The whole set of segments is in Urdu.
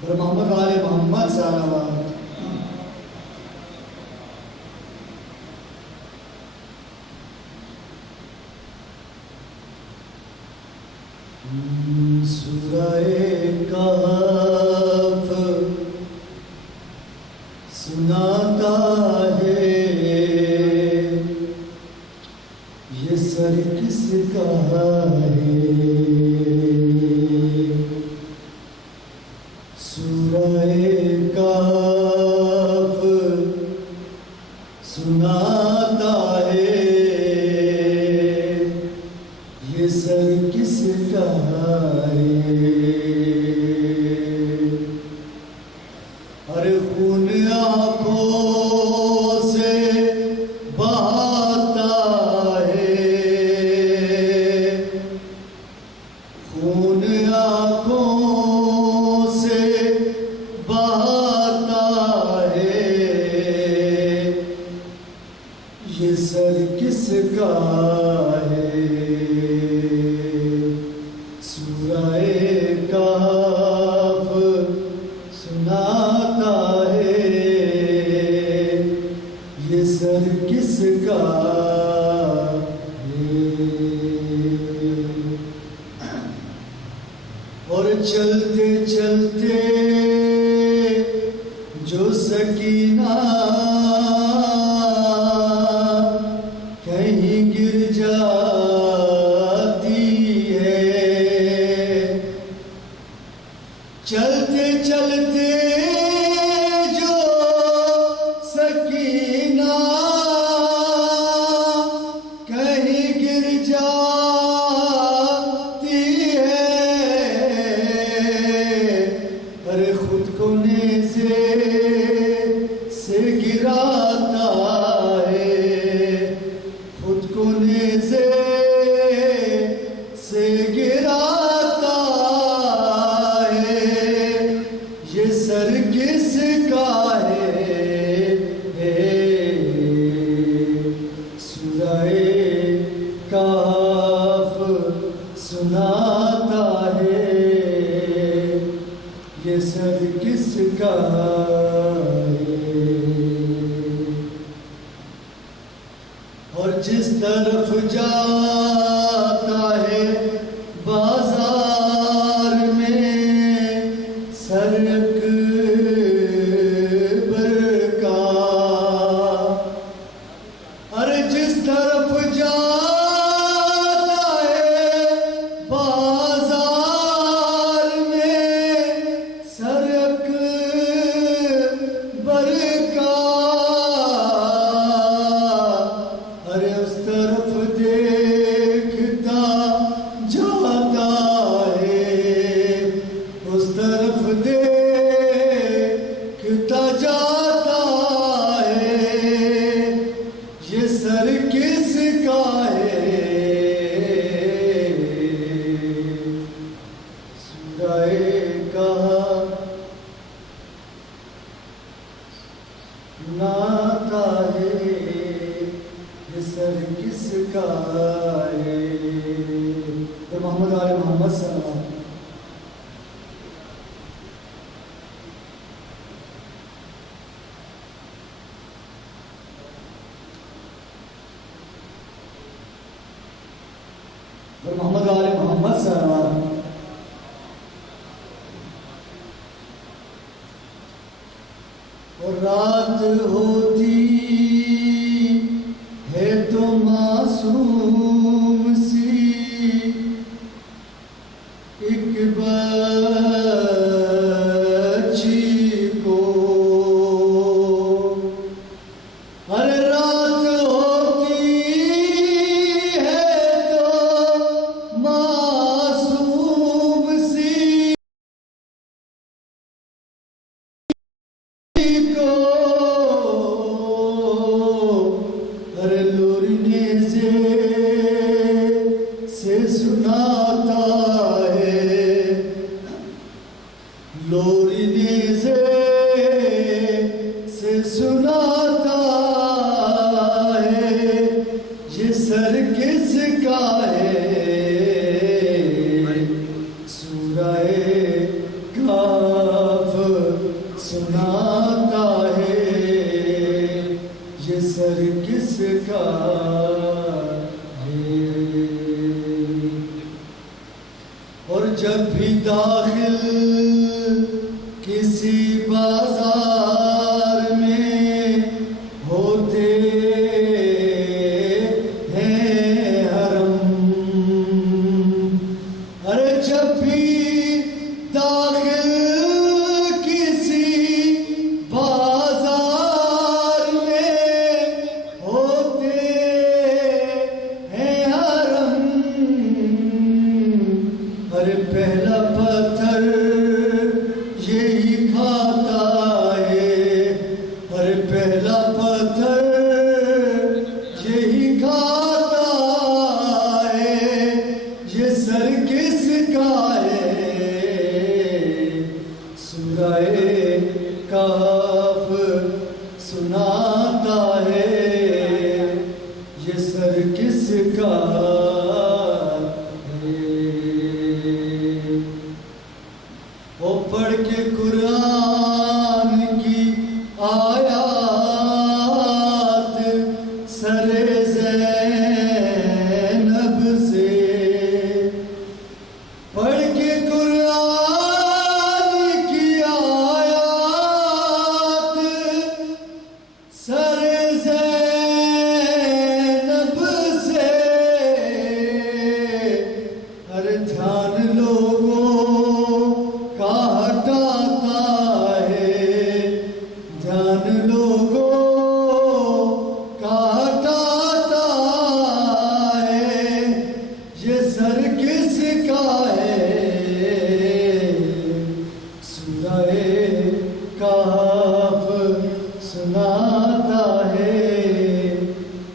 اور محمد والے محمد صلوات سورہ کہف سناتا ہے یہ سر کس کا ہے سورہ کہف سناتا ہے یہ سر کس کا ہے ارے خون آنکھوں سے بہاتا ہے خون آنکھوں سے بہاتا ہے یہ سر کس کا ہے سورہ کہف سناتا ہے یہ سر کس کا ہے اور چلتے چلتے جو سکینہ کہیں گر جاتی ہے چلتے چلتے جو سکینہ کہیں گر جاتی ہے ارے خود کو نیزے سے گراتا ہے خود کو نیزے سے گراتا ہے یہ سر کس کا ہے سورہ کہف سناتا ہے یہ سر کس کا ہے اور جس طرف جاتا ہے بازار میں سر اکبر کا ارے جس طرف جاتا ہے بازار میں سر اکبر کا ارے اس طرف دیکھتا جاتا ہے اس طرف دیکھتا جاتا ہے یہ سر کس کا ہے سورہ کہف سناتا ہے یہ سر کس کا ہے اور محمد والے محمد صلوات اور محمد والے محمد صلوات اور رات ہوتی ہے تو معصوم سی ایک بچی کو ہر رات ہوتی ہے تو معصوم سی کو ارے لوری نیزے سے سناتا ہے لوری نیزے سے سناتا ہے یہ سر کس کا ہے سورہ کہف سناتا ہے یہ سر کس کا ہے اور جب بھی داخل کسی بازار میں ہوتے ہیں حرم ارے جب بھی داخل کسی بازار میں ہوتے ہیں حرم ارے پہلا پتھر یہی کھاتا ہے ارے پہلا پتھر یہی کھاتا ہے یہ سر کس کا ہے سورہ کہف سناتا ہے یہ سر کس کا وہ پڑھ کے قرآن کی آیات سر زینب سے پڑھ کے قرآن کی آیات سر زینب سے ہر دھیان لوگوں کا ہٹاتا ہے دھیان لوگوں کا ہٹاتا ہے یہ سر کس کا ہے سورہ کہف سناتا ہے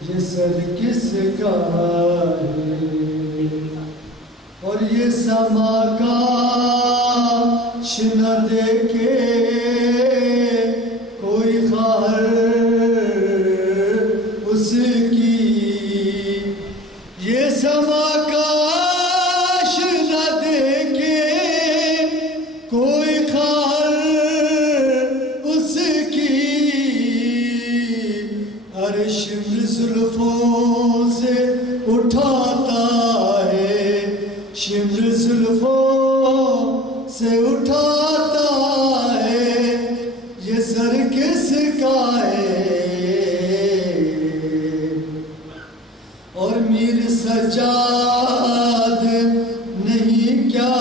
یہ سر کس کا ہے اور یہ سما کاش نہ دیکھے کوئی خواہر اس کی یہ سما کاش نہ دیکھے کوئی خواہر اس کی ہر شمر زلفوں سے اٹھاتا ہے شمر زلفوں سے اٹھاتا ہے یہ سر کس کا ہے اور میر سجاد نہیں کیا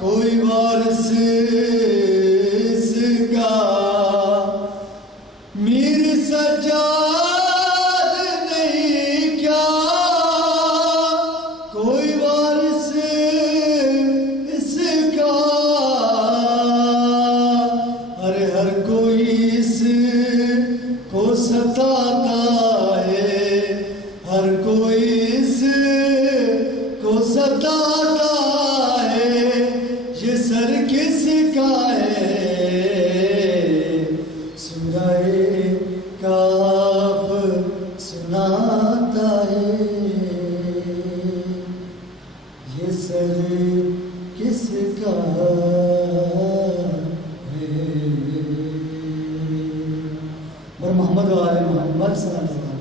کوئی وارث اس کا میر سجاد نہیں کیا کوئی وارث اس کا ارے ہر کوئی اس کو ستاتا ہے ہر کوئی اس کو ستاتا ہے یہ سر کس کا ہے سورہ کہف سناتا ہے یہ سر کس کا ہے اور محمد و آل محمد صلی اللہ علیہ وسلم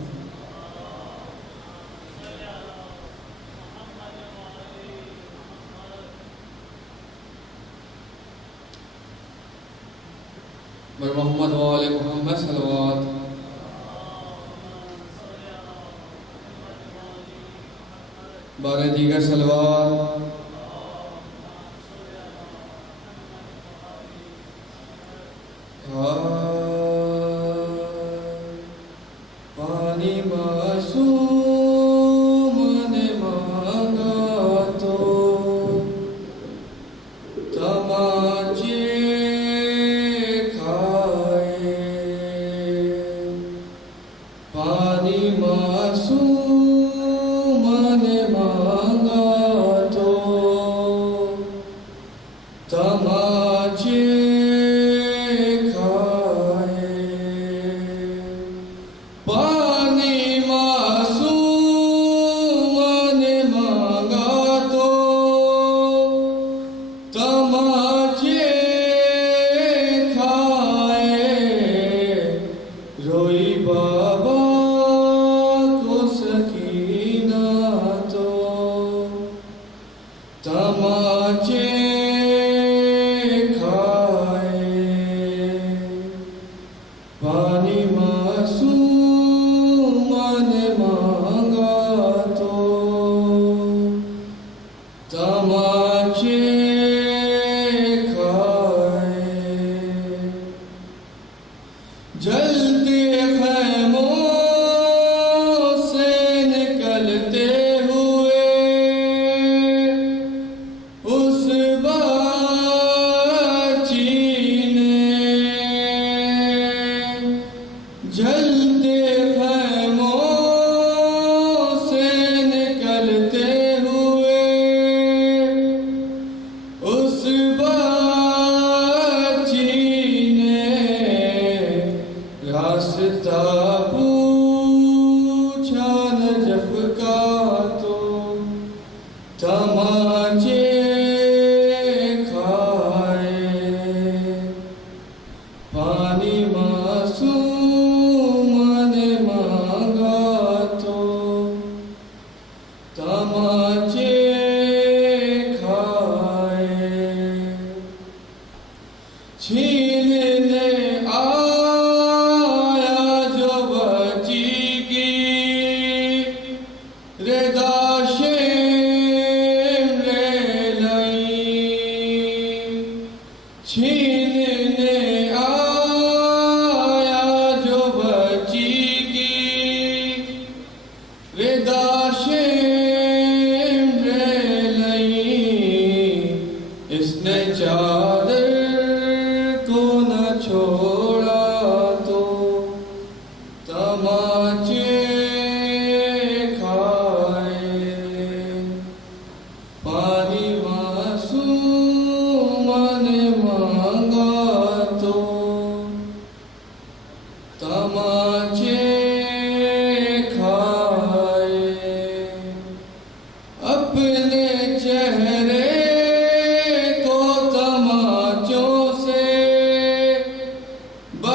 بر محمد و آل محمد صلوات بار دیگر صلوات پانی معصوم نے مانگا تو تماچے پانی معصوم نے مانگا تو تماچے کھائے پانی معصوم نے مانگا تو تماچے چھیننے آیا جو بچی کی رضا شیم رے لئی چھیننے آیا جو بچی کی رضا شیم رے لئی اس نے چادر کو نہ چھوڑا تو تماچے کھائے پانی معصوم نے مانگا تو تماچے کھائے اپنے چہرے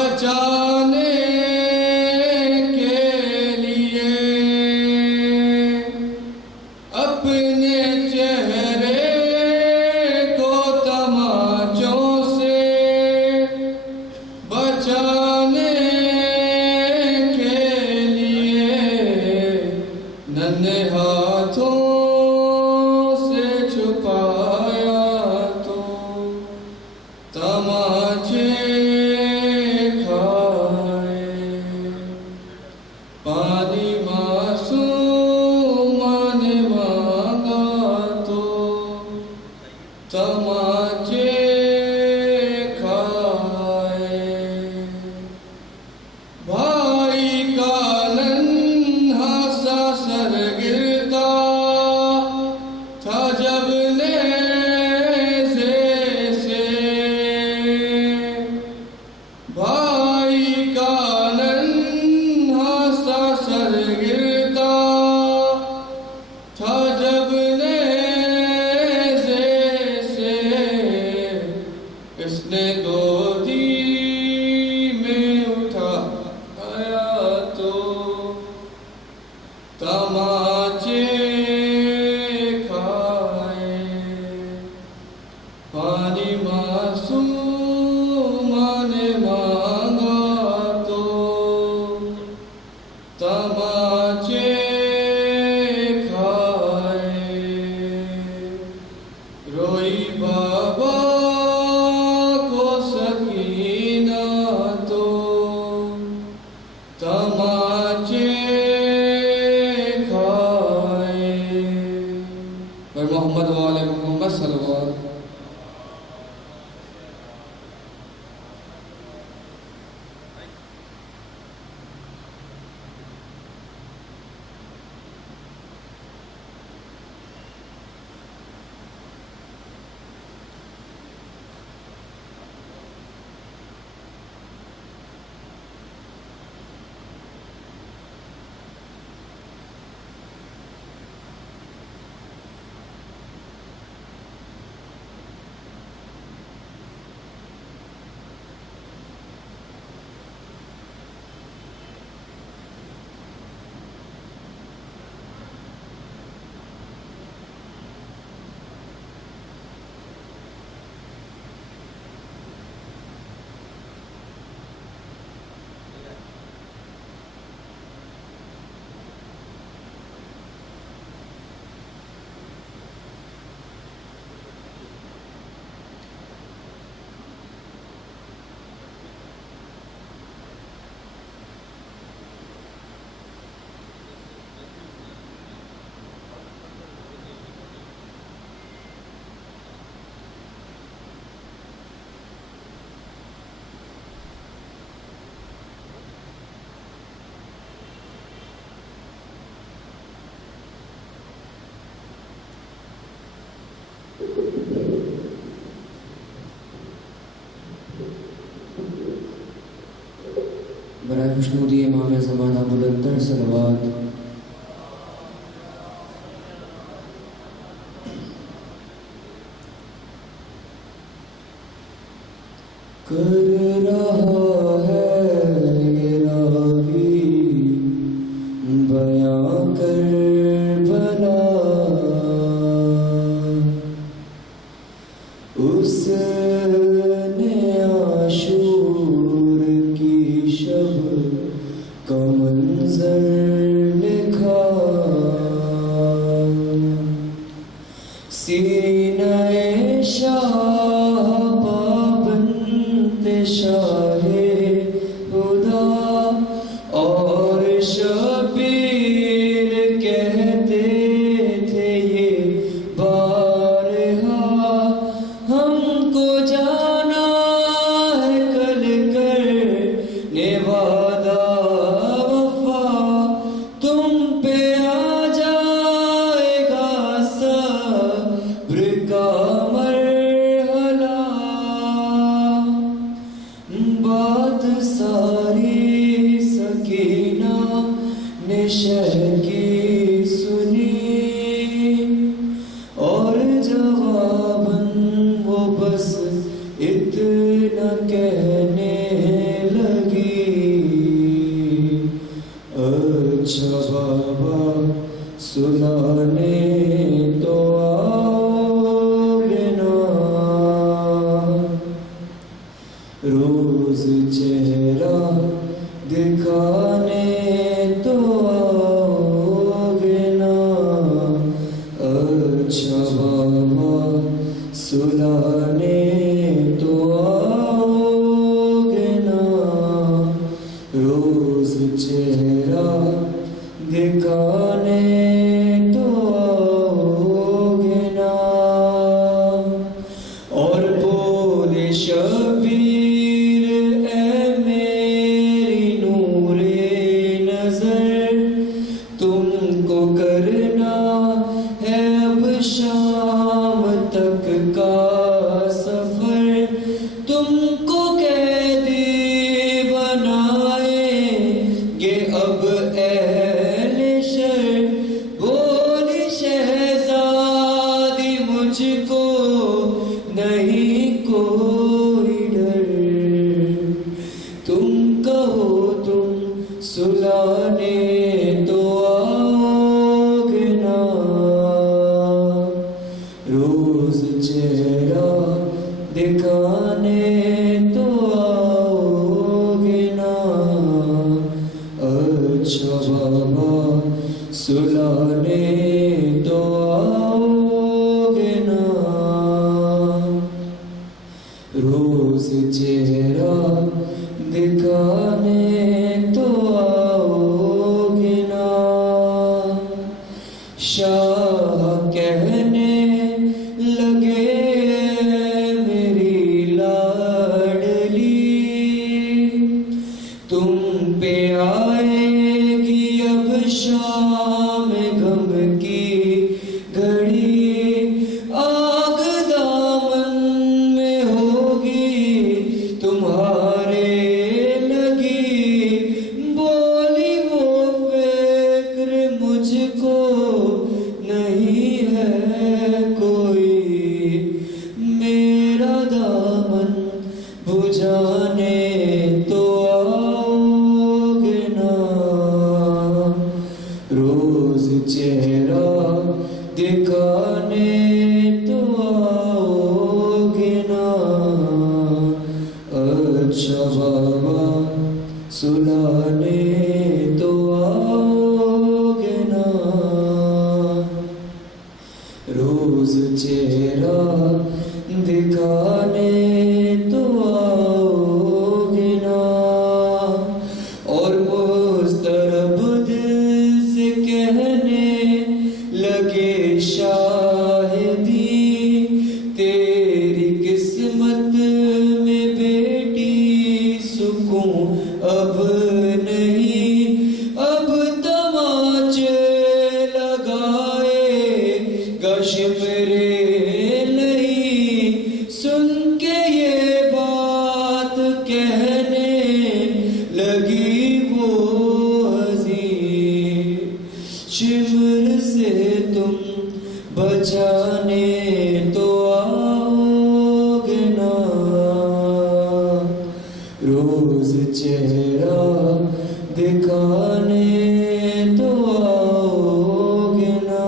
بچانے کے لیے اپنے چہرے کو تماچوں سے بچانے کے لیے ننھے ہاتھوں سے چھپایا تو تماچے پانی معصوم نے مانگا تو تماچے کھائے بھائی کا ننھا سا سر گرتا تھا جب نیزے سے بھائی کا سر گرتا تھا جب نیزے سے اس نے گودی میں اٹھایا تو تماچے کھائے پانی معصوم نے مانگا تو تماچے کھائے روئی بابا کو سکینہ تو تماچے کھائے پر محمد وآل محمد صلوات برائے خوشنودی امام زمانہ بلندر صلوات کر رہا ہے یہ راوی بیان کربلا اس نے عاشور کی شب کا منظر لکھا، سینہ شاہ پابند شاہ خدا اور شبیر کہتے تھے یہ بارہا، ہم کو جانا ہے کل کرنے وعدہ وفا، تم پہ آ جائے گا صبر کا مرحلہ، بات ساری سکینہ نے شہر کی سنی، اور جواباً وہ بس اتنا کہنے لگی، اچھا بابا سنانے تو آؤ گے نا، روز چہرہ دکھانے تو آؤ گے نا، اچھا بابا سنانے تو آؤ گے نا، روز چہرہ دکھانے تو آؤ گے نا، اور بولے شبیر اے میری نور نظر، تم کو کرنا ہے اب شام تک کا سفر، تم کو قیدی بنائیں گے اب اہل شر، بولی شہزادی مجھ کو نہیں کوئی ڈر، تم کہو تم سلانے تو آؤ گے نا، روز چہرہ دکھانے تو آؤ گے نا، اچھا بابا سلانے تو آؤ گے نا، روز چہرہ دکھانے تو آؤ گے نا، شاہ کہنے لگے میری لاڈلی، تم پہ آئے گی اب شام غم کی گھڑی، آگ دامن میں ہوگی تمہارے لگی، بولی وہ فکر مجھ کو نہیں ہے کوئی، میرا دامن بجھانے تو آؤ گے نا، روز چہرہ دکھانے تو آؤ گے نا، اچھا بابا سلانے تو آؤ گے نا، روز چہرہ دکھانے تو آؤ گے نا، اور مضطرب دل سے کہنے لگے شاہدی، تیری قسمت میں بیٹی سکون اب نہیں، اب تماچے لگائے گا شمرے نہیں، سن کے یہ بات کہنے لگی وہ حزین، شمر سے تم بچانے تو آؤ گے نا، روز چہرہ دکھانے تو آؤ گے نا،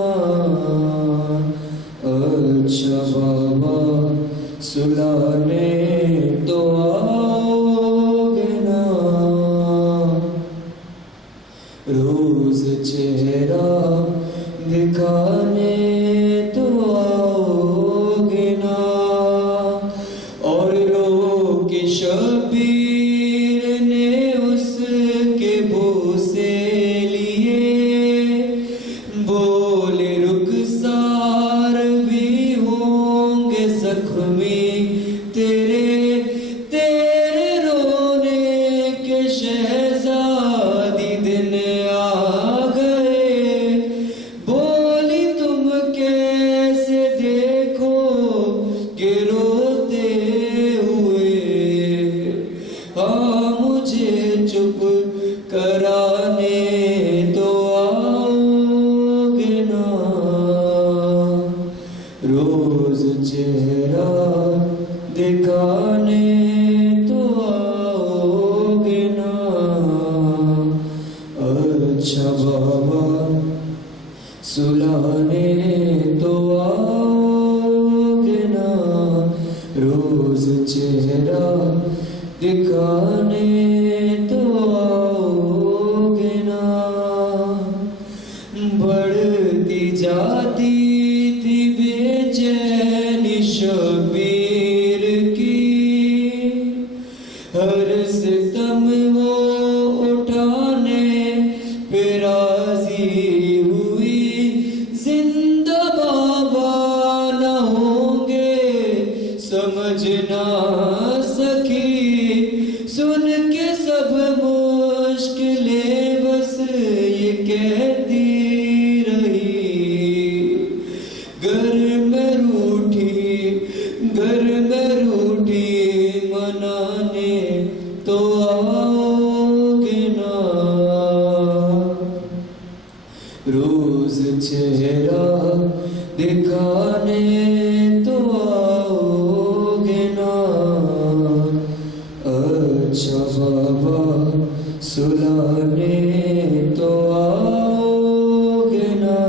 اچھا بابا سلانے تو آؤ ابروں کی شبیر نے اس کے بوسے لیے، بولے رخسار بھی ہوں گے زخمی تیرے رونے کے شہزادی دن آ گئے، بولی تم کیسے دیکھو کہ روتے ہوئے، ہاں مجھے چپ کرانے تو آؤ گے نا، روز چہرہ دکھانے تو آؤ گے نا، اچھا بابا سلانے تو آؤ گے نا، روز چہرہ دکھانے تو آؤ گے نا، بڑھتی جاتی تھی بے چینی شبیر کی، ہر ستم وہ اٹھانے پہ راضی ہوئی، زندہ بابا نہ ہوں گے سمجھ نہ سکی، سن کے سب مشکلیں بس یہ کہتی رہی، گھر میں روٹھی منانے تو آؤ گے نا، روز چہرہ دکھانے تو آؤ گے نا، اچھا بابا سلانے تو آؤ گے نا،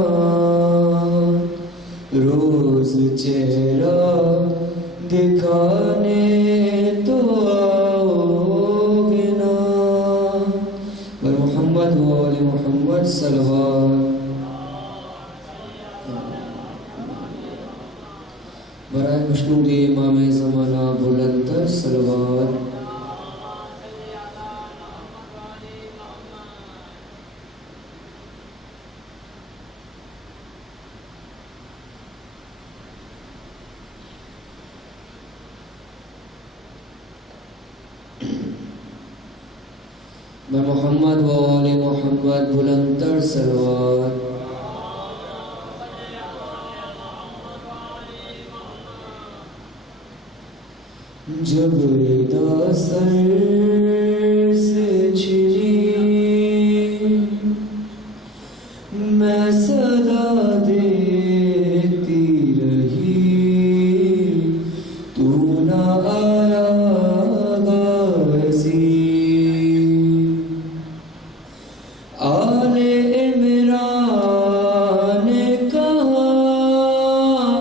روز چہرہ دکھانے تو آؤ گے نا، محمد و آل محمد صلوات، برائے خوشنودی امام زمانہ بلندتر صلوات، محمد و آل محمد بلندتر صلوات، جب ردا سر سے چھنی میں صدا دیتی رہی، تو نہ آیا غازی، آل عمران کہاں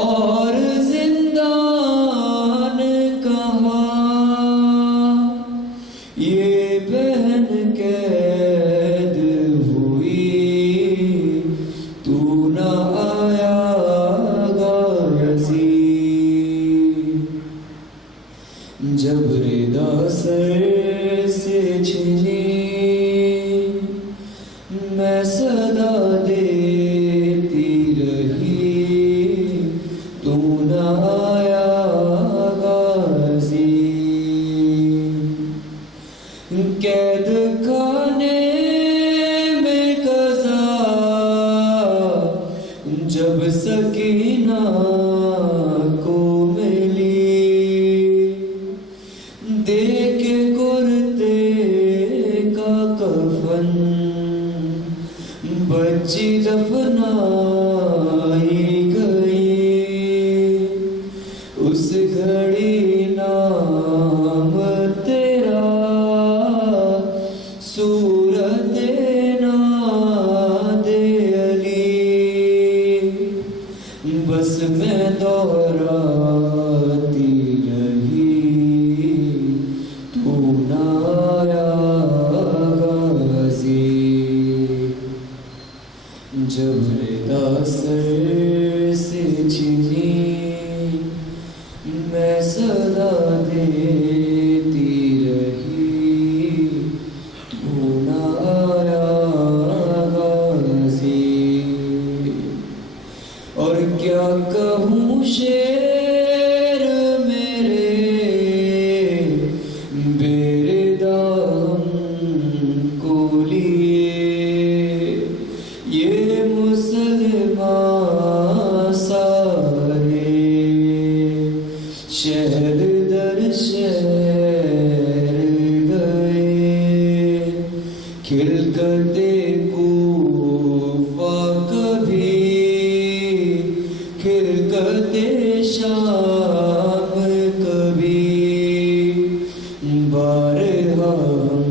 اور زندان کہاں، یہ بہن قید ہوئی، تو نہ آیا غازی، جب ردا سر سے چھنی میں صدا دیتی رہی، تو نہ آیا غازی، قید خانے میں قضا جب سکینہ کو ملی، دیکھ کرتے کا کفن بچی دفنائی گئی، اس گھڑی نام تیرا صورت ناد علی، بس میں دوراتی رہی، تو نہ آیا غازی، جب ردا سر سے چھنی میں صدا صدا دیتی رہی تو نہ آیا غازی، اور کیا کہوں شعر میرے بے دام کو لیے، یہ مسلمان سارے شہر در شہر گئے، کھلکتے کوفہ کبھی، کھلکتے شام کبھی، بارہا ہم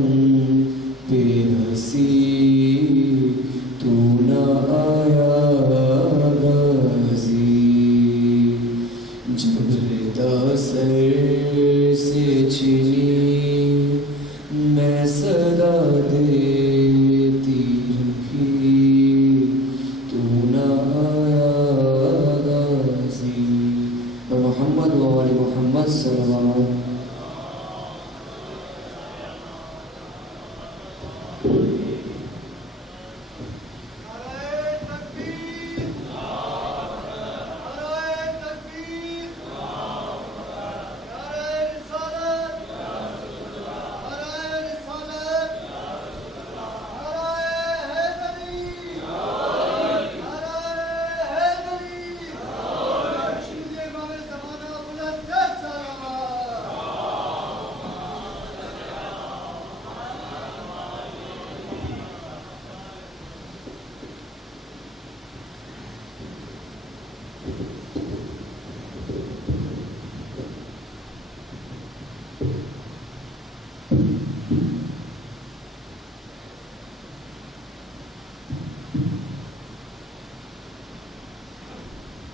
پہ ہنسی تو نہ آیا غازی، جب ردا سر سے چھنی میں صدا دیتی رہی تو نہ آیا غازی، اور محمد و آل محمد صلی اللہ علیہ وسلم۔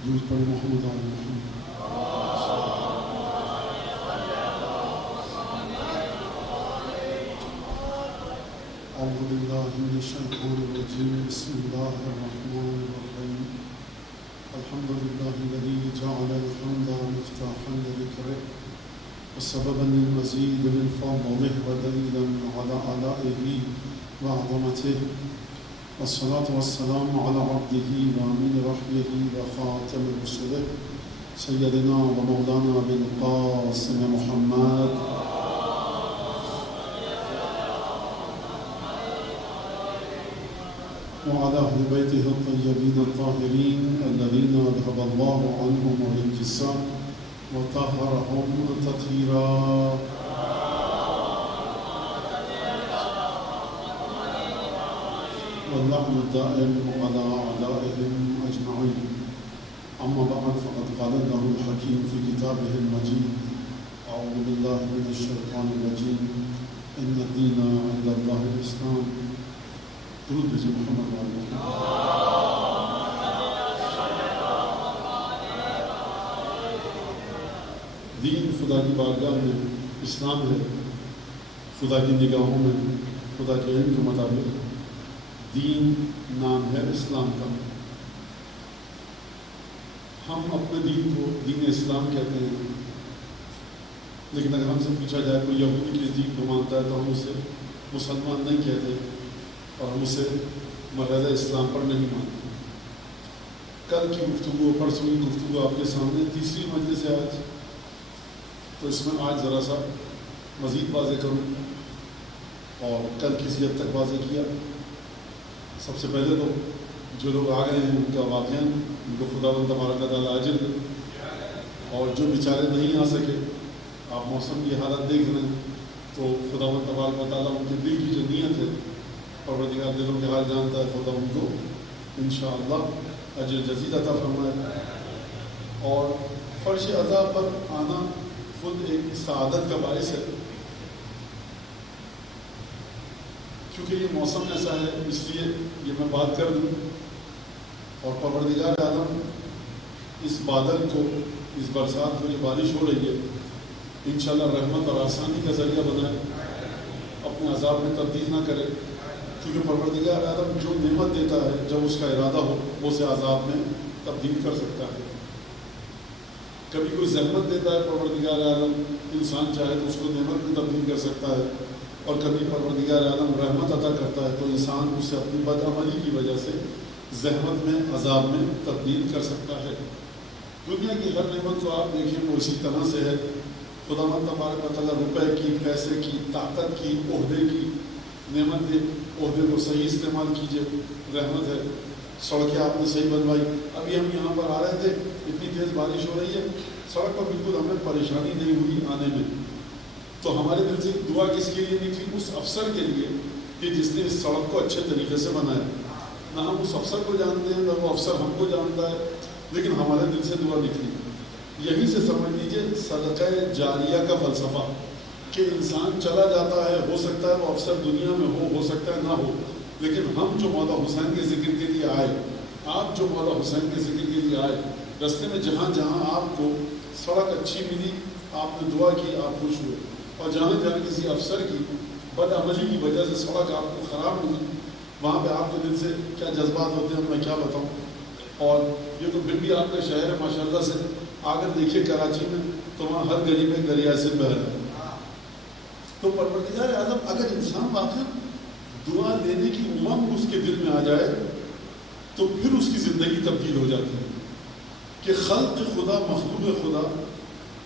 درود پر محمد آل محمد۔ اعوذ باللہ من الشیطان الرجیم، بسم اللہ الرحمن الرحیم، الحمد للہ الذی جعل الحمد مفتاحا لذکرہ وسببا للمزید من فضلہ ودلیلا علی آلائہ وعظمتہ، والصلاة والسلام على عبده وامين وحيه وخاتم رسله سيدنا ومولانا بالقاسم محمد وعلى أهل بيته الطيبين الطاهرين الذين أذهب الله عنهم الرجس وطهرهم تطهيرا، واللعن الدائم على أعدائهم أجمعين. أما بعد، فقد قال الله الحكيم في كتابه المجيد: أعوذ بالله من الشيطان الرجيم، إن الدين عند الله الإسلام. درود بجي محمد وعلى دین خدا کی بارگاہ میں اسلام ہے، خدا کی نگاہوں میں خدا کے علم کے مطابق دین نام ہے اسلام کا۔ ہم اپنے دین کو دین اسلام کہتے ہیں، لیکن اگر ہم سے پوچھا جائے کوئی یہودی کس دین کو مانتا ہے تو ہم اسے مسلمان نہیں کہتے اور ہم اسے مرحلہ اسلام پر نہیں مانتے۔ کل کی گفتگو، پرسوں کی گفتگو آپ کے سامنے تیسری مجلس ہے آج، تو اس میں آج ذرا سا مزید واضح کروں اور کل کسی حد تک واضح کیا۔ سب سے پہلے تو جو لوگ آ گئے ہیں ان کا واقعہ ان کو خداوند تبارک و تعالیٰ اجر دے، اور جو بیچارے نہیں آ سکے، آپ موسم کی حالت دیکھ رہے ہیں تو خداوند تبارک و تعالیٰ ان کے دل کی جو نیت ہے، پروردگار دلوں کے حال جانتا ہے، خدا ان کو انشاءاللہ اجر جزید عطا فرمائے۔ اور فرش عذاب پر آنا خود ایک سعادت کا باعث ہے، کیونکہ یہ موسم ایسا ہے، اس لیے یہ میں بات کر دوں۔ اور پروردگار عالم اس بادل کو، اس برسات کو، جو بارش ہو رہی ہے، انشاءاللہ رحمت اور آسانی کا ذریعہ بنائے، اپنے عذاب میں تبدیل نہ کرے، کیونکہ پروردگار عالم جو نعمت دیتا ہے جب اس کا ارادہ ہو وہ اسے عذاب میں تبدیل کر سکتا ہے۔ کبھی کوئی زحمت دیتا ہے پروردگار عالم، انسان چاہے تو اس کو نعمت میں تبدیل کر سکتا ہے، اور کبھی پروردگار عالم رحمت عطا کرتا ہے تو انسان اسے اپنی بدعملی کی وجہ سے زحمت میں، عذاب میں تبدیل کر سکتا ہے۔ دنیا کی ہر نعمت کو آپ دیکھیں وہ اسی طرح سے ہے۔ خداوند تبارک و تعالیٰ روپے کی، پیسے کی، طاقت کی، عہدے کی نعمت دے، عہدے کو صحیح استعمال کیجیے، رحمت ہے۔ سڑکیں آپ نے صحیح بنوائی، ابھی ہم یہاں پر آ رہے تھے، اتنی تیز بارش ہو رہی ہے، سڑک پر بالکل ہمیں پریشانی نہیں ہوئی آنے میں، تو ہمارے دل سے دعا کس کے لیے نکلی؟ اس افسر کے لیے کہ جس نے اس سڑک کو اچھے طریقے سے بنایا۔ نہ ہم اس افسر کو جانتے ہیں، نہ وہ افسر ہم کو جانتا ہے، لیکن ہمارے دل سے دعا نکلی۔ یہیں سے سمجھ لیجیے صدقہ جاریہ کا فلسفہ، کہ انسان چلا جاتا ہے، ہو سکتا ہے وہ افسر دنیا میں ہو سکتا ہے نہ ہو، لیکن ہم جو مولا حسین کے ذکر کے لیے آئے، آپ جو مولا حسین کے ذکر کے لیے آئے، رستے میں جہاں جہاں آپ کو سڑک اچھی ملی، آپ نے دعا کی، آپ خوش ہوئے، اور جہاں جہاں کسی افسر کی بدعملی کی وجہ سے سڑک آپ کو خراب ملی، وہاں پہ آپ کے دل سے کیا جذبات ہوتے ہیں میں کیا بتاؤں۔ اور یہ تو پھر بھی آپ کا شہر ہے ماشاءاللہ سے، اگر دیکھیے کراچی میں تو وہاں ہر گلی میں دریا سے بہہ رہا ہے۔ تو پروردگار عالم اگر انسان واقعی دعا دینے کی امنگ اس کے دل میں آ جائے تو پھر اس کی زندگی تبدیل ہو جاتی ہے کہ خلق خدا، مخلوق خدا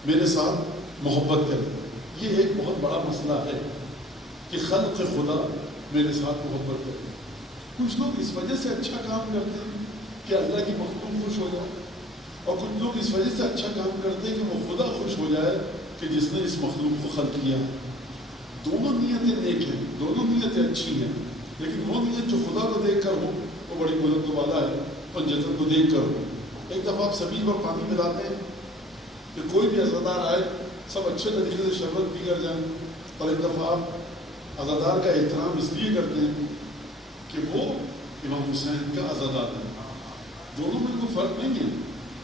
میرے ساتھ محبت کرے۔ یہ ایک بہت بڑا مسئلہ ہے کہ خلق خدا میرے ساتھ محبت کرے۔ کچھ لوگ اس وجہ سے اچھا کام کرتے ہیں کہ اللہ کی مخلوق خوش ہو جائے، اور کچھ لوگ اس وجہ سے اچھا کام کرتے ہیں کہ وہ خدا خوش ہو جائے کہ جس نے اس مخلوق کو خلق کیا ہے۔ دونوں نیتیں نیک ہیں، دونوں نیتیں اچھی ہیں، لیکن وہ نیت جو خدا کو دیکھ کر ہو وہ بڑی بلند والا ہے، اور جسد کو دیکھ کر ہو۔ ایک دفعہ آپ سبیل پر پانی ملاتے ہیں کہ کوئی بھی عزادار آئے سب اچھے طریقے سے شربت پی کر جائیں، اور ایک دفعہ آپ عزادار کا احترام اس لیے کرتے ہیں کہ وہ امام حسین کا عزادار ہے۔ دونوں میں کوئی فرق نہیں ہے۔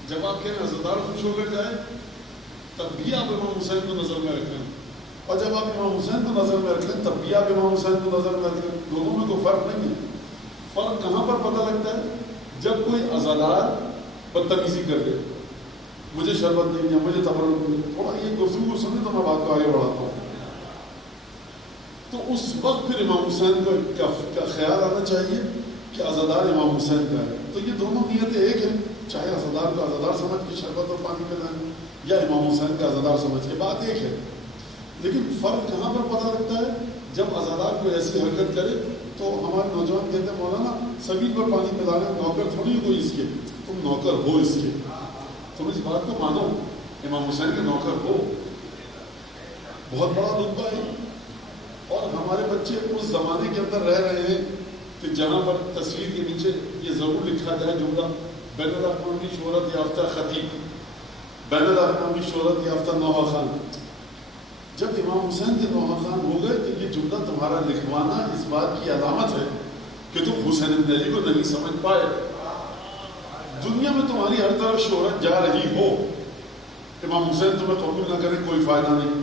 جب آپ کہہ رہے ہیں عزادار خوش ہو کر جائے تب بھی آپ امام حسین کو نظر میں رکھیں، اور جب آپ امام حسین کو نظر میں رکھیں تب بھی آپ امام حسین کو نظر میں رکھیں۔ دونوں میں کوئی فرق نہیں ہے۔ فرق کہاں پر پتہ لگتا ہے؟ جب کوئی عزادار بدتمیزی کر دے، مجھے شربت نہیں ہے، مجھے تبرک نہیں، تھوڑا یہ گفتگو سنیں تو میں بات کو آگے بڑھاتا ہوں، تو اس وقت پھر امام حسین کا خیال آنا چاہیے کہ عزادار امام حسین کا ہے۔ تو یہ دونوں نیتیں ایک ہیں، چاہے عزادار کو عزادار سمجھ کے شربت اور پانی پلائیں یا امام حسین کا عزادار سمجھ کے، بات ایک ہے۔ لیکن فرق کہاں پر پتہ لگتا ہے؟ جب عزادار کو ایسی حرکت کرے تو ہمارے نوجوان کہتے ہیں مولانا سبیل پر پانی پلانا، نوکر تھوڑی کوئی اس کے، تم نوکر ہو اس کے، تم اس بات کو مانو امام حسین کے نوکر ہو۔ بہت بڑا رتبہ ہے، اور ہمارے بچے اس زمانے کے اندر رہ رہے ہیں کہ جہاں پر تصویر کے نیچے یہ ضرور لکھا جائے جملہ بین الاقوامی شہرت یافتہ خطیب، بین الاقوامی شہرت یافتہ نوحہ خان۔ جب امام حسین کے نوحہ خان ہو گئے تو یہ جملہ تمہارا لکھوانا اس بات کی علامت ہے کہ تم حسین بن علی کو نہیں سمجھ پائے۔ دنیا میں تمہاری ہر طرف شہرت جا رہی ہو، امام حسین تمہیں قبول نہ کرے کوئی فائدہ نہیں،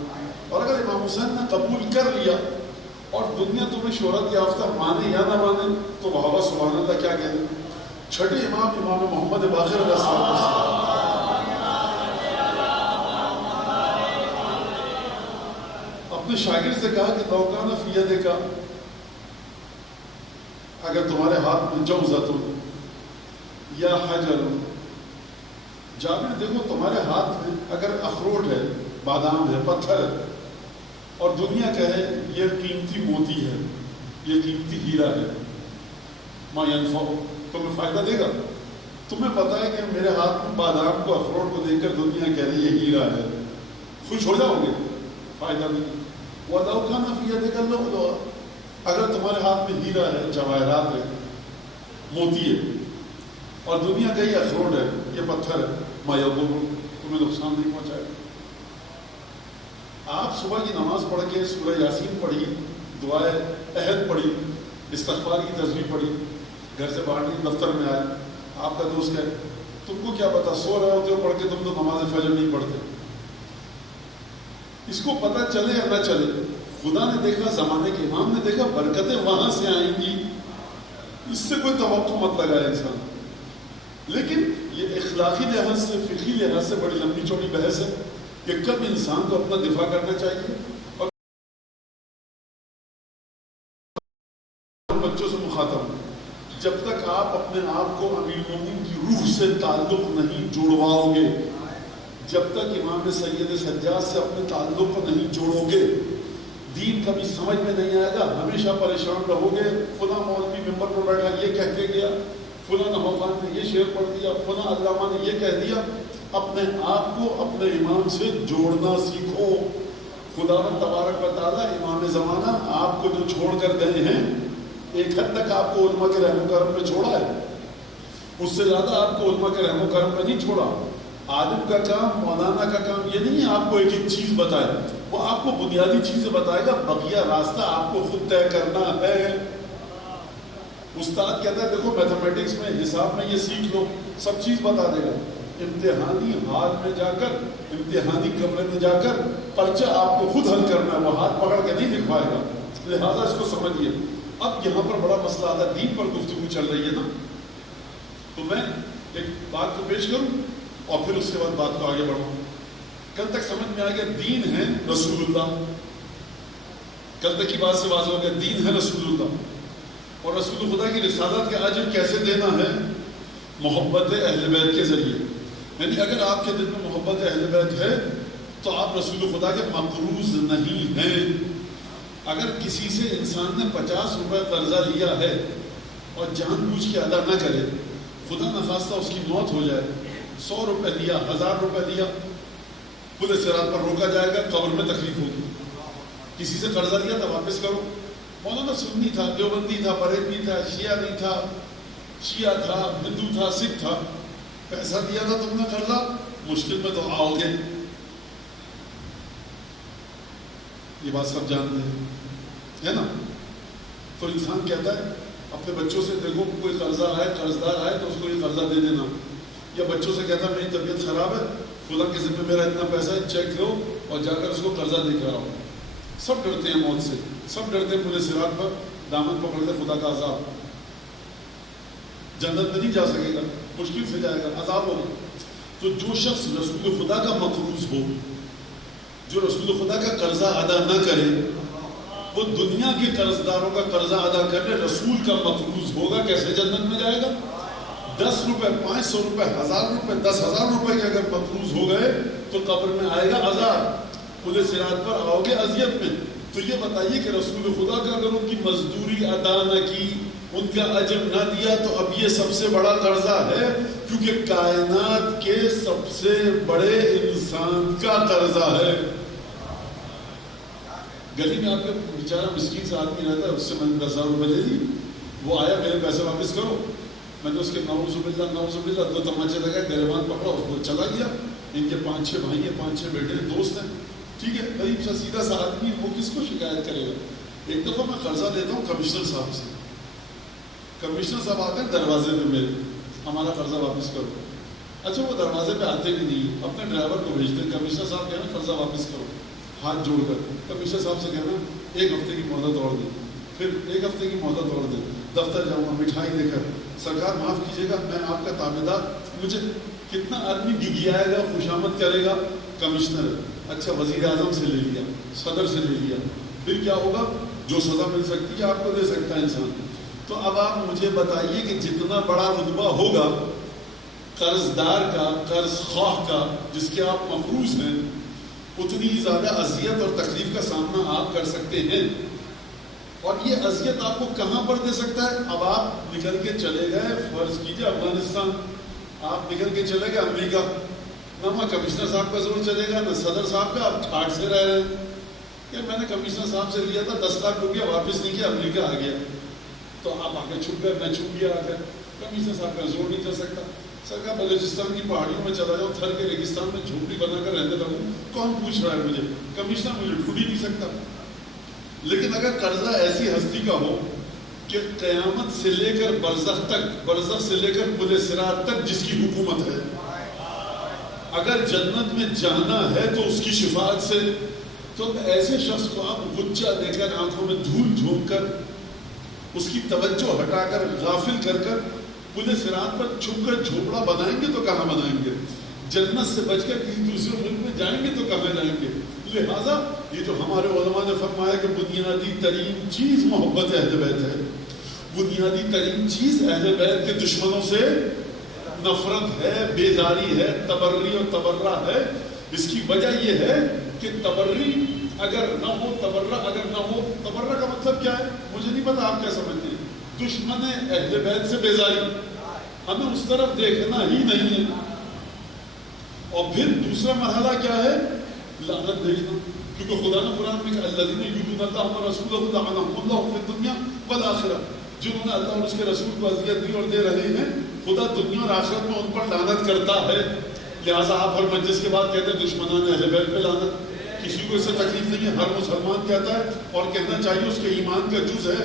اور اگر امام حسین نے قبول کر لیا اور دنیا تمہیں شہرت یافتہ مانے یا نہ مانے تو بابا سبحان اللہ کیا کہتے ہیں۔ چھٹے امام محمد باقر علیہ السلام اپنے شاگرد سے کہا کہ لوکانہ فی یدک، اگر تمہارے ہاتھ میں جوزۃ یا حجر، جابر دیکھو تمہارے ہاتھ میں اگر اخروٹ ہے، بادام ہے، پتھر ہے، اور دنیا کہے یہ قیمتی موتی ہے، یہ قیمتی ہیرا ہے، ما ینفع، تمہیں فائدہ دے گا؟ تمہیں پتا ہے کہ میرے ہاتھ میں بادام کو، اخروٹ کو دیکھ کر دنیا کہہ رہی ہے ہیرا ہے، خوش ہو جاؤ گے؟ فائدہ نہیں۔ وَلَوْ كَانَ فِي يَدِكَ اللُّؤْلُؤُ، اگر تمہارے ہاتھ میں ہیرا ہے، جواہرات ہے، موتی ہے، اور دنیا کا یہ اخروٹ ہے، یہ پتھر ہے، ما یضر، تمہیں نقصان نہیں پہنچائے۔ آپ صبح کی نماز پڑھ کے سورہ یاسین پڑھی، دعائے عہد پڑھی، استغفار کی تسبیح پڑھی، گھر سے باہر نہیں دفتر میں آئے، آپ کا دوست ہے، تم کو کیا پتا سو رہے ہوتے ہو پڑھ کے، تم تو نماز فجر نہیں پڑھتے۔ اس کو پتہ چلے یا نہ چلے، خدا نے دیکھا، زمانے کے امام نے دیکھا، برکتیں وہاں سے آئیں گی، اس سے کوئی توقع مت لگائے انسان۔ لیکن یہ اخلاقی لحاظ سے، فقہی لحاظ سے بڑی لمبی چوڑی بحث ہے کہ کب انسان کو اپنا دفاع کرنا چاہیے اور بچوں سے مخاطب ہوں۔ جب تک آپ اپنے آپ کو امیر المومنین کی روح سے تعلق نہیں جوڑواؤ گے، جب تک امام سید سجاد سے اپنے تعلق کو نہیں جوڑو گے، دین کبھی سمجھ میں نہیں آئے گا، ہمیشہ پریشان رہو گے۔ فلاں مولوی ممبر پر بیٹھا یہ کہہ کے گیا، فلاں نوخان نے یہ شعر پڑھ دیا، فلاں علامہ نے یہ کہہ دیا۔ اپنے آپ کو اپنے امام سے جوڑنا سیکھو۔ خداوند تبارک و تعالیٰ امام زمانہ آپ کو جو چھوڑ کر گئے ہیں، ایک حد تک آپ کو علماء کے رحم و کرم میں چھوڑا ہے، اس سے زیادہ آپ کو علماء کے رحم و کرم میں نہیں چھوڑا۔ عالم کا کام، مولانا کا کام یہ نہیں ہے آپ کو ایک ایک چیز بتائے، وہ آپ کو بنیادی چیزیں بتائے گا، بقیہ راستہ آپ کو خود طے کرنا ہے۔ استاد کہتا ہے دیکھو میتھمیٹکس میں، حساب میں یہ سیکھ لو، سب چیز بتا دے گا۔ امتحانی ہال میں جا کر، امتحانی کمرے میں جا کر پرچہ آپ کو خود حل کرنا ہے، وہ ہاتھ پکڑ کے نہیں لکھوائے گا، لہذا اس کو سمجھیے۔ اب یہاں پر بڑا مسئلہ آتا ہے، دین پر گفتگو چل رہی ہے نا، تو میں ایک بات کو پیش کروں اور پھر اس کے بعد بات کو آگے بڑھوں۔ کل تک سمجھ میں آ گیا دین ہے رسول اللہ، کل تک کی بات سے واضح ہو گیا دین ہے رسول اللہ، اور رسول خدا کی رسالت کا اجر کیسے دینا ہے؟ محبت اہل بیت کے ذریعے۔ یعنی اگر آپ کے دل میں محبت اہل بیت ہے تو آپ رسول خدا کے مقروض نہیں ہیں۔ اگر کسی سے انسان نے 50 روپے قرضہ لیا ہے اور جان بوجھ کے ادا نہ کرے، خدا نخواستہ اس کی موت ہو جائے، 100 روپے دیا، 1000 روپے دیا، پورے صراط پر روکا جائے گا، قبر میں تکلیف ہوگی۔ کسی سے قرضہ لیا تھا واپس کرو۔ مولانا سنی تھا، دیوبندی تھا، بریلوی تھا، شیعہ نہیں تھا، شیعہ تھا، ہندو تھا، سکھ تھا، پیسہ دیا تھا تم نے قرضہ، مشکل میں تو آؤ گے۔ یہ بات سب جانتے ہیں، ہے نا؟ تو انسان کہتا ہے اپنے بچوں سے دیکھو کوئی قرضہ آئے، قرضدار آئے تو اس کو یہ قرضہ دے دینا، یا بچوں سے کہتا ہے میری طبیعت خراب ہے، فلاں کے ذمہ میرا اتنا پیسہ ہے، چیک لو اور جا کر اس کو قرضہ دے کر آؤ۔ سب ڈرتے ہیں موت سے، سب ڈرتے ہیں پورے صراط پر دامن پکڑ دے خدا کا عذاب، جنت میں نہیں جا سکے گا، مشکل سے جائے گا، عذاب ہوگا۔ تو جو شخص رسول خدا کا مقروض ہو، جو رسول خدا کا قرضہ ادا نہ کرے، وہ دنیا کے قرض داروں کا قرضہ ادا کرنے رسول کا مقروض ہوگا، کیسے جنت میں جائے گا؟ 10 روپے، 500 روپے، 1000 روپے، 10,000 روپے کے اگر مقروض ہو گئے تو قبر میں آئے گا عذاب، پورے صراط پر آؤ گے اذیت میں۔ تو یہ بتائیے کہ رسول خدا کا اگر ان کی مزدوری ادا نہ کی، ان کا اجر نہ دیا، تو اب یہ سب سے بڑا قرضہ ہے، کیونکہ کائنات کے سب سے بڑے انسان کا قرضہ ہے۔ گلی میں آپ کا بیچارہ مسکین سے آدمی رہتا ہے، اس سے میں نے 10,000 روپے لے لی، وہ آیا میرے پیسے واپس کرو، میں نے اس کے 900 2 تماچے لگائے، گریبان پکڑا، اس کو چلا گیا۔ ان کے 5-6 بھائی ہیں، 5-6 بیٹے دوست ہیں، ٹھیک ہے، غریب سا سیدھا سا آدمی، وہ کس کو شکایت کرے گا؟ ایک دفعہ میں قرضہ لیتا ہوں کمشنر صاحب سے، کمشنر صاحب آتے ہیں دروازے پہ میرے، ہمارا قرضہ واپس کرو۔ اچھا وہ دروازے پہ آتے بھی نہیں، اپنے ڈرائیور کو بھیجتے ہیں، کمشنر صاحب کہنا قرضہ واپس کرو، ہاتھ جوڑ کر کمشنر صاحب سے کہنا 1 ہفتے کی مہلت اور دیں، پھر 1 ہفتے کی مہلت اور دیں، دفتر جاؤں گا مٹھائی دے کر، سرکار معاف کیجیے گا میں آپ کا تابعدار، مجھے کتنا آدمی گگیائے گا، خوشامد کرے گا، کمشنر اچھا وزیر اعظم سے لے لیا، صدر سے لے لیا، پھر کیا ہوگا؟ جو سزا مل سکتی ہے آپ کو دے سکتا ہے انسان۔ تو اب آپ مجھے بتائیے کہ جتنا بڑا رتبہ ہوگا قرض دار کا، قرض خواہ کا، جس کے آپ مقروض ہیں، اتنی زیادہ اذیت اور تکلیف کا سامنا آپ کر سکتے ہیں۔ اور یہ اذیت آپ کو کہاں پر دے سکتا ہے؟ اب آپ نکل کے چلے گئے، فرض کیجئے افغانستان، آپ نکل کے چلے گئے امریکہ، نہ وہاں کمشنر صاحب کا زور چلے گا، نہ صدر صاحب کا، آپ ٹھاٹ سے رہ رہے ہیں کہ میں نے کمشنر صاحب سے لیا تھا 10 لاکھ روپیہ، واپس نہیں کیا، امریکہ آ گیا، تو آپ آگے چھپ گئے، میں چھپ گیا آ گیا، کمشنر صاحب کا زور نہیں چل سکتا۔ سرکار بلوچستان کی پہاڑیوں میں چلا جاؤ، تھر کے ریگستان میں جھونپڑی بنا کر رہنے لگوں، کون پوچھ رہا ہے مجھے؟ کمشنر مجھے ڈھونڈ ہی نہیں سکتا۔ لیکن اگر قرضہ ایسی ہستی کا ہو کہ قیامت سے لے کر برزخ تک، برزخ سے لے کر پورے صراط تک جس کی حکومت ہے، اگر جنت میں جانا ہے تو اس کی شفاعت سے، تو ایسے شخص کو آپ غچہ دے کر، آنکھوں میں دھول جھونک کر، اس کی توجہ ہٹا کر، غافل کر کر انہیں صراط پر چھپ کر جھوپڑا بنائیں گے تو کہاں بنائیں گے؟ جنت سے بچ کر کسی دوسرے ملک میں جائیں گے تو کہاں جائیں گے؟ لہٰذا یہ جو ہمارے علماء نے فرمایا کہ بنیادی ترین چیز محبت اہل بیت ہے، بنیادی ترین چیز اہل بیت کے دشمنوں سے نفرت ہے، بیزاری ہے، تبری اور تبرہ ہے۔ اس کی وجہ یہ ہے کہ تبری اگر نہ ہو، تبرہ اگر نہ ہو، تبرہ کا مطلب کیا ہے مجھے نہیں پتا، آپ کیا سمجھتے ہیں؟ دشمن اہل بیت سے بیزاری، ہمیں اس طرف دیکھنا ہی نہیں ہے۔ اور پھر دوسرا مرحلہ کیا ہے؟ لعنت بھیجنا، کیونکہ خدا نے قرآن میں کہا الذین یؤذون اللہ ورسولہ لعنہم اللہ فی الدنیا والآخرہ، جنہوں نے اللہ اور اس کے رسول کو اذیت دی اور دے رہے ہیں، خدا دنیا اور آخرت میں ان پر لعنت کرتا ہے۔ لہٰذا آپ ہر مجلس کے بعد کہتے ہیں دشمنان اہل بیت پہ لعنت، کسی کو اس سے تکلیف نہیں ہے، ہر مسلمان کہتا ہے اور کہنا چاہیے، اس کے ایمان کا جز ہے۔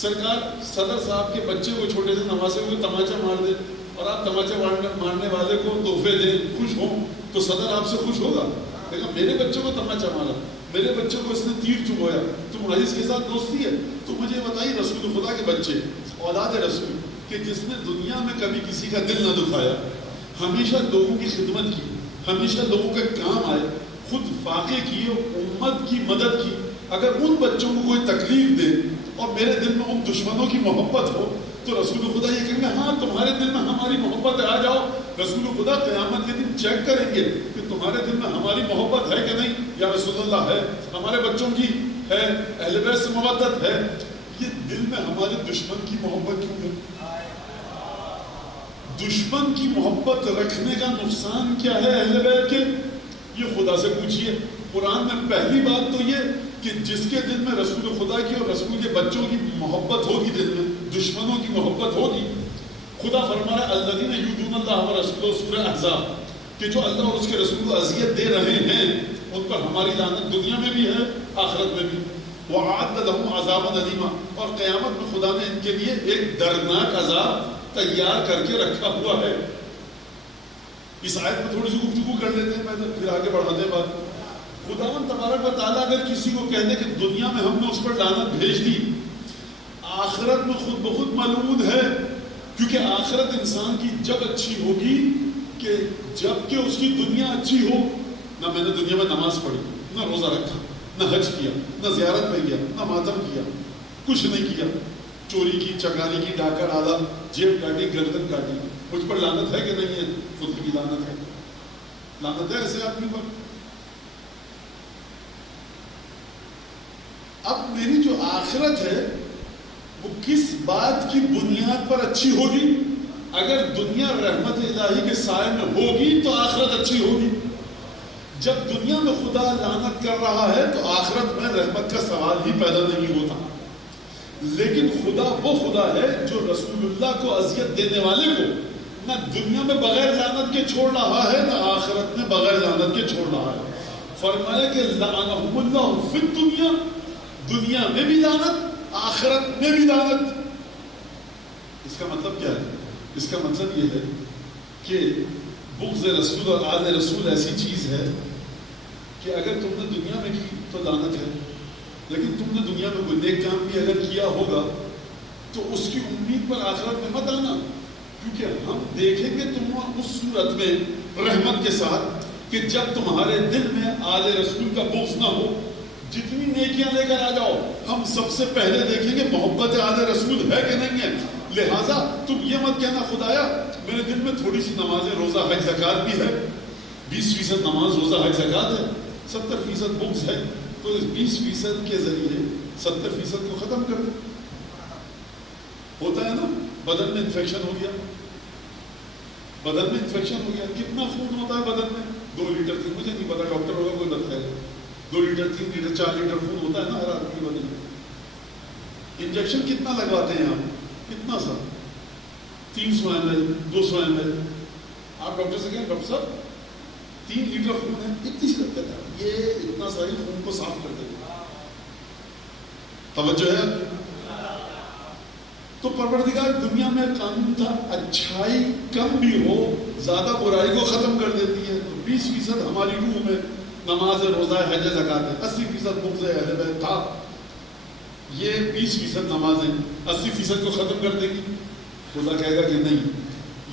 سرکار صدر صاحب کے بچے کو چھوٹے سے نوازے ہوئے تماچا مار دے اور آپ تماچا مارنے والے کو تحفے دیں، خوش ہوں، تو صدر آپ سے خوش ہوگا؟ کہا میرے بچے کو تماچا مارا، میرے بچے کو اس نے تیر چبویا، تمہاری اس کے ساتھ دوستی ہے؟ تو مجھے بتائیے رسول خدا کے بچے، اولاد رسول، کہ جس نے دنیا میں کبھی کسی کا دل نہ دکھایا، ہمیشہ لوگوں کی خدمت کی، ہمیشہ لوگوں کے کام آئے، خود فاقے کیے، امت کی مدد کی، اگر ان بچوں کو کوئی تکلیف دے اور میرے دل میں ان دشمنوں کی محبت ہو تو رسول خدا یہ کہیں گے ہاں تمہارے دل میں ہماری محبت ہے، آ جاؤ۔ رسول خدا قیامت کے دن چیک کریں گے کہ تمہارے دل میں ہماری محبت ہے کہ نہیں، یا رسول اللہ ہے، ہمارے بچوں کی ہے، اہل بیت سے مودت ہے، یہ دل میں ہمارے دشمن کی محبت کیوں ہے؟ دشمن کی محبت رکھنے کا نقصان کیا ہے اہل بیت کے؟ یہ خدا سے پوچھئے۔ قرآن میں پہلی بات تو یہ کہ جس کے دل میں رسول خدا کی اور رسول کے بچوں کی محبت ہوگی، دل میں دشمنوں کی محبت ہوگی۔ خدا فرما رہا ہے الذین یؤذون اللہ ورسولہ، سورہ احزاب، کہ جو اللہ اور اس کے رسول کو اذیت دے رہے ہیں ان پر ہماری لعنت دنیا میں بھی ہے، آخرت میں بھی۔ وَأَعَدَّ لَهُمْ عَذَابًا أَلِيمًا، اور قیامت میں خدا نے ان کے لیے ایک دردناک عذاب تیار کر کے رکھا ہوا ہے۔ اس آیت میں تھوڑی سی گفتگو کر لیتے ہیں، میں تو پھر آگے بڑھاتے ہیں بات۔ خداوند تبارک و تعالیٰ اگر کسی کو کہہ دے کہ دنیا میں ہم نے اس پر لعنت بھیج دی، آخرت میں خود بخود ملعون ہے، کیونکہ آخرت انسان کی جب اچھی ہوگی کہ جب کہ اس کی دنیا اچھی ہو، نہ میں نے دنیا میں نماز پڑھی، نہ روزہ رکھا، نہ حج کیا، نہ زیارت پہ گیا، نہ ماتم کیا، کچھ نہیں کیا، چوری کی، چکاری کی، ڈاکہ ڈالا، جیب کاٹی، گردن کاٹی، مجھ پر لعنت ہے کہ نہیں ہے؟ خود کی لعنت ہے، لعنت ہے ایسے آدمی پر۔ اب میری جو آخرت ہے وہ کس بات کی بنیاد پر اچھی ہوگی؟ اگر دنیا رحمت الہی کے سائے میں ہوگی تو آخرت اچھی ہوگی۔ جب دنیا میں خدا لعنت کر رہا ہے تو آخرت میں رحمت کا سوال ہی پیدا نہیں ہوتا۔ لیکن خدا وہ خدا ہے جو رسول اللہ کو اذیت دینے والے کو نہ دنیا میں بغیر لعنت کے چھوڑ رہا ہے، نہ آخرت میں بغیر لعنت کے چھوڑ رہا ہے۔ فرمایا کہ لعنہم اللہ فی الدنیا، دنیا میں بھی لعنت، آخرت میں بھی لعنت۔ اس کا مطلب کیا ہے؟ اس کا مطلب یہ ہے کہ بغض رسول اور آل رسول ایسی چیز ہے کہ اگر تم نے دنیا میں کی تو لعنت ہے، لیکن تم نے دنیا میں کوئی نیک کام بھی اگر کیا ہوگا تو اس کی امید پر آخرت میں مت آنا، کیونکہ ہم دیکھیں گے تم اس صورت میں رحمت کے ساتھ کہ جب تمہارے دل میں آل رسول کا بغض نہ ہو، جتنی نیکیاں لے کر آ جاؤ، ہم سب سے پہلے دیکھیں گے محبت آل رسول ہے کہ نہیں ہے۔ لہٰذا تم یہ مت کہنا خدایا میرے دل میں تھوڑی سی نماز روزہ حج زکوٰۃ بھی ہے، 20% نماز روزہ حج زکوٰۃ ہے، 70% بغض ہے، تو اس 20% کے ذریعے 70% کو ختم کر دیں۔ ہوتا ہے نا، بدن میں انفیکشن ہو گیا، بدن میں انفیکشن ہو گیا، کتنا خون ہوتا ہے بدن میں؟ 2 لیٹر تک، مجھے نہیں پتا، ڈاکٹر ہوگا کوئی بتائے گا، 2 لیٹر 3 لیٹر 4 لیٹر خون ہوتا ہے نا ہر آدمی کے بدن میں۔ انجیکشن کتنا لگواتے ہیں آپ؟ کتنا سا؟ 300 ml 200 ml۔ آپ ڈاکٹر سے کہیں ڈاکٹر صاحب 3 لیٹر خون ہے، اتنی سی لگتا ہے، یہ اتنا ساری خون کو صاف کر دے گا۔ توجہ ہے؟ تو پروردگار دنیا میں قانون تھا اچھائی کم بھی ہو زیادہ برائی کو ختم کر دیتی ہے، تو 20% ہماری روح میں نماز روزہ حج زکوٰۃ ہے، 80% بغض اہل بیت تھا، یہ 20% نمازیں 80% کو ختم کر دے گی۔ خدا کہے گا کہ نہیں،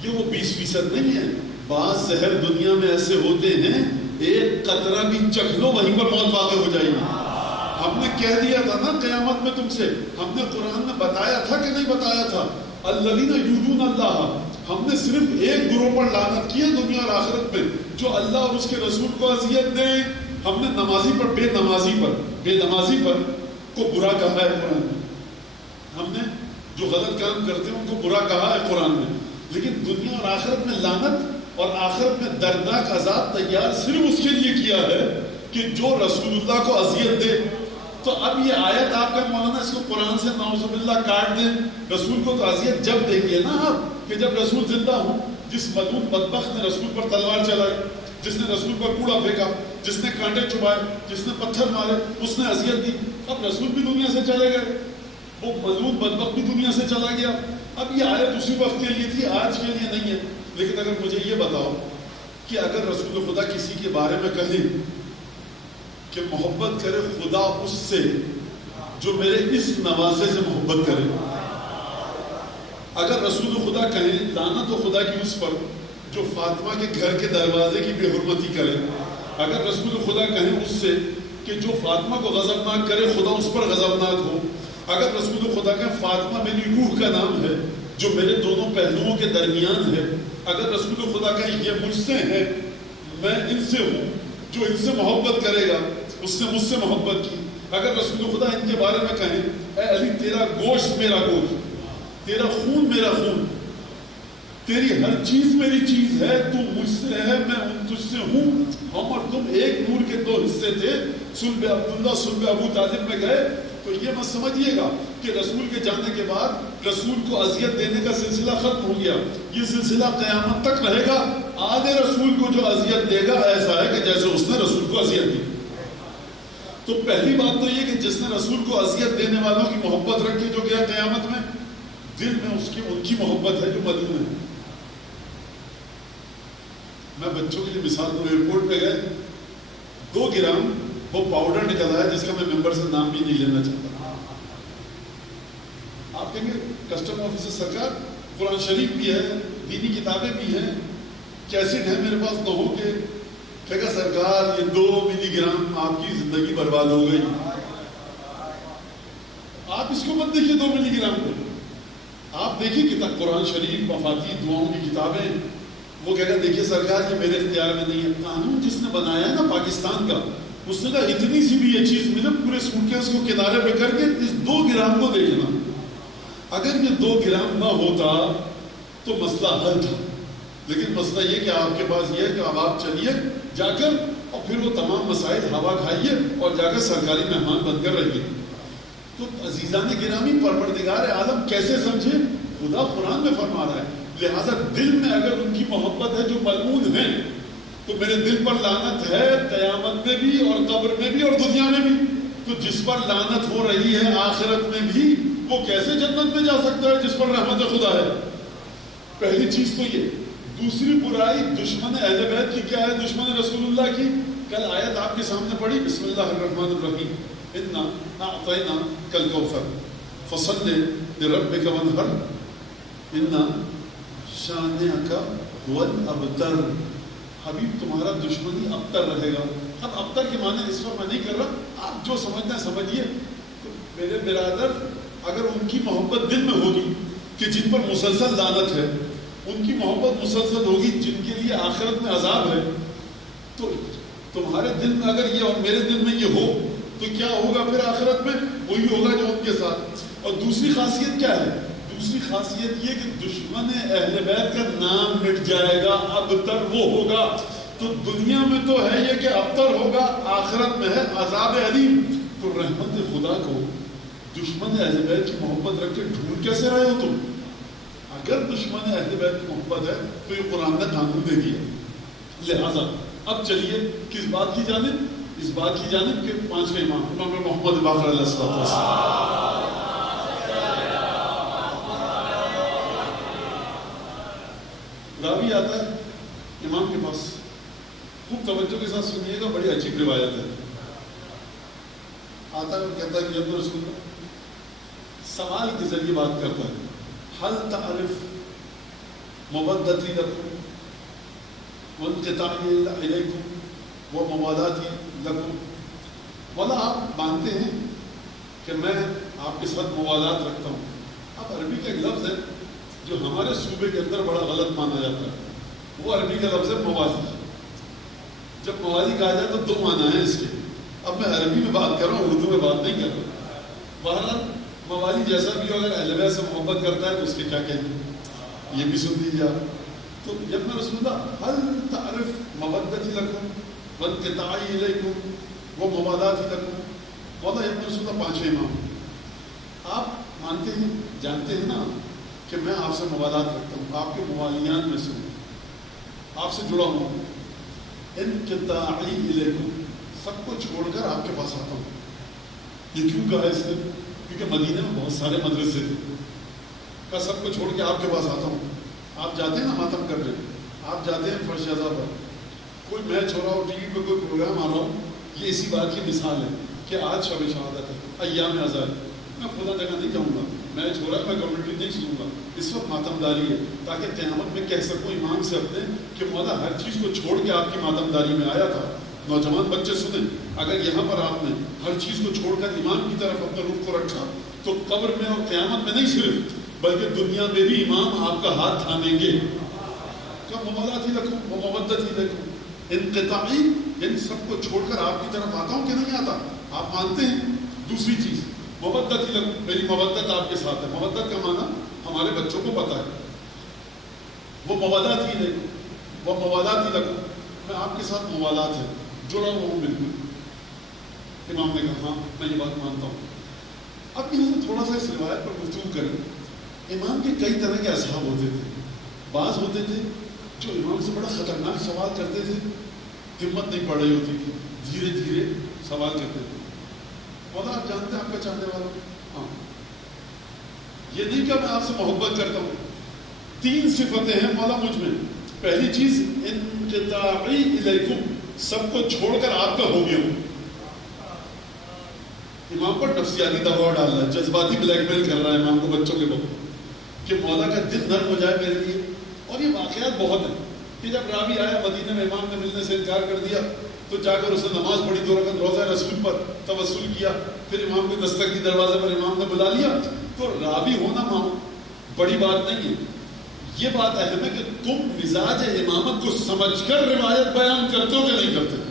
یہ وہ 20% نہیں ہے، بعض زہر دنیا میں ایسے ہوتے ہیں ایک قطرہ بھی چکھ لو وہیں پر موت واقع ہو جائے گی۔ ہم نے کہہ دیا تھا نا قیامت میں تم سے، ہم نے قرآن میں بتایا تھا کہ نہیں بتایا تھا؟ الذین یؤذون اللہ، ہم نے صرف ایک گروہ پر لعنت کی ہے دنیا اور آخرت میں، جو اللہ اور اس کے رسول کو اذیت دے۔ ہم نے نمازی پر بے نمازی پر کو برا کہا ہے قرآن میں، ہم نے جو غلط کام کرتے ہیں ان کو برا کہا ہے قرآن میں، لیکن دنیا اور آخرت میں لعنت اور آخرت میں دردناک عذاب تیار صرف اس کے لیے کیا ہے کہ جو رسول اللہ کو اذیت دے۔ تو اب یہ آیت آپ کا مولانا اس کو قرآن سے نعوذ باللہ کاٹ دیں، رسول کو تو اذیت جب دیں گے نا آپ کہ جب رسول زندہ ہوں۔ جس ملعون بدبخت نے رسول پر تلوار چلائی، جس نے رسول پر کوڑا پھینکا، جس نے کانٹے چبھائے، جس نے پتھر مارے، اس نے اذیت دی، اب رسول بھی دنیا سے چلے گئے، وہ ملعون بدبخت بھی دنیا سے چلا گیا۔ اب یہ آیت اسی وقت کے لیے تھی، آج کے لیے نہیں ہے۔ لیکن اگر مجھے یہ بتاؤ کہ اگر رسول خدا کسی کے بارے میں کہیں کہ محبت کرے خدا اس سے جو میرے اس نوازے سے محبت کرے، اگر رسول خدا کہیں لعنت و خدا کی اس پر جو فاطمہ کے گھر کے دروازے کی بے حرمتی کرے، اگر رسول خدا کہیں اس سے کہ جو فاطمہ کو غضبناک کرے خدا اس پر غضبناک ہو، اگر رسول خدا کہیں فاطمہ میری روح کا نام ہے جو میرے دونوں پہلوؤں کے درمیان ہے، اگر رسول خدا کہیں یہ مجھ سے ہے میں ان سے ہوں، جو ان سے محبت کرے گا اس نے مجھ سے محبت کی، اگر رسول خدا ان کے بارے میں کہیں اے علی تیرا گوشت میرا گوشت، تیرا خون میرا خون، تیری ہر چیز میری چیز ہے، تو مجھ سے ہے میں تجھ سے ہوں، ہم اور تم ایک نور کے دو حصے تھے، صلب عبداللہ صلب ابو طالب میں گئے، تو یہ مت سمجھیے گا کہ رسول کے جانے کے بعد رسول کو اذیت دینے کا سلسلہ ختم ہو گیا، یہ سلسلہ قیامت تک رہے گا۔ آدھے رسول کو جو اذیت دے گا ایسا ہے کہ جیسے اس نے رسول کو اذیت دی۔ تو پہلی بات تو یہ کہ جس نے رسول کو اذیت دینے والوں کی محبت رکھی جو گیا قیامت میں، دل میں اس کی ان کی محبت ہے جو ملعون ہے۔ میں بچوں کے لیے مثال دوں، ایئرپورٹ پہ گئے 2 گرام وہ پاؤڈر نکل آیا جس کا میں ممبر سے نام بھی نہیں لینا چاہتا۔ آپ کہیں گے کسٹم آفیسر سرکار قرآن شریف بھی ہے، دینی کتابیں بھی ہیں، کیسٹ ہے میرے پاس، نہ ہو کے کہا سرکار یہ 2 ملی گرام آپ کی زندگی برباد ہو گئی۔ آپ اس کو مت دیکھیے 2 ملی گرام کو، آپ دیکھیے کتاب قرآن شریف، مفاتیح دعاؤں کی کتابیں۔ وہ کہہ گا دیکھیے سرکار یہ میرے اختیار میں نہیں ہے، قانون جس نے بنایا ہے نا پاکستان کا، اس نے کہا اتنی سی بھی یہ چیز ملے پورے سوٹکیس کو کنارے پہ کر کے اس 2 گرام کو دیکھنا، اگر یہ 2 گرام نہ ہوتا تو مسئلہ حل تھا۔ لیکن مسئلہ یہ کہ آپ کے پاس یہ ہے کہ اب آپ چلیے جا کر اور پھر وہ تمام مسائل ہوا کھائیے اور جا کر سرکاری مہمان بن کر رہیے۔ تو عزیزان گرامی پروردگار عالم کیسے سمجھے؟ خدا قرآن میں فرما رہا ہے، لہٰذا دل میں اگر ان کی محبت ہے جو ملعون ہے تو میرے دل پر لعنت ہے قیامت میں بھی اور قبر میں بھی اور دنیا میں بھی۔ تو جس پر لعنت ہو رہی ہے آخرت میں بھی وہ کیسے جنت میں جا سکتا ہے جس پر رحمت خدا ہے؟ پہلی چیز تو یہ۔ دوسری برائی دشمن اہل بیت کی کیا ہے؟ دشمن رسول اللہ کی کل آیت آپ کے سامنے پڑھی، بسم اللہ الرحمن الرحیم، انا اعطینا کالکوثر فصل لربک وانحر ان شانئک هو الابتر۔ حبیب تمہارا دشمنی ابتر رہے گا۔ اب ابتر کے معنی اس وقت میں نہیں کر رہا، آپ جو سمجھنا ہے سمجھیے۔ میرے برادر اگر ان کی محبت دل میں ہوگی کہ جن پر مسلسل لعنت ہے، ان کی محبت مسلسل ہوگی جن کے لیے آخرت میں عذاب ہے، تو تمہارے دل میں اگر یہ اور میرے دل میں یہ ہو تو کیا ہوگا پھر آخرت میں؟ وہی ہوگا جو ان کے ساتھ۔ اور دوسری خاصیت کیا ہے؟ دوسری خاصیت یہ کہ دشمن اہل بیت کا نام مٹ جائے گا، ابتر وہ ہوگا۔ تو دنیا میں تو ہے یہ کہ ابتر ہوگا، آخرت میں ہے عذاب علیم۔ تو رحمت خدا کو دشمن اہل بیت کی محبت رکھ کے ڈھونڈ کیسے رہے ہو تم؟ اگر دشمن اہل بیت کی محبت ہے تو یہ قرآن نے قانون دے دیا۔ لہذا اب چلیے کس بات کی جانب؟ اس بات کی جانب کہ 5ویں امام امام محمد باقر علیہ السلام۔ راوی آتا ہے امام کے پاس، خوب توجہ کے ساتھ سنیے گا، بڑی عجیب روایت ہے۔ آتا ہے اور کہتا ہے کہ رسول اللہ سوال کے ذریعے بات کرتا ہے، حل تعرف مودتی لکم وانقطاعی الیکم وموالاتی لکم. مولا آپ مانتے ہیں کہ میں آپ کے ساتھ موالات رکھتا ہوں. اب عربی کا ایک لفظ ہے جو ہمارے صوبے کے اندر بڑا غلط مانا جاتا ہے. وہ عربی کا لفظ ہے موالی. جب موالی کہا جائے تو دو معنی ہیں اس کے. اب میں عربی میں بات کر رہا ہوں, اردو میں بات نہیں کر رہا. بہرحال موالی جیسا بھی ہو, اگر اہل بیت سے محبت کرتا ہے تو اس کے کیا کہیں گے یہ بھی سن لیجیے آپ. تو جب میں رسول اللہ حل تعرف مودتی لکم وانقطاعی الیکم وموالات لکم, مولا ابن رسول اللہ پانچویں امام. آپ مانتے ہیں, جانتے ہیں نا کہ میں آپ سے موالات رکھتا ہوں, آپ کے موالیان میں سے ہوں, آپ سے جڑا ہوں. انقطاعی الیکم, سب کو چھوڑ کر آپ کے پاس آتا ہوں. یہ کیوں کہا اس نے؟ کیونکہ مدینہ میں بہت سارے مدرسے تھے. کا سب کو چھوڑ کے آپ کے پاس آتا ہوں. آپ جاتے ہیں نا ماتم کرنے, آپ جاتے ہیں فرش اعضاء پر, کوئی میچ ہو رہا ہو, ٹی وی پہ کوئی پروگرام آ رہا ہو, یہ اسی بات کی مثال ہے کہ آج شب شہادت ہے, ایام اعضاء. میں خدا جگہ نہیں جاؤں گا, میچ ہو رہا ہے, میں کمیونٹی نہیں سنوں گا. اس وقت ماتم داری ہے تاکہ قیامت میں کہہ سکوں امام سے اپنے کہ مولا ہر چیز کو چھوڑ کے آپ کی ماتم داری میں آیا تھا. نوجوان بچے سنیں, اگر یہاں پر آپ نے ہر چیز کو چھوڑ کر امام کی طرف اپنے رخ کو رکھا تو قبر میں اور قیامت میں نہیں صرف بلکہ دنیا میں بھی امام آپ کا ہاتھ تھامیں گے. کب موالاتی لکم ومودتی لکم, انقطاعی یعنی سب کو چھوڑ کر آپ کی طرف آتا ہوں کہ نہیں آتا, آپ مانتے ہیں. دوسری چیز مودتی لکم, میری مودت آپ کے ساتھ ہے. مودت کا معنی ہمارے بچوں کو پتہ ہے. وہ موالاتی لکم وموالاتی لکم, میں آپ کے ساتھ موالات ہے, جڑا ہوا ہوں بالکل. امام نے کہا ہاں میں یہ بات مانتا ہوں. اب یہاں سے تھوڑا سا اس روایت پر گفتگو کریں. امام کے کئی طرح کے اصحاب ہوتے تھے. بعض ہوتے تھے جو امام سے بڑا خطرناک سوال کرتے تھے, ہمت نہیں پڑ رہی ہوتی تھی, دھیرے دھیرے سوال کرتے تھے. مولا آپ جانتے ہیں آپ کا چاہنے والا, ہاں یہ نہیں کہ میں آپ سے محبت کرتا ہوں. تین صفتیں ہیں مولا مجھ میں. پہلی چیز انقطاعی الیکم, سب کو چھوڑ کر آپ کا ہو گیا ہوں. امام پر نفسیاتی دباؤ ڈال رہا ہے, جذباتی بلیک میل کر رہا ہے امام کو بچوں کے وقت کہ مولا کا دل نرم ہو جائے میرے لیے. اور یہ واقعات بہت ہیں کہ جب راوی آیا مدینہ میں, امام نے ملنے سے انکار کر دیا تو جا کر اس نے نماز پڑھی, 2 رکعت روضہ رسول پر توسل کیا, پھر امام کے دستک دی دروازے پر, امام نے بلا لیا. تو راوی ہونا بڑی بات نہیں ہے. یہ بات اہم ہے کہ تم مزاج امامت کو سمجھ کر روایت بیان کرتے ہو کہ نہیں کرتے,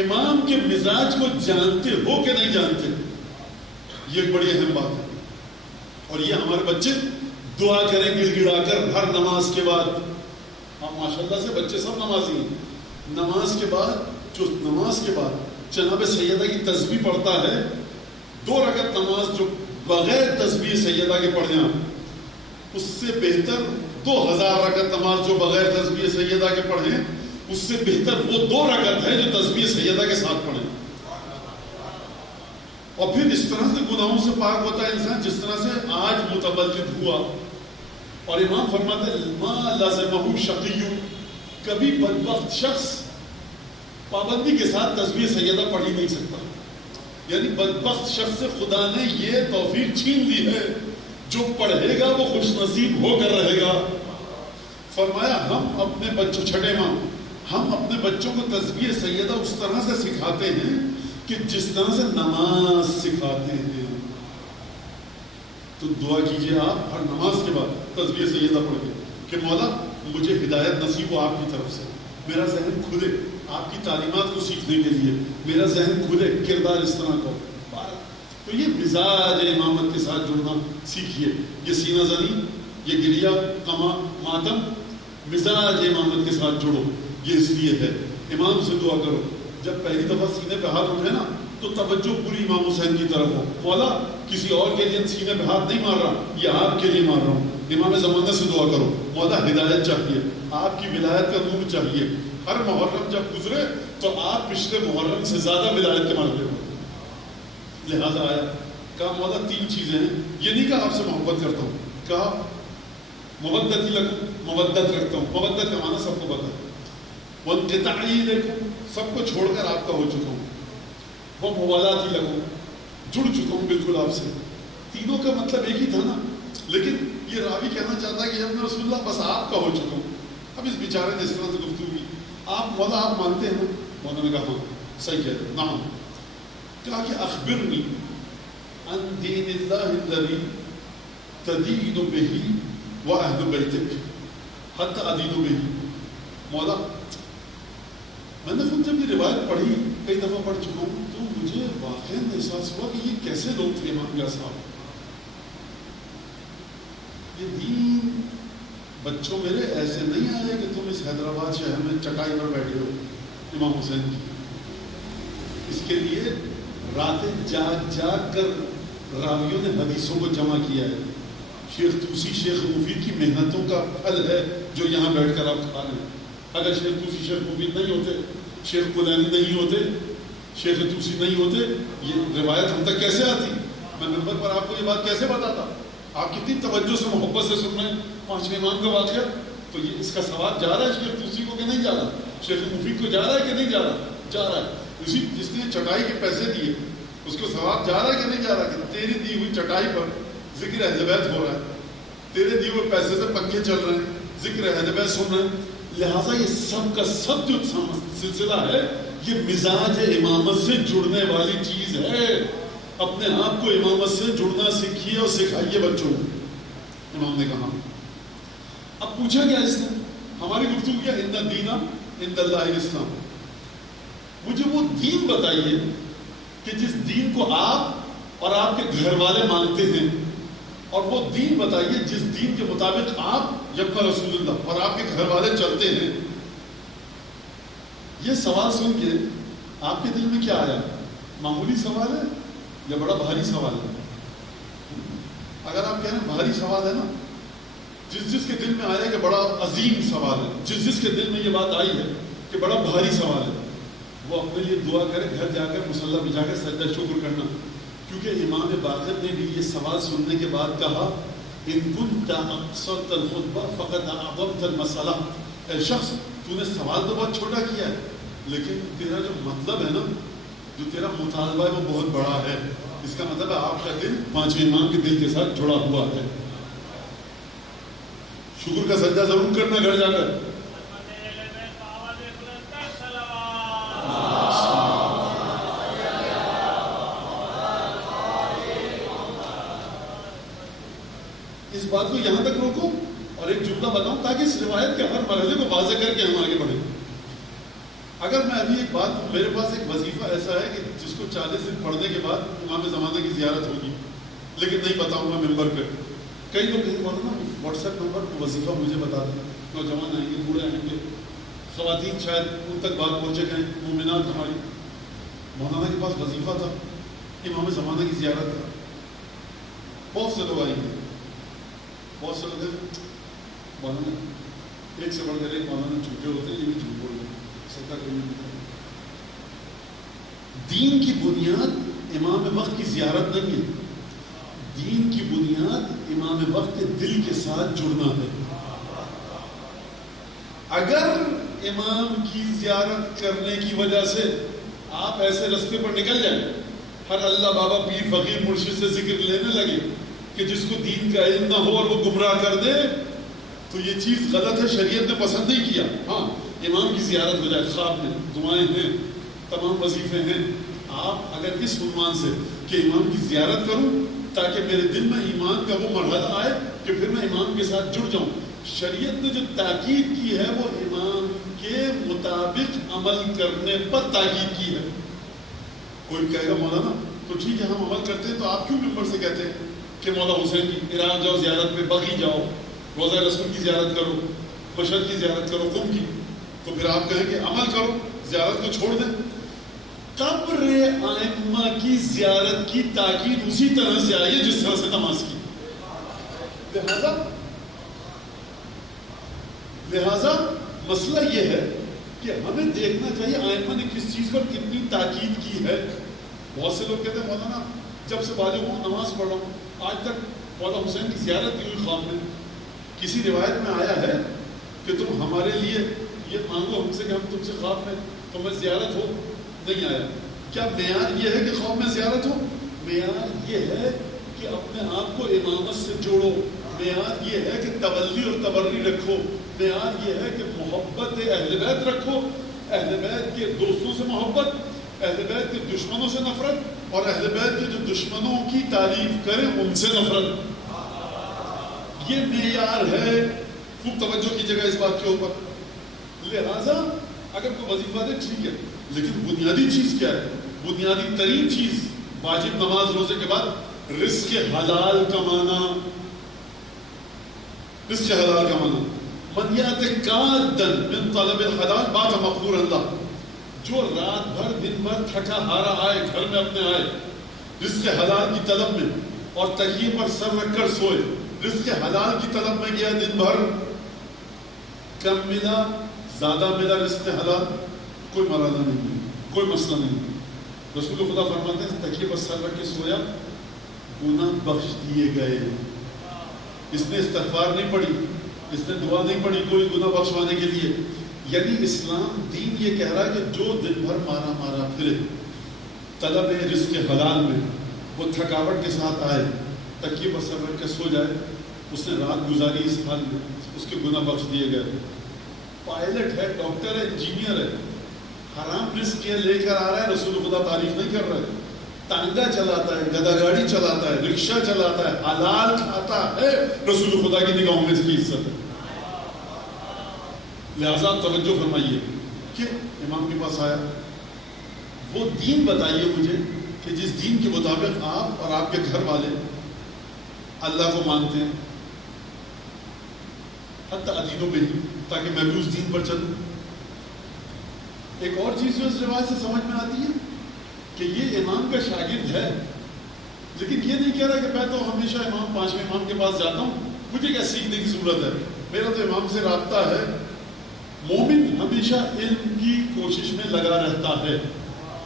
امام کے مزاج کو جانتے ہو کہ نہیں جانتے. یہ ایک بڑی اہم بات ہے. اور یہ ہمارے بچے دعا کریں گڑ گڑا کر ہر نماز کے بعد. ہاں ماشاءاللہ سے بچے سب نمازی ہیں. نماز کے بعد جناب سیدہ کی تسبیح پڑھتا ہے, 2 رکعت نماز جو بغیر تسبیح سیدہ کے پڑھیں, اس سے بہتر 2000 رکعت نماز جو بغیر تسبیح سیدہ کے پڑھیں, اس سے بہتر وہ 2 رکعت ہے جو تسبیح سیدہ کے ساتھ پڑھیں. اور پھر اس طرح سے گناہوں سے پاک ہوتا ہے انسان جس طرح سے آج متبلد ہوا. اور امام فرماتے ہیں ما لازمہ شقی, کبھی بدبخت شخص پابندی کے ساتھ تسبیح سیدہ پڑھ ہی نہیں سکتا. یعنی بدبخت شخص سے خدا نے یہ توفیق چھین لی ہے, جو پڑھے گا وہ خوش نصیب ہو کر رہے گا. فرمایا ہم اپنے بچوں, چھٹے ماں, ہم اپنے بچوں کو تسبیح سیدہ اس طرح سے سکھاتے ہیں کہ جس طرح سے نماز سکھاتے ہیں. تو دعا کیجئے آپ ہر نماز کے بعد تسبیح سیدہ پڑھ کے کہ مولا مجھے ہدایت نصیب ہو آپ کی طرف سے, میرا ذہن کھلے آپ کی تعلیمات کو سیکھنے کے لیے, میرا ذہن کھلے کردار اس طرح کو. تو یہ مزاج امامت کے ساتھ جڑنا سیکھیے. یہ سینہ زنی, یہ گریا کما ماتم, مزاج امامت کے ساتھ جڑو. یہ اس لیے ہے امام سے دعا کرو. جب پہلی دفعہ سینے پہ ہاتھ اٹھے نا تو توجہ پوری امام حسین کی طرف ہو. مولا کسی اور کے لیے سینے پہ ہاتھ نہیں مار رہا, یہ آپ کے لیے مار رہا ہوں. امام زمانہ سے دعا کرو, مولا ہدایت چاہیے, آپ کی ولایت کا نور چاہیے. ہر محرم جب گزرے تو آپ پچھلے محرم سے زیادہ ولایت کے مانگتے ہو. لہذا آیا کہا مولا 3 چیزیں ہیں. یہ نہیں کہا آپ سے محبت کرتا ہوں, کہا مودتی لکم, مودت رکھتا ہوں. مودت کا معنی سب کو پتا ہے. وانقطاعی لکم, سب کو چھوڑ کر آپ کا ہو چکا ہوں. وہ موالاتی لکم, جڑ چکا ہوں بالکل آپ سے. تینوں کا مطلب ایک ہی تھا نا, لیکن یہ راوی کہنا چاہتا ہے کہ جب میں رسول اللہ بس آپ کا ہو چکا ہوں. اب اس بیچارے نے اس طرح سے گفتگو کی. آپ مولا آپ مانتے ہیں نا؟ مولا نے کہا ہاں صحیح کہہ رہے نعم. کہا کہ اخبرنی عن دین اللہ الذی تدین بہ واہل بیتک حتی ادین بہ. مولا میں نے خود جب یہ روایت پڑھی کئی دفعہ پڑھ چکا ہوں تو مجھے واقعی احساس ہوا کہ یہ کیسے لوگ تھے امام کے اصحاب. یہ دین بچوں میرے ایسے نہیں آئے کہ تم اس حیدرآباد شہر میں چٹائی پر بیٹھے ہو امام حسین کی. اس کے لیے راتیں جاگ جاگ کر راویوں نے حدیثوں کو جمع کیا ہے. شیخ توسی شیخ مفید کی محنتوں کا پھل ہے جو یہاں بیٹھ کر آپ کھا رہے ہیں. اگر شیخ توسی شیخ مفید نہیں ہوتے, شیخ کلینی نہیں ہوتے, شیخ توسی نہیں ہوتے, یہ روایت ہم تک کیسے آتی؟ میں نمبر پر آپ کو یہ بات کیسے بتاتا؟ آپ کتنی توجہ سے محبت سے سن رہے ہیں پانچویں امام کا واقعہ. تو یہ اس کا ثواب جا رہا ہے شیخ توسی کو کہ نہیں جا رہا؟ شیخ مفید کو جا رہا ہے کہ نہیں جا رہا؟ جا رہا ہے. اسی جس نے چٹائی کے پیسے دیے اس کو ثواب جا رہا ہے کہ نہیں جا رہا؟ کہ تیری دی ہوئی چٹائی پر ذکر اہل بیت ہو رہا ہے, تیرے دیے ہوئے پیسے سے پنکھے چل رہے ہیں, ذکر اہل بیت سن رہے ہیں. لہٰذا یہ سب کا سب جو سلسلہ ہے یہ مزاج امامت سے جڑنے والی چیز ہے. اپنے آپ کو امامت سے جڑنا سیکھیے اور سکھائیے بچوں کو. امام نے کہا. اب پوچھا گیا اس نے, ہماری گفتگو کیا ان الدین عند اللہ الاسلام. مجھے وہ دین بتائیے کہ جس دین کو آپ اور آپ کے گھر والے مانتے ہیں, اور وہ دین بتائیے جس دین کے مطابق آپ یبقى رسول اللہ اور آپ کے گھر والے چلتے ہیں. یہ سوال سن کے آپ کے دل میں کیا آیا؟ معمولی سوال ہے یا بڑا بھاری سوال ہے؟ اگر آپ کہہ رہے ہیں بھاری سوال ہے نا, جس کے دل میں آیا کہ بڑا عظیم سوال ہے, جس کے دل میں یہ بات آئی ہے کہ بڑا بھاری سوال ہے, وہ اپنے لیے دعا کرے, گھر جا کر مصلی بچھا کر سجدہ شکر کرنا. کیونکہ امام باقر نے بھی یہ سوال سننے کے بعد کہا ان كنت اقصرت الخطبہ فقد اعظمت المسئلہ. اے شخص تو نے سوال تو بہت چھوٹا کیا ہے لیکن تیرا جو مطلب ہے نا, جو تیرا مطالبہ ہے وہ بہت بڑا ہے. اس کا مطلب ہے آپ کا دل پانچویں امام کے دل کے ساتھ جڑا ہوا ہے. شکر کا سجدہ ضرور کرنا گھر جا کر. اس بات کو یہاں تک روکو اور ایک جملہ بتاؤں تاکہ اس روایت کے ہر مرحلے کو واضح کر کے ہم آگے بڑھیں. اگر میں ابھی ایک بات, میرے پاس ایک وظیفہ ایسا ہے کہ جس کو 40 دن پڑھنے کے بعد امام زمانہ کی زیارت ہوگی, لیکن نہیں بتاؤں گا ممبر پہ. کئی لوگ کہیں بولو نا واٹس ایپ نمبر کو وظیفہ مجھے بتا دیں, نوجوان آئیں گے, بوڑھے آئیں گے, خواتین شاید ان تک بات پہنچے گئے, مومنات ہماری. مولانا کے پاس وظیفہ تھا امام زمانہ کی زیارت کا. بہت سے لوگ آئیں گے, بہت سے لوگ مولانا ایک سے بڑھ کر ایک مولانا جھوٹے ہوتے ہیں, یہ بھی جھوٹ بول رہے ہیں, سکتا کوئی نہیں. دین کی بنیاد امام وقت کی زیارت نہیں ہے, دین کی بنیاد امام وقت کے دل کے ساتھ جڑنا ہے. اگر امام کی زیارت کرنے کی وجہ سے آپ ایسے رستے پر نکل جائیں, ہر اللہ بابا پیر فقیر مرشد سے ذکر لینے لگے کہ جس کو دین کا علم نہ ہو اور وہ گمراہ کر دے, تو یہ چیز غلط ہے, شریعت نے پسند نہیں کیا. ہاں امام کی زیارت ہو جائے, خواب میں دعائیں ہیں, تمام وظیفے ہیں. آپ اگر اس عنوان سے کہ امام کی زیارت کروں تاکہ میرے دل میں ایمان کا وہ مرحلہ آئے کہ پھر میں امام کے ساتھ جڑ جاؤں. شریعت نے جو تاکید کی ہے وہ امام کے مطابق عمل کرنے پر تاکید کی ہے. کوئی کہے گا مولانا تو ٹھیک ہے ہم عمل کرتے ہیں, تو آپ کیوں ممبر سے کہتے ہیں کہ مولا حسین کی عراق جاؤ زیارت پہ, بغی جاؤ, روضہ رسول کی زیارت کرو, مشہد کی زیارت کرو, قم کی, تو پھر آپ کہیں کہ عمل کرو, زیارت کو چھوڑ دیں. قبر ائمہ کی زیارت کی تاکید اسی طرح سے آئی ہے جس طرح سے نماز کی. لہذا مسئلہ یہ ہے کہ ہمیں دیکھنا چاہیے ائمہ نے کس چیز پر کتنی تاکید کی ہے. بہت سے لوگ کہتے ہیں مولانا جب سے بالغ ہوں نماز پڑھ رہا ہوں, آج تک مولا حسین کی زیارت کی ہوئی خواب میں. کسی روایت میں آیا ہے کہ تم ہمارے لیے یہ مانگو ہم سے کہ ہم تم سے خواب میں تمہیں زیارت ہو, نہیں آیا. کیا معیار یہ ہے کہ خواب میں زیارت ہو؟ معیار یہ ہے کہ اپنے آپ کو امامت سے جوڑو، معیار یہ ہے کہ تولی اور تبری رکھو، معیار یہ ہے کہ محبت اہل بیت رکھو، اہل بیت کے دوستوں سے محبت، اہل بیت کے دشمنوں سے نفرت، اور اہل بیت کے جو دشمنوں کی تعریف کریں ان سے نفرت. یہ معیار ہے. خوب توجہ کیجیے گا اس بات کے اوپر. لہذا اگر کوئی وظیفہ دے ٹھیک ہے، لیکن بنیادی چیز کیا ہے؟ بنیادی ترین چیز واجب نماز روزے کے بعد رزق حلال کمانا. رزق حلال کمانا. من یأت کادًا من طلب الحلال بات مغفور اللہ. جو رات بھر دن بھر تھکا ہارا آئے گھر میں اپنے آئے رزق حلال کی طلب میں اور تکیے پر سر رکھ کر سوئے، رزق حلال کی طلب میں گیا دن بھر، کم ملا زیادہ ملا رزق حلال، کوئی مرانہ نہیں، کوئی مسئلہ نہیں. رسول خدا فرماتے ہیں تکیے پر سر رکھ کے سویا گناہ بخش دیے گئے. اس نے استغفار نہیں پڑھی، اس نے دعا نہیں پڑھی کوئی گناہ بخشوانے کے لیے. یعنی اسلام دین یہ کہہ رہا ہے کہ جو دن بھر مارا مارا پھرے طلب رزق حلال میں، وہ تھکاوٹ کے ساتھ آئے تکیے پر سر رکھ کے سو جائے، اس نے رات گزاری اس حال میں، اس کے گناہ بخش دیے گئے. پائلٹ ہے، ڈاکٹر ہے، انجینئر ہے، حرام رزق لے کر آ رہا ہے، رسول خدا تعریف نہیں کر رہا ہے. ٹانگا چلاتا ہے، گدا گاڑی چلاتا ہے، رکشہ چلاتا ہے، حلال کھاتا ہے، رسول خدا کی نگاہوں میں اس کی عزت ہے. لہذا توجہ فرمائیے کہ امام کے پاس آیا، وہ دین بتائیے مجھے کہ جس دین کے مطابق آپ اور آپ کے گھر والے اللہ کو مانتے ہیں، حتی ادینوں پہ ہی، تاکہ میں بھی اس دین پر چلوں. ایک اور چیز جو اس روایت سے سمجھ میں آتی ہے کہ یہ امام کا شاگرد ہے، لیکن یہ نہیں کہہ رہا کہ میں تو ہمیشہ امام پانچویں امام کے پاس جاتا ہوں، مجھے کیا سیکھنے کی ضرورت ہے، میرا تو امام سے رابطہ ہے. مومن ہمیشہ علم کی کوشش میں لگا رہتا ہے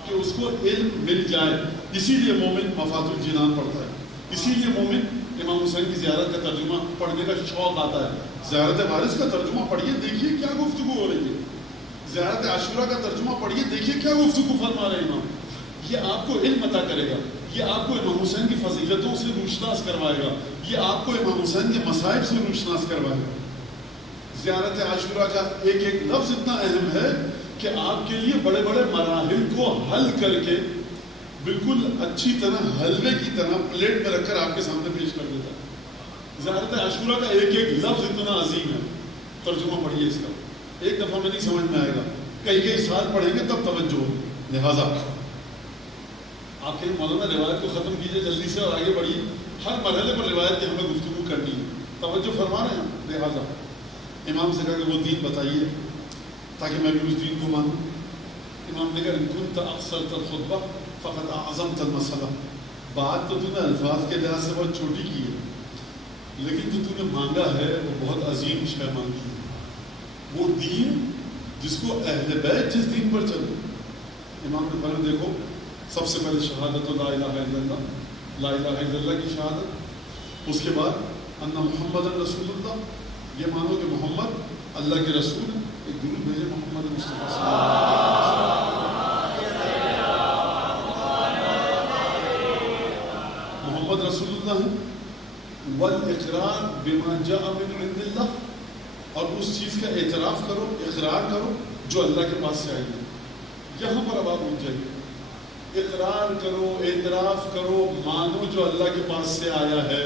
کہ اس کو علم مل جائے، اسی لیے مومن مفاتح الجنان پڑھتا ہے، اسی لیے مومن امام حسین کی زیارت کا ترجمہ پڑھنے کا شوق آتا ہے. زیارت وارث کا ترجمہ پڑھیے، دیکھیے کیا گفتگو ہو رہی ہے. زیارت عاشورہ کا ترجمہ پڑھیے، دیکھیے کیا گفتگو فرما رہے ہیں امام. یہ آپ کو علم عطا کرے گا، یہ آپ کو امام حسین کی فضیلتوں سے روشناس کروائے گا، یہ آپ کو امام حسین کے مصائب سے روشناس کروائے گا. زیارت عاشورہ کا ایک ایک لفظ اتنا اہم ہے کہ آپ کے لیے بڑے بڑے مراحل کو حل کر کے بالکل اچھی طرح حلوے کی طرح پلیٹ میں رکھ کر آپ کے سامنے پیش کر دیتا ہے. زیارت عاشورہ کا ایک ایک لفظ اتنا عظیم ہے. ترجمہ پڑھیے اس کا، ایک دفعہ میں نہیں سمجھ میں آئے گا، کئی سال پڑھیں گے تب توجہ ہوگی. لہٰذا آپ کہیں مولانا روایت کو ختم کیجیے جلدی سے اور آگے بڑھیے. ہر مرحلے پر روایت کی ہمیں گفتگو کرنی ہے، توجہ فرما رہے ہیں. لہٰذا امام سے کہا کہ وہ دین بتائیے تاکہ میں بھی اس دین کو مانوں. امام نے کہا ان کنت اقصرت الخطبہ فقط اعظمت المسئلہ. بات تو نے الفاظ کے لحاظ سے بہت چھوٹی کی ہے، لیکن جو نے مانگا ہے وہ بہت عظیم شے مانگی ہے. وہ دین جس کو اہل بیت جس دین پر چلے. امام نے فرمایا دیکھو، سب سے پہلے شہادت لا الہ الا اللہ، لا الہ الا اللہ کی شہادت، اس کے بعد ان محمد رسول اللہ، یہ مانو کہ محمد اللہ کے رسول ہیں. ایک درود بھیجے محمد مصطفیٰ صلی اللہ علیہ وسلم. محمد رسول اللہ ہیں. والاقرار بما جاء من عند اللہ، اور اس چیز کا اعتراف کرو، اقرار کرو جو اللہ کے پاس سے آئی ہے. یہاں پر اب آپ پہنچ جائیے. اقرار کرو، اعتراف کرو، مانو جو اللہ کے پاس سے آیا ہے.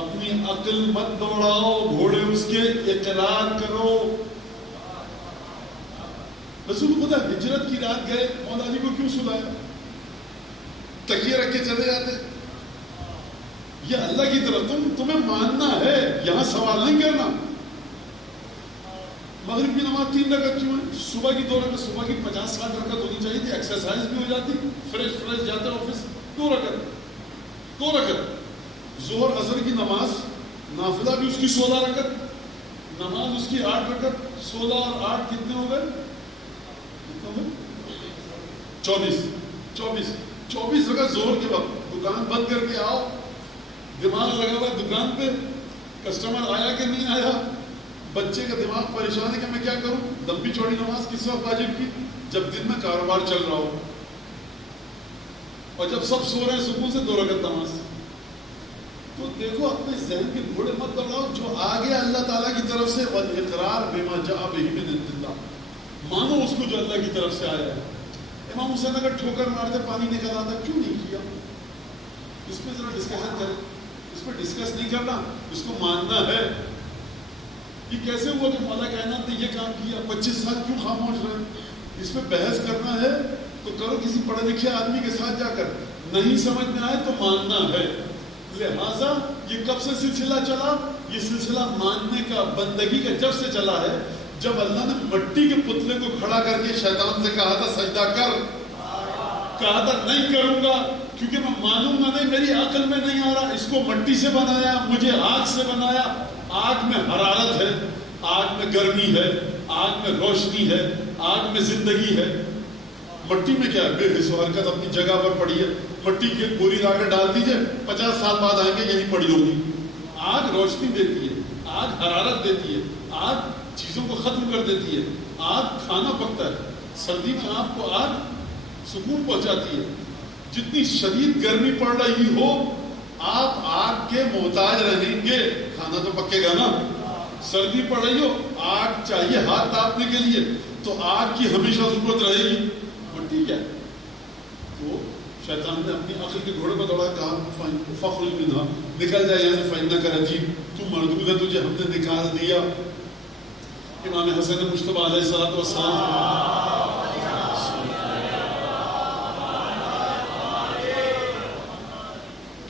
اپنی عقل مت دوڑاؤ گھوڑے اس کے، اقرار کرو. رسول خدا ہجرت کی رات گئے، مولا علی کو کیوں سلایا؟ تکیے رکھ کے چلے جاتے. یہ اللہ کی طرف تمہیں ماننا ہے، یہاں سوال نہیں کرنا. مغرب کی نماز 3 رکعت کیوں ہے؟ صبح کی 2 رکعت، صبح کی 50-60 رکعت ہونی چاہیے تھی، ایکسرسائز بھی ہو جاتی، فریش جاتے آفس. 2 رکعت. ظہر عصر کی نماز نافلہ بھی اس کی 16 رکعت، نماز اس کی 8 رکعت. 16 اور 8 کتنے ہو گئے؟ 24 رکعت ظہر کے وقت. دکان بند کر کے آؤ، دماغ لگا ہوا دکان پہ، کسٹمر آیا کہ نہیں آیا، بچے کا دماغ پریشان ہے کہ میں کیا کروں. لمبی چوڑی نماز کس وقت واجب کی؟ جب دن میں کاروبار چل رہا ہو، اور جب سب سو رہے ہیں صبح سے 2 رکعت نماز. تو دیکھو اپنے ذہن کے گھوڑے مت دوڑاؤ، جو آ گیا اللہ تعالیٰ کی طرف سے، والاقرار بما جاء به من عند اللہ، مانو اس کو جو اللہ کی طرف سے آیا ہے۔ امام حسین اگر ٹھوکر مارتے پانی نکل آتا، کیوں نہیں کیا؟ اس پہ ذرا ڈسکشن کریں، اس پہ ڈسکس نہیں کرنا، اس کو ماننا ہے۔ یہ کیسے ہوا کہ مولا کائنات نے یہ کام کیا، 25 سال کیوں خاموش رہے؟ اس پہ بحث کرنا ہے تو کرو کسی پڑھے لکھے آدمی کے ساتھ جا کر، نہیں سمجھ میں آئے تو ماننا ہے۔ لہٰذا یہ کب سے سلسلہ چلا؟ یہ سلسلہ ماننے کا، بندگی کا جب سے چلا ہے جب اللہ نے مٹی کے پتلے کو کھڑا کر کے شیطان سے کہا تھا سجدہ کر، کہا تھا نہیں کروں گا کیونکہ میں مانوں گا نہیں، میری عقل میں نہیں آ رہا۔ اس کو مٹی سے بنایا، مجھے آگ سے بنایا، آگ میں حرارت ہے، آگ میں گرمی ہے، آگ میں روشنی ہے، آگ میں زندگی ہے۔ مٹی میں کیا ہے؟ بے حس و حرکت اپنی جگہ پر پڑی ہے، مٹی کی بوری لا کر ڈال دیجئے، 50 سال بعد آئیں گے یہی پڑی ہوگی۔ آگ روشنی دیتی ہے، آگ حرارت دیتی ہے، آگ چیزوں کو ختم کر دیتی ہے، آگ کھانا پکتا ہے، سردی میں آپ کو آگ سکون پہنچاتی ہے۔ جتنی شدید گرمی پڑ رہی ہو آپ آگ کے محتاج رہیں گے، کھانا تو پکے گا نا۔ سردی پڑ رہی ہو آگ چاہیے ہاتھ تاپنے کے لیے، تو آگ کی ہمیشہ ضرورت رہے گی۔ مٹی کیا ہے؟ تو شیطان نے اپنی عقل کے گھوڑے پر دوڑا، کہا فخرج منہا، نکل جائے یہاں سے، فإنک رجیم، تو مردود ہے، تجھے ہم نے نکال دیا۔ امام حسن مجتبیٰ علیہ الصلوۃ والسلام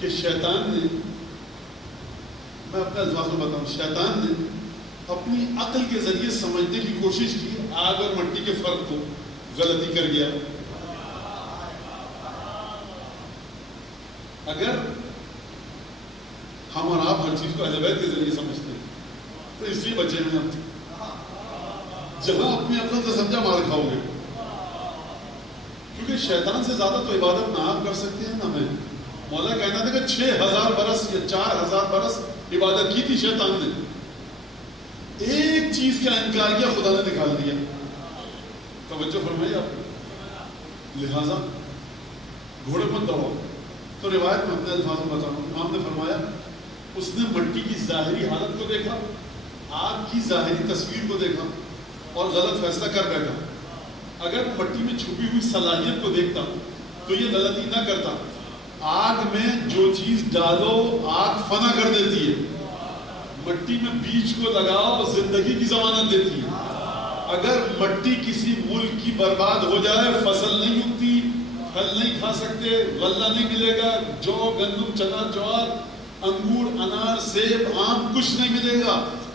کہ شیطان نے، میں اپنے الفاظ میں بتاؤں، شیطان نے اپنی عقل کے ذریعے سمجھنے کی کوشش کی آگ اور مٹی کے فرق کو، غلطی کر گیا۔ اگر ہم اور آپ ہر چیز کو اہل بیت کے ذریعے سمجھتے ہیں تو اس لیے بچے ہیں ہم، جہاں اپنی عقل سے سمجھا مار کھاؤ گے، کیونکہ شیطان سے زیادہ تو عبادت نہ آپ کر سکتے ہیں نہ میں۔ مولا کہنا تھا کہ 6000 برس یا 4000 برس عبادت کی تھی شیطان نے، ایک چیز کا انکار کیا، خدا نے نکال دیا۔ توجہ فرمائیے آپ، لہذا گھوڑے پر دوڑو۔ تو روایت میں اپنے الفاظ میں بتاؤں، امام نے فرمایا اس نے مٹی کی ظاہری حالت کو دیکھا، آگ کی ظاہری تصویر کو دیکھا اور غلط فیصلہ کر بیٹھا۔ اگر مٹی میں چھپی ہوئی صلاحیت کو دیکھتا تو یہ غلطی نہ کرتا۔ آگ میں جو چیز ڈالو آگ فنا کر دیتی ہے، مٹی میں بیج کو لگاؤ زندگی کی ضمانت دیتی ہے۔ اگر مٹی کسی ملک کی برباد ہو جائے، فصل نہیں اگتی، پھل نہیں کھا سکتے، غلہ نہیں ملے گا، جو گندم چنا جوار انگور انار سیب آم کچھ نہیں ملے گا۔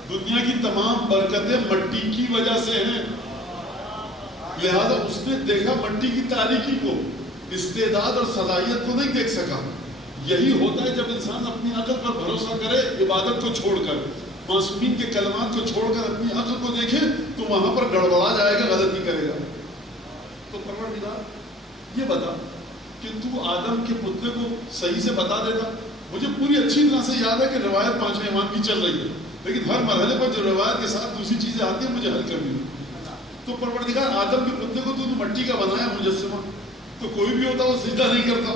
دنیا کی تمام برکتیں مٹی کی وجہ سے ہیں۔ لہذا اس نے دیکھا مٹی کی تاریکی کو، استعداد اور صلاحیت کو نہیں دیکھ سکا۔ یہی ہوتا ہے جب انسان اپنی عقل پر بھروسہ کرے، عبادت کو چھوڑ کر، معصومین کے کلمات کو چھوڑ کر اپنی عقل کو دیکھے تو وہاں پر گڑبڑا جائے گا، غلطی کرے گا۔ تو پروردگار یہ بتا کہ تو آدم کے پتلے کو صحیح سے بتا دیتا۔ مجھے پوری اچھی طرح سے یاد ہے کہ روایت 5 امام کی چل رہی ہے، لیکن ہر مرحلے پر جو روایت کے ساتھ دوسری چیزیں آتی ہیں مجھے حل کرنی ہے۔ تو پروردگار آدم کے پتلے کو تو مٹی کا بنایا مجسمہ، تو کوئی بھی ہوتا وہ سجدہ نہیں کرتا۔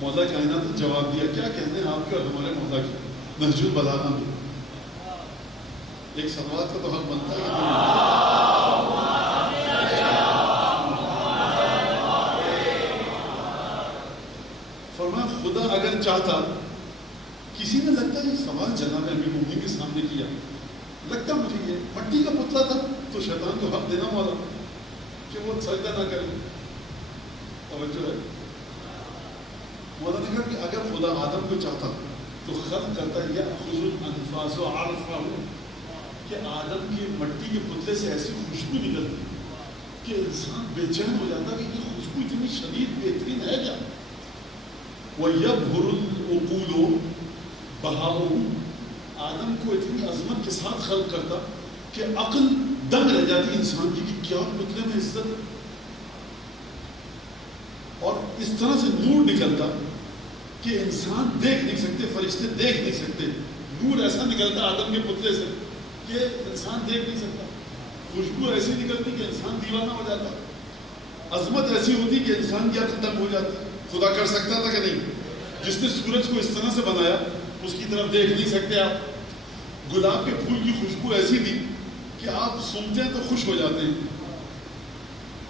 مولا کائنات نے جواب دیا، کیا کہنے ہیں آپ کے اور ہمارے مولا کی؟ نہج البلاغہ میں ایک سوال کا تو حق بنتا ہے۔ فرمایا خدا اگر چاہتا، کسی نے لگتا ہے یہ سوال جناب امیر المومنین کے سامنے کیا، لگتا مجھے یہ مٹی کا پتلا تھا تو شیطان کو حق دینا والا کہ وہ سجدہ نہ کرے۔ توجہ ہے، مولا نے کہا کہ اگر خدا آدم کو چاہتا تو خلق کرتا یأخذ الانفاس عرفہ، کہ آدم کی مٹی کے پتلے سے ایسی خوشبو نکلتی کہ انسان بے چین ہو جاتا کہ یہ خوشبو اتنی شدید بہترین ہے کیا۔ وَيَبْهُرُ الْعُقُولُ بَهَاؤُهُ، آدم کو اتنی عظمت کے ساتھ خلق کرتا کہ عقل دنگ رہ جاتی انسان کی کہ کیا پتلے میں عزت، اور اس طرح سے نور نکلتا کہ انسان دیکھ نہیں سکتے، فرشتے دیکھ نہیں سکتے، نور ایسا نکلتا آدم کے پتلے سے کہ انسان دیکھ نہیں سکتا، خوشبو ایسی نکلتی کہ انسان دیوانہ ہو جاتا، عظمت ایسی ہوتی کہ انسان کی عقل دنگ ہو جاتی۔ خدا کر سکتا تھا کہ نہیں؟ جس نے سورج کو اس طرح سے بنایا اس کی طرف دیکھ نہیں سکتے آپ. گلاب کے پھول کی خوشبو ایسی تھی کہ آپ سنتے ہیں تو خوش ہو جاتے ہیں.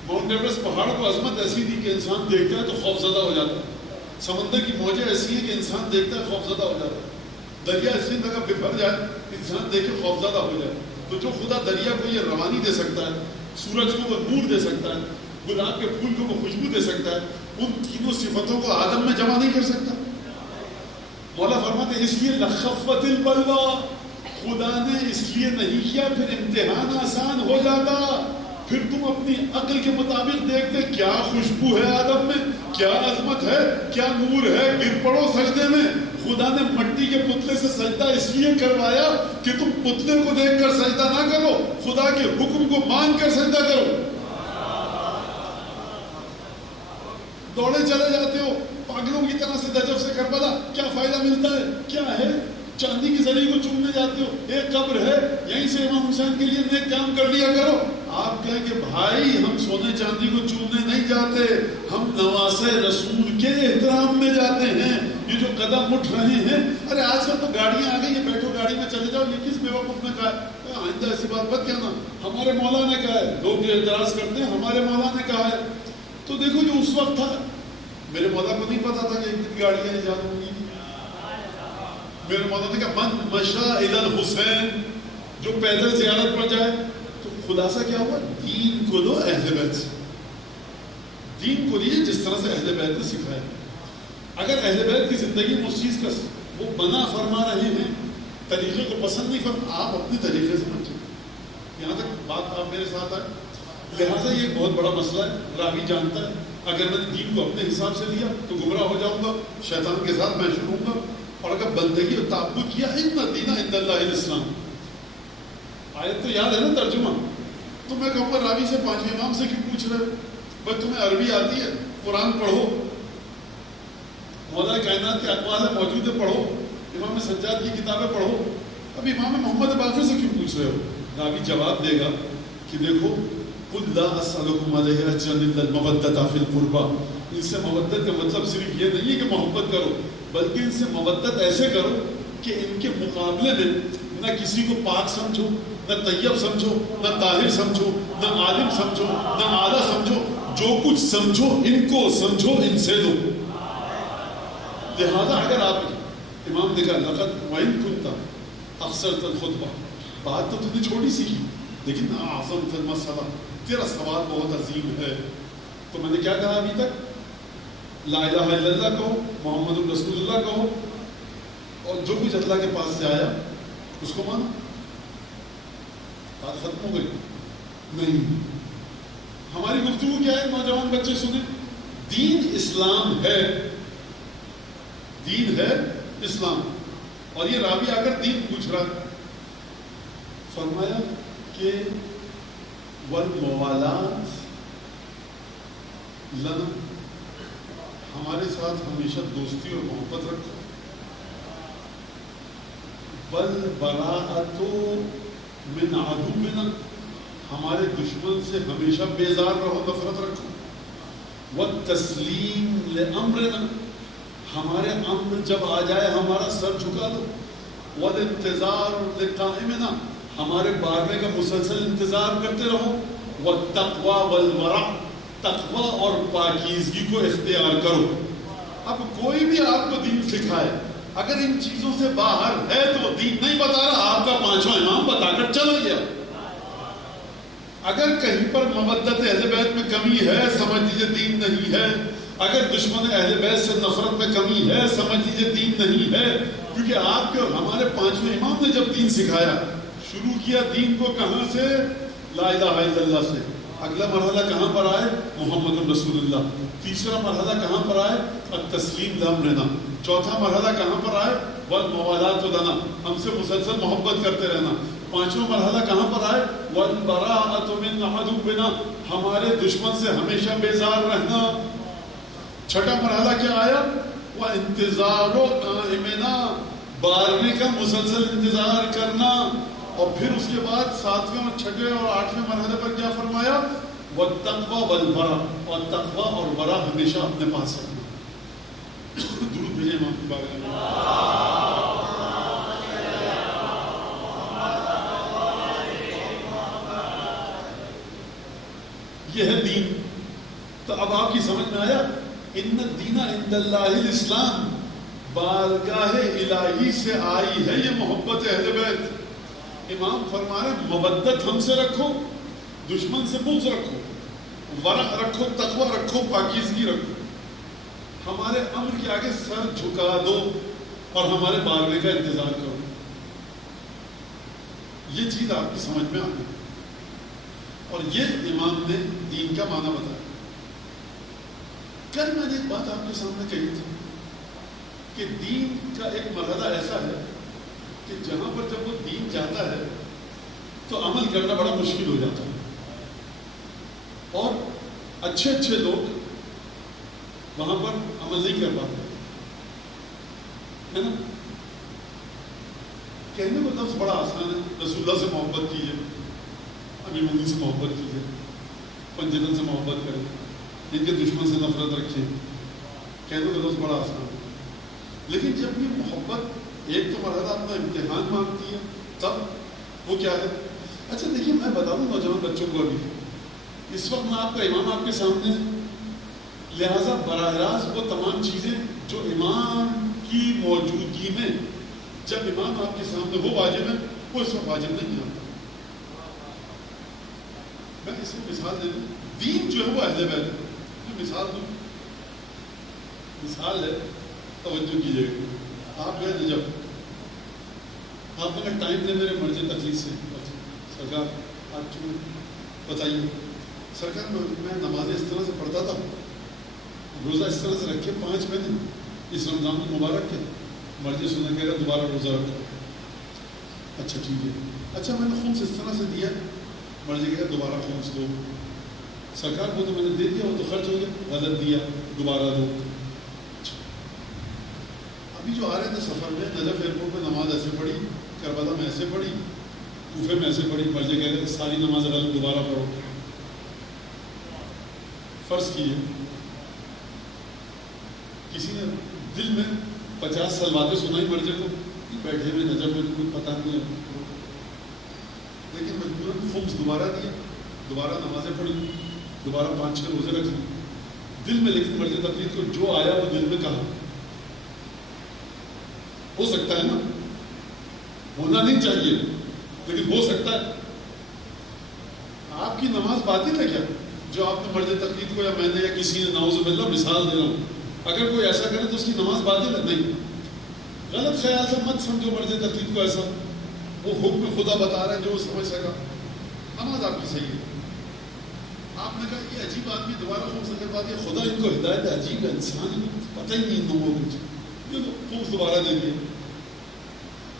ماؤنٹ ایوریسٹ پہاڑ کو عظمت ایسی تھی کہ انسان دیکھتا ہے تو خوفزدہ ہو جاتا ہے. سمندر کی موجیں ایسی ہیں کہ انسان دیکھتا ہے خوفزدہ ہو جاتا ہے. دریا اسی جگہ بکھر جائے انسان دیکھے خوفزدہ ہو جائے. تو جو خدا دریا کو یہ روانی دے سکتا ہے, سورج کو وہ نور دے سکتا ہے, گلاب کے پھول کو وہ خوشبو دے سکتا ہے, ان تینوں صفتوں کو آدم میں جمع نہیں کر سکتا. مولا فرماتے اس لیے لخفت البلوى, خدا نے اس لیے نہیں کیا پھر امتحان آسان ہو جاتا. پھر تم اپنی عقل کے مطابق دیکھتے کیا خوشبو ہے آدم میں, کیا عظمت ہے, کیا نور ہے, گر پڑو سجدے میں. خدا نے مٹی کے پتلے سے سجدہ اس لیے کروایا کہ تم پتلے کو دیکھ کر سجدہ نہ کرو, خدا کے حکم کو مان کر سجدہ کرو. دوڑے چلے جاتے ہو پاگلوں کی طرح سے دجف سے کربلا, کیا فائدہ ملتا ہے, کیا ہے؟ چاندی کی زری کو چومنے جاتے ہو, ایک قبر ہے یہیں سے امام حسین کے لیے نیک کام کر لیا کرو. آپ کہیں کہ بھائی ہم سونے چاندی کو چومنے نہیں جاتے, ہم نواسے رسول کے احترام میں جاتے ہیں. یہ جو قدم اٹھ رہے ہیں, ارے آج کل تو گاڑیاں آ گئی ہیں, بیٹھو گاڑی میں چلے جاؤ. یہ کس بیوقوف نے کہا ہے؟ آئندہ ایسی بات مت کہنا, ہمارے مولا نے کہا ہے. لوگ اعتراض کرتے ہیں ہمارے مولا نے کہا ہے. تو دیکھو جو اس وقت تھا, میرے مولا کو نہیں پتا تھا کہ ایک دن گاڑیاں ایجاد ہوں گی. میرے مولا نے کہا من مشا الی الحسین, جو پیدل زیارت پر جائے. تو خلاصہ کیا ہوا, دین کو دو اہل بیت سے, دین کو دیجیے جس طرح سے اہل بیت نے سکھایا. اگر اہل بیت کی زندگی میں اس چیز کا وہ بنا فرما رہے ہیں, طریقے کو پسند نہیں فرما, آپ اپنے طریقے سے سمجھیں. یہاں تک بات آپ میرے ساتھ آئے. لہٰذا یہ بہت بڑا مسئلہ ہے, راوی جانتا ہے اگر میں نے دین کو اپنے حساب سے لیا تو گمراہ ہو جاؤں گا, شیطان کے ساتھ میں شروع ہوں گا. اور اگر بندگی اور تعبد کیا ان الدین عند اللہ الاسلام, آیت تو یاد ہے نا ترجمہ, تو میں کہوں گا راوی سے پانچویں امام سے کیوں پوچھ رہے ہو, بھائی تمہیں عربی آتی ہے, قرآن پڑھو, مولا کائنات کے اقوال موجود ہے پڑھو, امام سجاد کی کتابیں پڑھو. اب امام محمد باقر سے کیوں پوچھ رہے ہو؟ راوی جواب دے گا کہ دیکھو قل لا اسألکم علیہ اجرا الا المودۃ فی القربى, ان سے مودت کا مطلب صرف یہ نہیں ہے کہ محبت کرو, بلکہ ان سے مودت ایسے کرو کہ ان کے مقابلے میں نہ کسی کو پاک سمجھو, نہ طیب سمجھو, نہ طاہر سمجھو, نہ عالم سمجھو, نہ اعلیٰ سمجھو, جو کچھ سمجھو ان کو سمجھو, ان سے دو. لہذا اگر آپ, امام نے کہا لقد وَإِن كُنْتَ أَخْسَرْتَ الْخُطْبَةَ, بات تو تم نے چھوٹی سی کی, لیکن اعظم فی المسئلہ, تیرا سوال بہت عظیم ہے. تو میں نے کیا کہا ابھی تک, لا الہ الا اللہ کہو, محمد رسول اللہ کہو, اور جو کچھ اللہ کے پاس سے آیا اس کو مانو. بات ختم ہو گئی؟ نہیں. ہماری گفتگو کیا ہے, نوجوان بچے سنیں, دین اسلام ہے, دین ہے اسلام. اور یہ راوی آ کر دین پوچھ رہا, فرمایا کہ والموالات لنا, ہمارے ساتھ ہمیشہ دوستی اور محبت رکھو. والبراءۃ من عدونا, ہمارے دشمن سے ہمیشہ بیزار رہو, نفرت رکھو. والتسلیم لامرنا, ہمارے امر جب آ جائے ہمارا سر جھکا دو. والانتظار لقائمنا, ہمارے بارنے کا مسلسل انتظار کرتے رہو. والتقوی والورع, تقوی اور پاکیزگی کو اختیار کرو. اب کوئی بھی آپ کو دین سکھائے, اگر ان چیزوں سے باہر ہے تو دین نہیں بتا رہا, آپ کا پانچواں امام بتا کر چلا گیا. اگر کہیں پر مودت اہل بیت میں کمی ہے, سمجھ لیجیے دین نہیں ہے. اگر دشمن اہل بیت سے نفرت میں کمی ہے, سمجھ لیجیے دین نہیں ہے. کیونکہ آپ کے اور ہمارے پانچویں امام نے جب دین سکھایا, شروع کیا دین کو کہاں سے, لا الہ الا اللہ سے. اگلا مرحلہ کہاں پر آئے, محمد رسول اللہ. تیسرا مرحلہ کہاں پر آئے, التسلیم لامرنا. چوتھا مرحلہ کہاں پر آئے, والموالات لنا, ہم سے مسلسل محبت کرتے رہنا. پانچواں مرحلہ کہاں پر آئے, والبراءۃ من عدونا, ہمارے دشمن سے ہمیشہ بیزار رہنا. چھٹا مرحلہ کیا آیا, وانتظار قائمنا, بارنے کا مسلسل انتظار کرنا. اور پھر اس کے بعد ساتویں اور چھٹے اور آٹھویں مرحلے پر کیا فرمایا, والتقوی والورع, اور تقوی اور ورع ہمیشہ اپنے پاس رکھنا. درود بھیجیں امام کی بارگاہ میں. یہ ہے دین. تو اب آپ کی سمجھ میں آیا ان الدین عند اللہ الاسلام، بارگاہ الہی سے آئی ہے یہ محبت اہل بیت. امام فرما رہے مودت ہم سے رکھو، دشمن سے بغض رکھو، ورع رکھو، تقوی رکھو، پاکیزگی رکھو. ہمارے امر کے آگے سر جھکا دو اور ہمارے بارگاہ کا انتظار کرو. یہ چیز آپ کی سمجھ میں آ گئی. اور یہ امام نے دین کا معنی بتایا. کل میں نے ایک بات آپ کے سامنے کہی تھی کہ دین کا ایک مرحلہ ایسا ہے کہ جہاں پر جب وہ دین جاتا ہے تو عمل کرنا بڑا مشکل ہو جاتا ہے، اور اچھے اچھے لوگ وہاں پر عمل نہیں کر پاتے، ہے نا. کہنے کو لفظ بڑا آسان ہے، رسول اللہ سے محبت کیجیے، امیر المومنین سے محبت کیجیے، پنجتن سے محبت کریں، ان کے دشمن سے نفرت رکھیں. کہنے کو لفظ بڑا آسان ہے، لیکن جب یہ محبت ایک تو مرحلہ اپنا امتحان مانگتی ہے تب وہ کیا ہے. اچھا دیکھیے میں بتا دوں نوجوان بچوں کو، ابھی اس وقت میں آپ کا امام آپ کے سامنے، لہٰذا براہ راست وہ تمام چیزیں جو امام کی موجودگی میں جب امام آپ کے سامنے وہ واجب ہے، وہ اس وقت واجب نہیں ہے. میں اس میں مثال دے دوں، دین جو ہے وہ اہل بیت ہے. مثال دوں، مثال ہے، توجہ کیجیے گا. آپ گئے نجف، آپ نے ٹائم دے میرے مرضی تکلیف سے، سرکار آپ چون بتائیے. سرکار میں نماز اس طرح سے پڑھتا تھا، روزہ اس طرح سے رکھے 5 مہینے اس رمضان مبارک کے، مرضی سننے کہہ رہا دوبارہ روزہ رکھو. اچھا ٹھیک ہے. اچھا میں نے خمس اس طرح سے دیا، مرضی کہہ رہا دوبارہ خمس دو. سرکار کو تو میں نے دے دیا، وہ تو خرچ ہو گیا، غلط دیا، دوبارہ دو. ابھی جو آ رہے تھے سفر میں نجف ایئرپورٹ پہ نماز ایسے پڑھی، کربلا میں ایسے پڑھی، کوفے میں ایسے پڑھی، مرضی کہہ رہے تھے ساری نماز غلط، دوبارہ پڑھو. فرض کیے کسی نے دل میں 50 سال باتیں سنائی مرضی کو، بیٹھے ہوئے نجف میں کوئی پتہ نہیں ہے، لیکن مجبوراً خمس دوبارہ دیا، دوبارہ نمازیں پڑھی، دوبارہ 5-6 روزے رکھ لی دل میں. لیکن مرضی تقلید کو جو آیا وہ دل میں کہا. ہو سکتا ہے نا، ہونا نہیں چاہیے لیکن ہو سکتا ہے. آپ کی نماز باطل ہے کیا جو آپ نے مرضی تقلید کو، یا میں نے، یا کسی نے، نعوذ باللہ مثال دے رہا ہوں، اگر کوئی ایسا کرے تو اس کی نماز باطل ہے؟ نہیں. غلط خیال سے مت سمجھو مرضی تقلید کو ایسا، وہ حکم خدا بتا رہا ہے جو وہ سمجھ سکا. نماز آپ کی صحیح ہے. آپ نے کہا یہ عجیب آدمی دوبارہ خوب سے کروا دیا، خدا ان کو ہدایت عجیب ہے، انسان پتہ ہی نہیں ان لوگوں کو خوب دوبارہ دے دیا.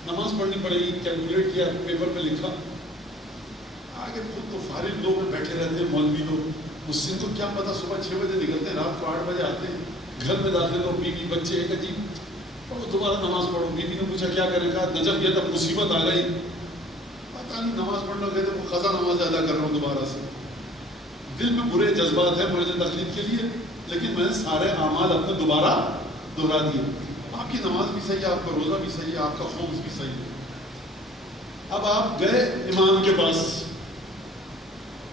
نماز پڑھنی پڑے گی، کیلکولیٹ کیا، پیپر پہ لکھا. آگے خود تو فارغ لوگ بیٹھے رہتے ہیں، مولوی لوگ، اس سے کو کیا پتا، صبح 6 بجے نکلتے ہیں، رات کو 8 بجے آتے ہیں، گھر میں داخل ہو، بیوی بچے، ایک عجیب، اور دوبارہ نماز پڑھو. بیوی نے پوچھا کیا کرے، کہا نجف گیا تب مصیبت آ گئی، پتہ نہیں نماز پڑھنا گئے تو وہ قضا نماز ادا کر رہا ہوں دوبارہ سے. دل میں برے جذبات ہیں مرضی تقلید کے لیے، لیکن میں نے سارے اعمال اپنے دوبارہ دہرا دیے. آپ کی نماز بھی صحیح ہے، آپ کا روزہ بھی صحیح ہے، آپ کا خمس بھی صحیح ہے. اب آپ گئے امام کے پاس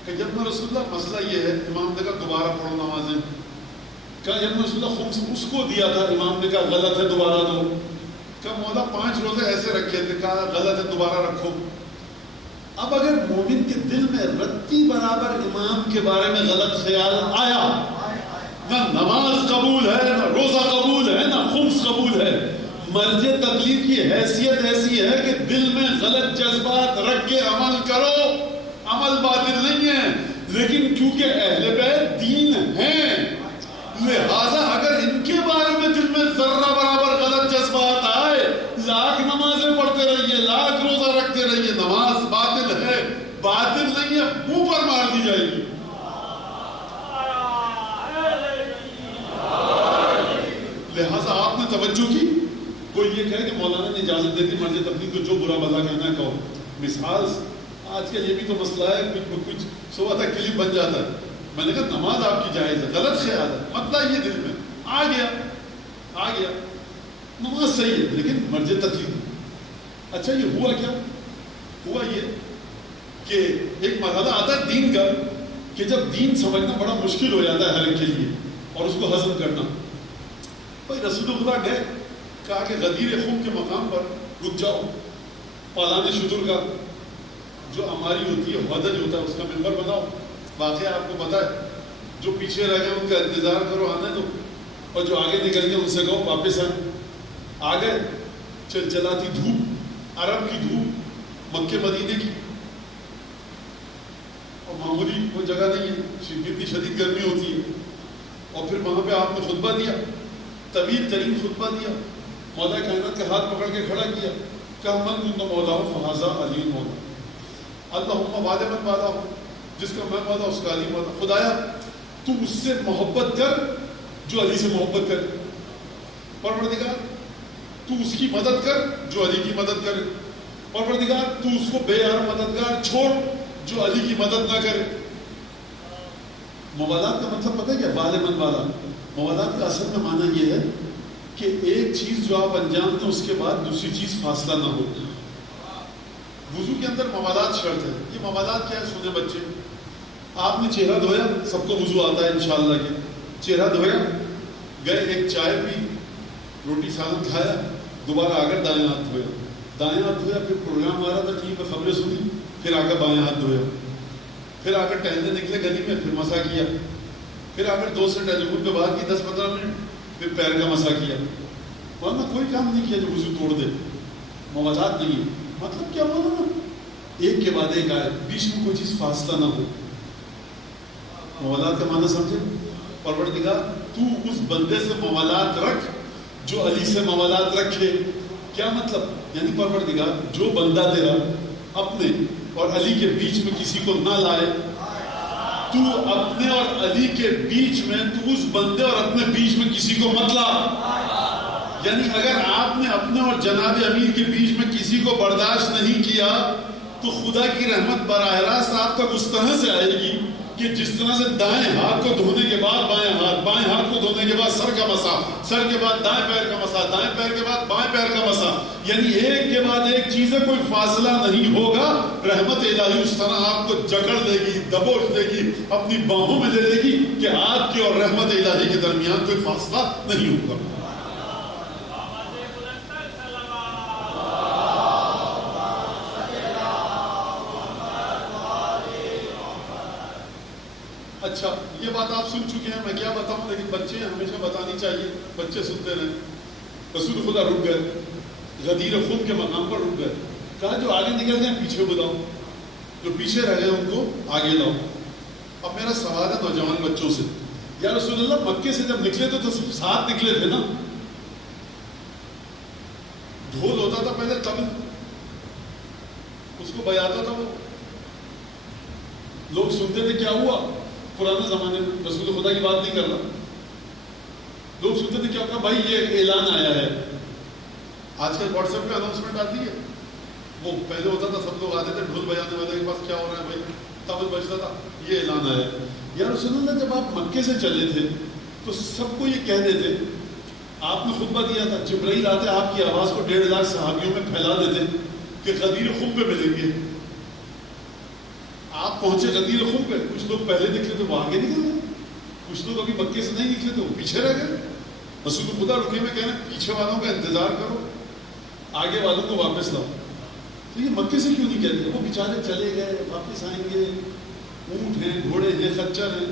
کہ جب میں رسول اللہ مسئلہ یہ ہے، امام نے کہا دوبارہ پڑھو نمازیں. کہا جب میں رسول اللہ خمس اس کو دیا تھا، امام نے کہا غلط ہے، دوبارہ دو. کہا مولا 5 روزے ایسے رکھے تھے، کہا غلط ہے، دوبارہ رکھو. اب اگر مومن کے دل میں رتی برابر امام کے بارے میں غلط خیال آیا، نہ نماز قبول ہے، نہ روزہ قبول ہے، نہ خمس قبول ہے. مرجع تقلید کی حیثیت ایسی ہے کہ دل میں غلط جذبات رکھ کے عمل کرو. عمل باطل نہیں ہے، لیکن کیونکہ اہل بیت دین ہیں، لہذا اگر ان کے بارے میں دل میں ذرہ برابر غلط جذبات آئے، لاکھ نمازیں پڑھتے رہیے، لاکھ روزہ رکھتے رہیے، نماز باطل ہے، باطل نہیں ہے، منہ پر مار دی جائے گی. لہذا آپ نے توجہ کی. کوئی یہ کہے کہ مولانا نے اجازت دے دی مرجع تقلید کو جو برا بھلا کہنا ہے کہو. مثال آج کل یہ بھی تو مسئلہ ہے، کچھ صبح تک کلپ بن جاتا ہے. میں نے کہا نماز آپ کی جائز ہے، غلط خیال ہے، مطلب یہ دل میں آ گیا، نماز صحیح ہے لیکن مرجع تقلید. اچھا یہ ہوا کیا؟ ہوا یہ کہ ایک مرحلہ آتا ہے دین کا کہ جب دین سمجھنا بڑا مشکل ہو جاتا ہے ہر ایک کے لیے اور اس کو ہضم کرنا. بھائی رسول خدا گئے, کہا کہ غدیر خم کے مقام پر رک جاؤ, پالان شتر کا جو ہماری ہوتی ہے حدج ہوتا ہے اس کا ممبر بناؤ. واقعہ آپ کو پتا ہے, جو پیچھے رہ گئے ان کا انتظار کرو, آنے دو, اور جو آگے نکل گئے ان سے کہو واپس آئیں. آ گئے, چلچلاتی دھوپ, عرب کی دھوپ, مکے مدینے کی, اور معمولی کوئی جگہ نہیں ہے, اتنی شدید گرمی ہوتی ہے. اور پھر وہاں پہ آپ نے خطبہ دیا, طویل ترین خطبہ دیا, مولا کائنات کے ہاتھ پکڑ کے کھڑا کیا, کہ من کنت مولا فہذا علی مولا, اللہم والے من والا ہوں, جس کا میں مولا اس کا علی مولا. خدایا تو اس سے محبت کر جو علی سے محبت کرے, پروردگار تو اس کی مدد کر جو علی کی مدد کرے, پروردگار تو اس کو بے یار مددگار چھوڑ جو علی کی مدد نہ کرے. موالات کا مطلب پتہ ہے کیا؟ والے من والا. موالات کا اصل میں معنی یہ ہے کہ ایک چیز جو آپ انجام دیں اس کے بعد دوسری چیز فاصلہ نہ ہو. وضو کے اندر موالات شرط ہے. یہ موالات کیا ہے؟ سنے بچے, آپ نے چہرہ دھویا, سب کو وضو آتا ہے انشاءاللہ کے, چہرہ دھویا, گئے ایک چائے پی, روٹی سالن کھایا, دوبارہ آ کر دائیں ہاتھ دھویا, دائیں ہاتھ دھویا, پھر پروگرام آ رہا تھا ٹی وی پہ خبریں سنی, پھر آ کر بائیں ہاتھ دھویا, پھر آ کر ٹہلنے نکلے گلی میں, پھر مسا کیا, پھر آ کر دوست سے ٹیلی فون پہ بات کی 10-15 منٹ, پھر پیر کا مسا کیا. ورنہ کوئی کام نہیں کیا جو وضو توڑ دے. موالات نہیں ہے. مطلب کیا بولا نا, ایک کے بعد ایک آئے, بیچ میں کوئی چیز فاصلہ نہ ہو. موالات کا معنی سمجھے؟ پروردگار تو اس بندے سے موالات رکھ جو علی سے موالات رکھے. کیا مطلب؟ یعنی پروردگار جو بندہ تیرا اپنے اور علی کے بیچ میں کسی کو نہ لائے, تو اپنے اور علی کے بیچ میں, تو اس بندے اور اپنے بیچ میں کسی کو مت لا. یعنی اگر آپ نے اپنے اور جناب امیر کے بیچ میں کسی کو برداشت نہیں کیا تو خدا کی رحمت براہ راست آپ تک اس طرح سے آئے گی کہ جس طرح سے دائیں ہاتھ کو دھونے کے بعد بائیں ہاتھ کو دھونے کے بعد سر کا مسا, سر کے بعد دائیں پیر کا مسا, دائیں پیر کے بعد بائیں پیر کا مسا, یعنی ایک کے بعد ایک چیزیں, کوئی فاصلہ نہیں ہوگا. رحمت الہی اس طرح آپ کو جکڑ دے گی, دبوچ دے گی, اپنی باہوں میں لے لے گی کہ آپ کی اور رحمت الہی کے درمیان کوئی فاصلہ نہیں ہوگا. اچھا, یہ بات آپ سن چکے ہیں, میں کیا بتاؤں, لیکن بچے ہمیشہ بتانی چاہیے, بچے سنتے رہیں. رسول خدا رک گئے, غدیر خم کے مقام پر رک گئے, کہا جو آگے نکل گئے پیچھے بلاؤ, جو پیچھے رہ گئے ان کو آگے لاؤ. اب میرا سوال ہے نوجوان بچوں سے, یا رسول اللہ مکے سے جب نکلے تو ساتھ نکلے تھے نا, ڈھول ہوتا تھا پہلے تب اس کو بجاتا تھا وہ, لوگ سنتے تھے. کیا ہوا پرانے زمانے میں, رسول خدا کی بات نہیں کر رہا, لوگ سنتے تھے کیا بھائی یہ اعلان آیا ہے. آج کل واٹس ایپ پہ اناؤنسمنٹ آتی ہے, وہ پہلے ہوتا تھا سب لوگ آتے تھے ڈھول بجانے والے کے پاس, کیا ہو رہا ہے بھائی, تب بجتا تھا یہ اعلان آیا ہے. یا رسول اللہ جب آپ مکے سے چلے تھے تو سب کو یہ کہہ دیتے, آپ نے خطبہ دیا تھا, جبرائیل آتے آپ کی آواز کو 1.5 لاکھ صحابیوں میں پھیلا دیتے کہ غدیر خم پہ ملیں گے. آپ پہنچے غدیر خم پہ, کچھ لوگ پہلے نکلے تو وہ آگے نکل گئے, کچھ لوگ ابھی مکے سے نہیں نکلے تو وہ پیچھے رہ گئے. رسول خدا رکے میں کہنا پیچھے والوں کا انتظار کرو, آگے والوں کو واپس لاؤ. تو یہ مکے سے کیوں نہیں کہتے؟ وہ بیچارے چلے گئے, واپس آئیں گے, اونٹ ہیں, گھوڑے ہیں, خچر ہیں,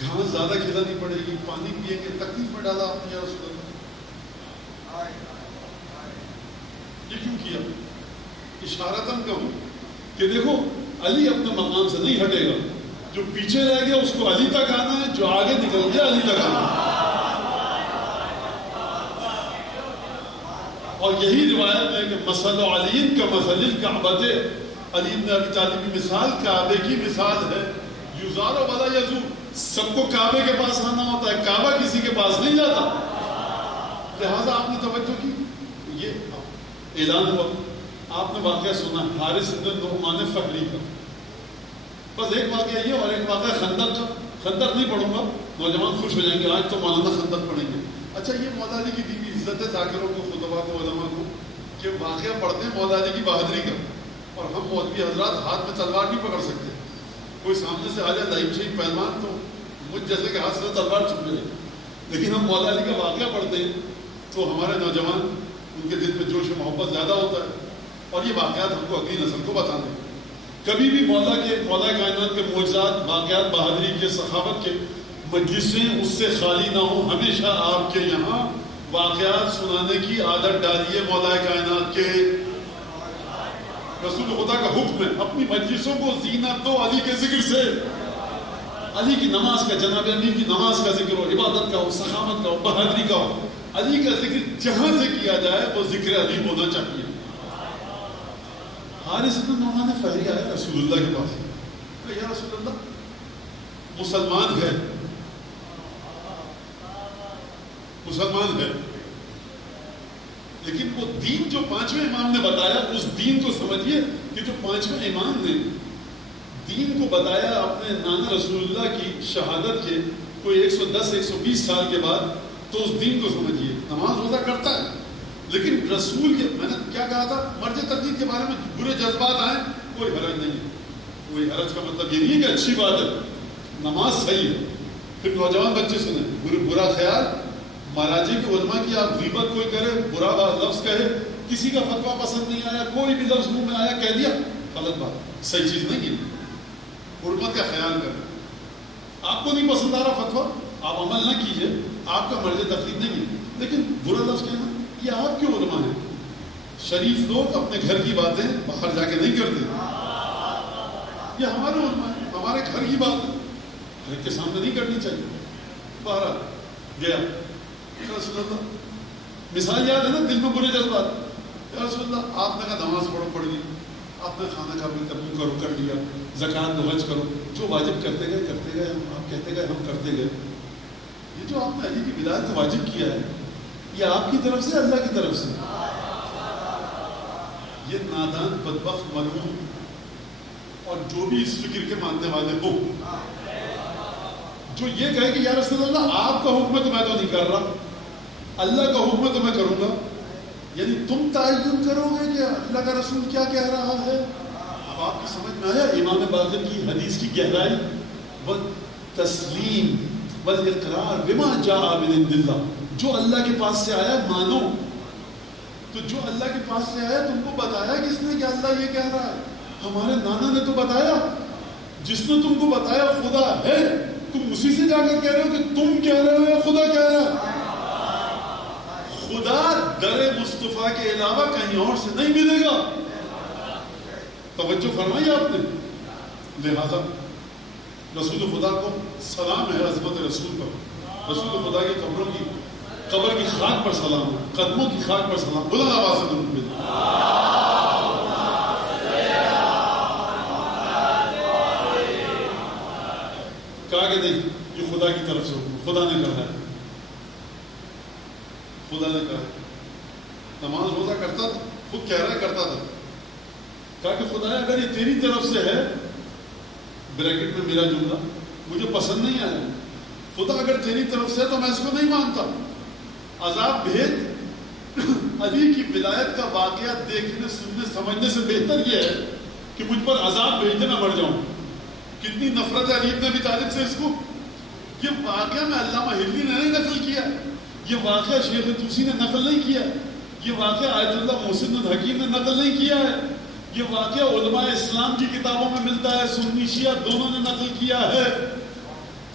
گھاس زیادہ کھلانی پڑے گی, پانی پیئیں گے, تکلیف میں ڈالا آپ نے یا رسول اللہ. یہ کیوں کیا؟ اشارتاً کہوں کہ دیکھو علی اپنے مقام سے نہیں ہٹے گا, جو پیچھے رہ گیا اس کو علی تک آنا ہے, جو آگے نکل گیا علی تک آنا ہے. اور یہی روایت ہے کہ مثل علی کا مثل الکعبۃ, علی بن ابی طالب کی مثال کعبے کی مثال ہے. یزار ولا یزور, سب کو کعبے کے پاس آنا ہوتا ہے, کعبہ کسی کے پاس نہیں جاتا. لہٰذا آپ نے توجہ کی, یہ اعلان ہوا, آپ نے واقعہ سنا حارث بن نعمان فہری کا. بس ایک واقعہ یہ اور ایک واقعہ خندق کا. خندق نہیں پڑھوں گا, نوجوان خوش ہو جائیں گے, آج تو مولانا خندق پڑھیں گے. اچھا, یہ مولا علی کی دی ہوئی عزت ہے ذاکروں کو, خطبہ کو, علماء کو, کہ واقعہ پڑھتے ہیں مولا علی کی بہادری کا, اور ہم مولوی حضرات ہاتھ میں تلوار نہیں پکڑ سکتے. کوئی سامنے سے آ جائے لائف شریف پہلوان تو مجھ جیسے کہ ہاتھ سے تلوار چھپ جائے، لیکن ہم مولا علی کا واقعہ پڑھتے ہیں تو ہمارے نوجوان ان کے دل میں جوش و محبت زیادہ ہوتا ہے، اور یہ واقعات ہم کو اگلی نسل کو بتانے ہیں۔ کبھی بھی مولا کائنات کے معجزات، واقعات، بہادری کے، سخاوت کے مجلسیں اس سے خالی نہ ہوں۔ ہمیشہ آپ کے یہاں واقعات سنانے کی عادت ڈالیے مولا کائنات کے۔ رسول خدا کا حکم ہے اپنی مجلسوں کو زینت دو علی کے ذکر سے، علی کی نماز کا، جناب امیر کی نماز کا ذکر ہو، عبادت کا ہو، سخاوت کا ہو، بہادری کا ہو، علی کا ذکر جہاں سے کیا جائے وہ ذکر علی ہونا چاہیے۔ حارث بن نعمان فہری آیا رسول اللہ کے پاس، کہ یا رسول اللہ مسلمان ہے، لیکن وہ دین جو پانچویں امام نے بتایا اس دین کو سمجھیے کہ جو پانچویں امام نے دین کو بتایا اپنے نانا رسول اللہ کی شہادت کے کوئی 110-120 سال کے بعد، تو اس دین کو سمجھیے۔ نماز روزہ کرتا ہے، لیکن رسول کے، میں نے کیا کہا تھا، مرض تقدیر کے بارے میں برے جذبات آئیں کوئی حرج نہیں ہے۔ کوئی حرج کا مطلب یہ نہیں کہ اچھی بات ہے، نماز صحیح ہے۔ پھر نوجوان بچے سنیں، برا خیال، مہاراجی کے علماء کی آپ غیبت کوئی کرے، برا لفظ کہے، کسی کا فتویٰ پسند نہیں آیا، کوئی بھی لفظ منہ میں آیا کہہ دیا، غلط بات، صحیح چیز نہیں ہے۔ حرمت کا خیال کریں، آپ کو نہیں پسند آ رہا فتویٰ، آپ عمل نہ کیجئے، آپ کا مرض تقلید نہیں ہے، لیکن برا لفظ کہنا یہ آپ کے علماء ہیں۔ شریف لوگ اپنے گھر کی باتیں باہر جا کے نہیں کرتے، یہ ہمارے علماء ہیں، ہمارے گھر کی بات گھر کے سامنے نہیں کرنی چاہیے۔ باہر گیا، یا رسول اللہ، مثال یاد ہے نا، دل میں برے جذبات، یا رسول اللہ آپ نے کہا نماز پڑھ لی، آپ نے کھانا کھا بھی کرو کر لیا، زکوٰۃ دو، حج کرو، جو واجب کرتے گئے آپ کہتے گئے ہم کرتے گئے، یہ جو آپ نے علی کی ولایت کو واجب کیا ہے یہ آپ کی طرف سے، اللہ کی طرف سے؟ یہ نادان، بدبخت، ملعون اور جو بھی اس فکر کے ماننے والے ہو، جو یہ کہے کہ یا رسول اللہ آپ کا حکم ہے تو میں تو نہیں کر رہا، اللہ کا حکم ہے تو میں کروں گا، یعنی تم تعین کرو گے کہ اللہ کا رسول کیا کہہ رہا ہے۔ اب آپ کی سمجھ میں آیا امام باقر کی حدیث کی گہرائی؟ والتسلیم والاقرار بما جاء من عند اللہ، جو اللہ کے پاس سے آیا مانو، تو جو اللہ کے پاس سے آیا تم کو بتایا کس نے کہ اللہ یہ کہہ رہا ہے؟ ہمارے نانا نے تو بتایا، جس نے تم کو بتایا خدا ہے، تم اسی سے جا کر کہہ رہے ہو کہ تم کہہ رہے ہو یا خدا کہہ رہا ہے؟ خدا در مصطفیٰ کے علاوہ کہیں اور سے نہیں ملے گا، توجہ فرمائی آپ نے۔ لہذا رسول خدا کو سلام ہے، عظمت رسول پر، رسول خدا کی قبر کی خاک پر سلام، قدموں کی خاک پر سلام، بلند آواز سے درود بھیجیں۔ کہا کہ نہیں یہ خدا کی طرف سے حکم، خدا نے کہا ہے، خدا نے کہا ہے۔ نماز روزہ کرتا تھا، خود کہہ رہا ہے کرتا تھا، کہا کہ خدا اگر یہ تیری طرف سے ہے، بریکٹ میں میرا جملہ مجھے پسند نہیں آیا، خدا اگر تیری طرف سے ہے تو میں اس کو نہیں مانتا، عذاب بھیج۔ علی کی ولایت کا واقعہ دیکھنے، سننے، سمجھنے سے بہتر یہ ہے کہ مجھ پر عذاب بھیج دے میں مر جاؤں۔ کتنی نفرت ہے علی بن ابی طالب سے اس کو۔ یہ واقعہ میں علامہ ہلی نے نہیں نقل کیا، یہ واقعہ شیخ طوسی نے نقل نہیں کیا، یہ واقعہ آیت اللہ محسن الحکیم نے نقل نہیں کیا ہے، یہ واقعہ علماء اسلام کی کتابوں میں ملتا ہے، سنی شیعہ دونوں نے نقل کیا ہے۔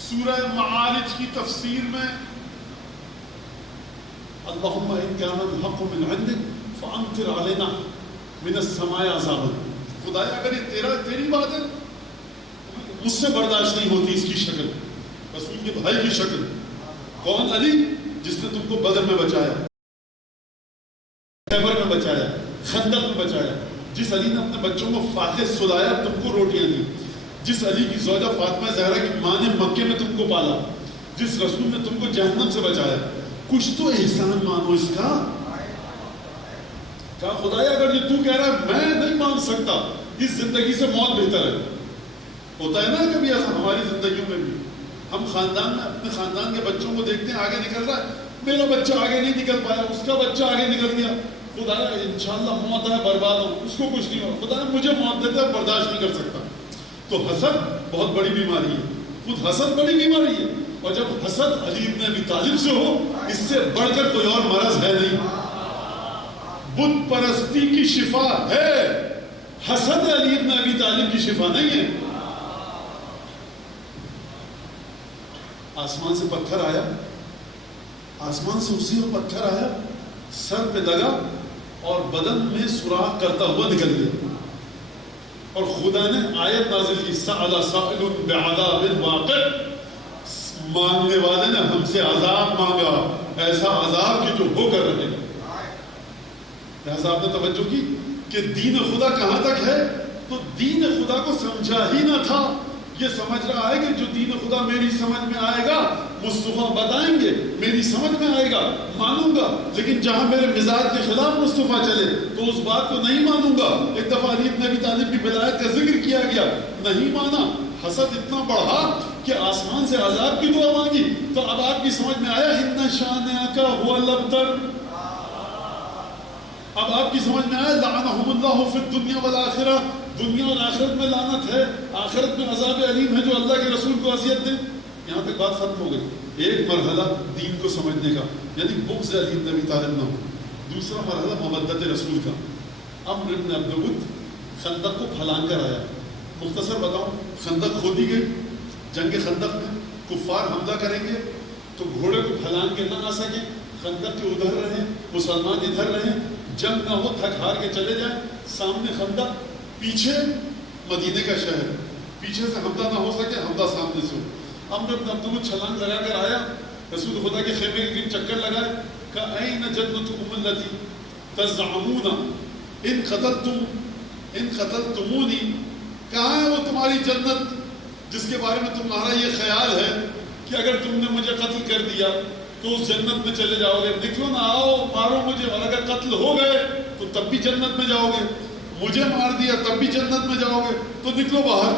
سورہ معارج کی تفسیر میں اللہم ان کان الحق من عندک فامطر علینا من السماء عذابا، خدایا اگر یہ تیری بات ہے مجھ سے برداشت نہیں ہوتی اس کی شکل، رسول کے بھائی کی شکل۔ کون؟ علی، جس نے تم کو بدر میں بچایا، خیبر میں بچایا، خندق میں بچایا، جس علی نے اپنے بچوں کو فاتح سلایا، تم کو روٹیاں دی، جس علی کی زوجہ فاطمہ زہرا کی ماں نے مکے میں تم کو پالا، جس رسول نے تم کو جہنم سے بچایا، کچھ تو احسان مانو اس کا۔ کہا خدایا اگر یہ تو کہہ رہا ہے میں نہیں مان سکتا، اس زندگی سے موت بہتر ہے۔ ہوتا ہے نا کبھی ایسا ہماری زندگیوں میں بھی، ہم خاندان میں اپنے خاندان کے بچوں کو دیکھتے ہیں آگے نکل رہا ہے، میرا بچہ آگے نہیں نکل پایا، اس کا بچہ آگے نکل گیا، خدایا انشاءاللہ موت ہے برباد ہو، اس کو کچھ نہیں ہو، خدایا مجھے موت دیتا ہے برداشت نہیں کر سکتا۔ تو حسد بہت بڑی بیماری ہے، خود حسد بڑی بیماری ہے، اور جب حسد علی ابن ابی طالب سے ہو، اس سے بڑھ کر کوئی اور مرض ہے نہیں۔ بت پرستی کی شفا ہے، حسد علی ابن ابی طالب کی شفا نہیں ہے۔ آسمان سے پتھر آیا، آسمان سے اسی وقت پتھر آیا، سر پہ لگا اور بدن میں سوراخ کرتا ہوا نکل گیا، اور خدا نے آیت نازل کی سأل سائل بعذاب واقع، مانگنے والے نے ہم سے عذاب مانگا، ایسا عذاب کہ جو ہو کر رہے۔ لہذا آپ نے توجہ کی کہ دین خدا کہاں تک ہے، تو دین خدا کو سمجھا ہی نہ تھا، یہ سمجھ رہا ہے کہ جو دین خدا میری سمجھ میں آئے گا مصطفیٰ بتائیں گے، میری سمجھ میں آئے گا مانوں گا، لیکن جہاں میرے مزاج کے خلاف مصطفیٰ چلے تو اس بات کو نہیں مانوں گا۔ ایک دفعہ علی ابن ابی طالب کی ولایت کا ذکر کیا گیا، نہیں مانا، حسد اتنا بڑھا کہ آسمان سے عذاب کی دعا مانگی، تو اب آپ کی سمجھ میں آیا ان شانئک ھو الابتر، اب آپ کی سمجھ میں آیا لعنہم اللہ فی الدنیا والآخرہ، دنیا اور آخرت میں لعنت ہے، آخرت میں عذاب علیم ہے جو اللہ کے رسول کو اذیت دے۔ یہاں تک بات ختم ہو گئی۔ ایک مرحلہ دین کو سمجھنے کا، یعنی بغض علی بن ابی طالب نہ ہو، دوسرا مرحلہ مودت رسول کا۔ عمرو بن عبد ود خندق کو پھلانگ کر آیا، مختصر بتاؤں، خندق کھودی گئی، جنگ خندق میں کفار حملہ کریں گے تو گھوڑے کو پھلانگ کے نہ آ سکیں، خندق کے ادھر رہیں، مسلمان ادھر رہیں، جنگ نہ ہو، تھک ہار کے چلے جائیں، سامنے خندق، پیچھے مدینے کا شہر، پیچھے سے حملہ نہ ہو سکے، حملہ سامنے سے ہو۔ عمرو بن عبد ود چھلانگ لگا کر آیا، رسول خدا کے خیمے کے گرد چکر لگائے، کہا این جنتکم التی تزعمون ان قتلتمونی، کہاں ہے وہ تمہاری جنت جس کے بارے میں تمہارا یہ خیال ہے کہ اگر تم نے مجھے قتل کر دیا تو اس جنت میں چلے جاؤ گے، نکلو نہ، آؤ مارو مجھے، اور اگر قتل ہو گئے تو تب بھی جنت میں جاؤ گے، مجھے مار دیا تب بھی جنت میں جاؤ گے، تو نکلو باہر۔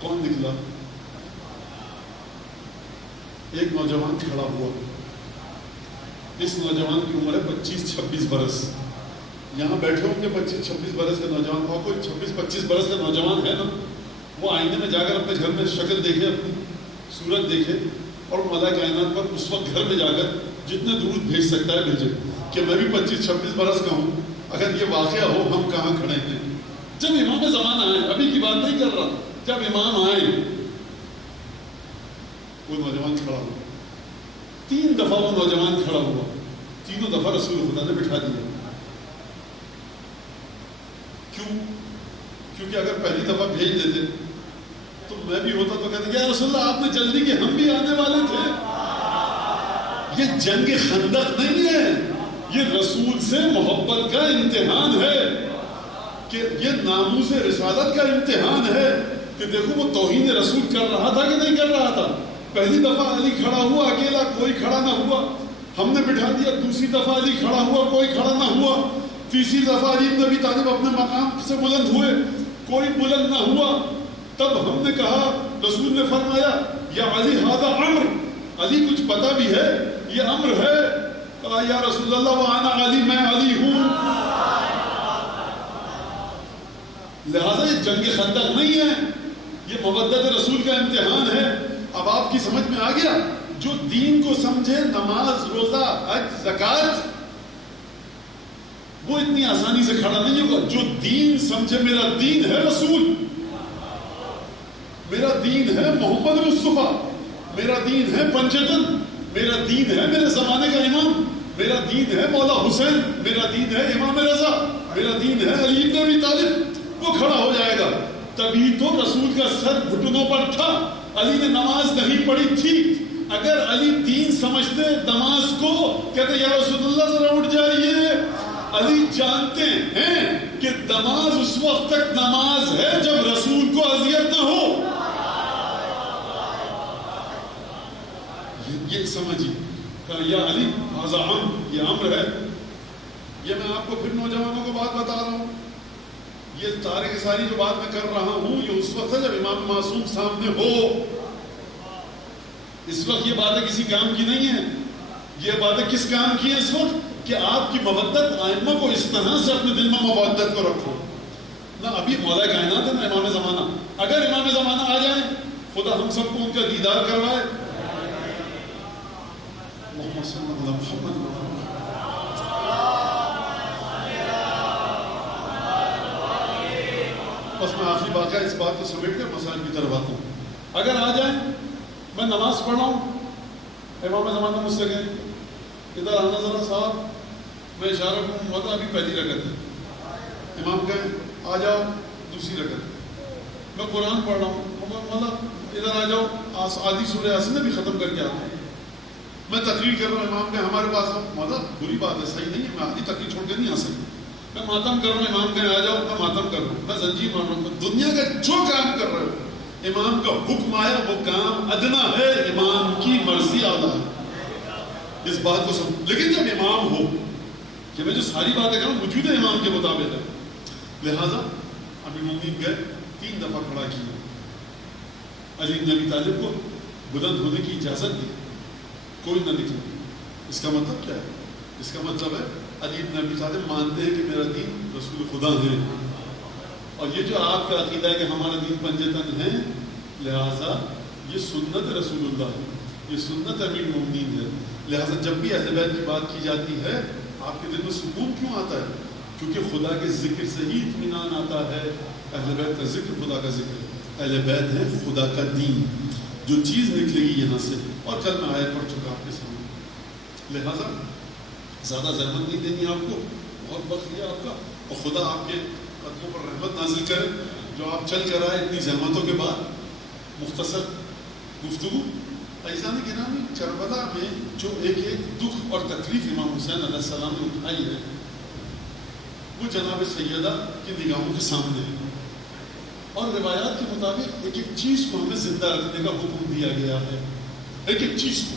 کون نکلا؟ ایک نوجوان کھڑا ہوا، اس نوجوان کی عمر ہے 25-26 برس، یہاں بیٹھے ہوں گے 25-26 برس کے نوجوان، اور کوئی 26-25 برس کا نوجوان ہے نا، وہ آئینے میں جا کر اپنے گھر میں شکل دیکھے، اپنی صورت دیکھے، اور مالا کائنات پر اس وقت گھر میں جا کر جتنے درود بھیج سکتا ہے بھیجے کہ میں بھی 25-26 برس کا ہوں، اگر یہ واقعہ ہو ہم کہاں کھڑے ہیں۔ جب امام زمانہ آئے، ابھی کی بات نہیں کر رہا، جب امام آئے وہ نوجوان کھڑا ہوا، 3 دفعہ وہ نوجوان کھڑا ہوا، تینوں دفعہ رسول خدا نے بٹھا دیا۔ کیوں؟ کیونکہ اگر پہلی دفعہ بھیج دیتے تو میں بھی ہوتا تو کہتے کہ یا رسول اللہ آپ نے جلدی کی، ہم بھی آنے والے تھے۔ یہ جنگ خندق نہیں ہے، یہ رسول سے محبت کا امتحان ہے، کہ یہ ناموس رسالت کا امتحان ہے کہ دیکھو وہ توہین رسول کر رہا تھا کہ نہیں کر رہا تھا۔ پہلی دفعہ علی کھڑا ہوا اکیلا، کوئی کھڑا نہ ہوا، ہم نے بٹھا دیا۔ دوسری دفعہ علی کھڑا ہوا، کوئی کھڑا نہ ہوا۔ تیسری دفعہ علی بن ابی طالب اپنے مقام سے بلند ہوئے، کوئی بلند نہ ہوا۔ تب ہم نے کہا، رسول نے فرمایا یا علی ھذا امر، علی کچھ پتہ بھی ہے، یہ امر ہے۔ کہا یا رسول اللہ وانا علی، میں علی ہوں۔ لہذا یہ جنگ خندق نہیں ہے، یہ مودت رسول کا امتحان ہے۔ اب آپ کی سمجھ میں آ گیا، جو دین کو سمجھے، نماز، روزہ، حج، زکوٰۃ، وہ اتنی آسانی سے کھڑا نہیں ہوگا۔ جو دین سمجھے، میرا دین ہے رسول، میرا دین ہے محمد مصطفیٰ، میرا دین ہے پنجتن، میرا دین ہے میرے زمانے کا امام، میرا دین ہے مولا حسین، میرا دین ہے امام رضا، میرا دین ہے علی بن ابی طالب، وہ کھڑا ہو جائے گا۔ تبھی تو رسول کا سر گھٹنوں پر تھا، علی نے نماز نہیں پڑھی تھی۔ اگر علی دین سمجھتے نماز کو، کہتے یا رسول اللہ ذرا اٹھ جائیے۔ علی جانتے ہیں کہ نماز اس وقت تک نماز ہے جب رسول کو اذیت نہ ہو۔ یہ سمجھیے، کہا یا علی ھذا امر، یہ امر ہے۔ یہ میں آپ کو پھر نوجوانوں کو بات بتا رہا ہوں، یہ سارے کی ساری جو بات میں کر رہا ہوں یہ اس وقت ہے جب امام معصوم سامنے ہو۔ اس وقت یہ باتیں کسی کام کی نہیں ہیں، یہ باتیں کس کام کی ہیں اس وقت؟ کہ آپ کی مودت ائمہ کو اس طرح سے اپنے دل میں مودت کو رکھو. نہ ابھی مولا کائنات ہے نہ امام زمانہ. اگر امام زمانہ آ جائیں خدا ہم سب کو ان کا دیدار کروائے. محمد صلی اللہ علیہ وسلم. بس میں آخری واقعہ اس بات کو سمیٹ کے مسائل کی طرف آتا ہوں. اگر آ جائیں میں نماز پڑھ رہا ہوں, امام زمانہ مجھ سے کہیں ادھر آنا ذرا صاحب, میں اشارہ کروں مطلب ابھی پہلی رکعت ہے, امام کہیں آ جاؤ دوسری رکعت. میں قرآن پڑھ رہا ہوں, مطلب ادھر آ جاؤ آدھی سورہ یاسین بھی ختم کر کے آتا ہوں. میں تقریر کر رہا ہوں, امام کہ ہمارے پاس مطلب بری بات ہے, صحیح نہیں ہے, میں آدھی تقریر چھوڑ کے نہیں آ سکتا. میں ماتم کر رہا ہوں, امام کہیں آ جاؤ, میں ماتم کر رہا ہوں, میں زنجیر مار رہا ہوں. دنیا کا جو کام کر رہے ہو امام کا حکم آیا وہ کام ادنا ہے, امام کی مرضی اعلیٰ ہے. اس بات کو سمجھ. لیکن جب امام ہو کہ میں جو ساری باتیں کروں وجود امام کے مطابق ہے, لہذا امیر المومنین گئے 3 دفعہ کھڑا کیا, علی بن ابی طالب کو بلند ہونے کی اجازت دی, کوئی نہ نکلا. اس کا مطلب کیا ہے؟ اس کا مطلب ہے علی بن ابی طالب مانتے ہیں کہ میرا دین رسول خدا ہے, اور یہ جو آپ کا عقیدہ ہے کہ ہمارا دین پنجتن ہے, لہٰذا یہ سنت رسول اللہ ہے, یہ سنت امیر المومنین ہے. لہٰذا جب بھی اہل بیت کی بات کی جاتی ہے آپ کے دل میں سکون کیوں آتا ہے؟ کیونکہ خدا کے ذکر سے ہی اطمینان آتا ہے. اہل بیت کا ذکر خدا کا ذکر, اہل بیت ہے خدا کا دین, جو چیز نکلے گی یہاں سے. اور کل میں آیت پڑھ چکا آپ کے سامنے, لہٰذا زیادہ زحمت نہیں دینی آپ کو, بہت وقت لیا آپ کا, اور خدا آپ کے قدموں پر رحمت نازل کرے جو آپ چل کر آئے اتنی زحمتوں کے بعد. مختصر گفتگو. ایسا نہیں گرامی, کربلا میں جو ایک دکھ اور تکلیف امام حسین علیہ السلام نے اٹھائی ہے وہ جناب سیدہ کی نگاہوں کے سامنے ہے, اور روایات کے مطابق ایک ایک چیز کو ہمیں زندہ رکھنے کا حکم دیا گیا ہے. ایک ایک چیز کو,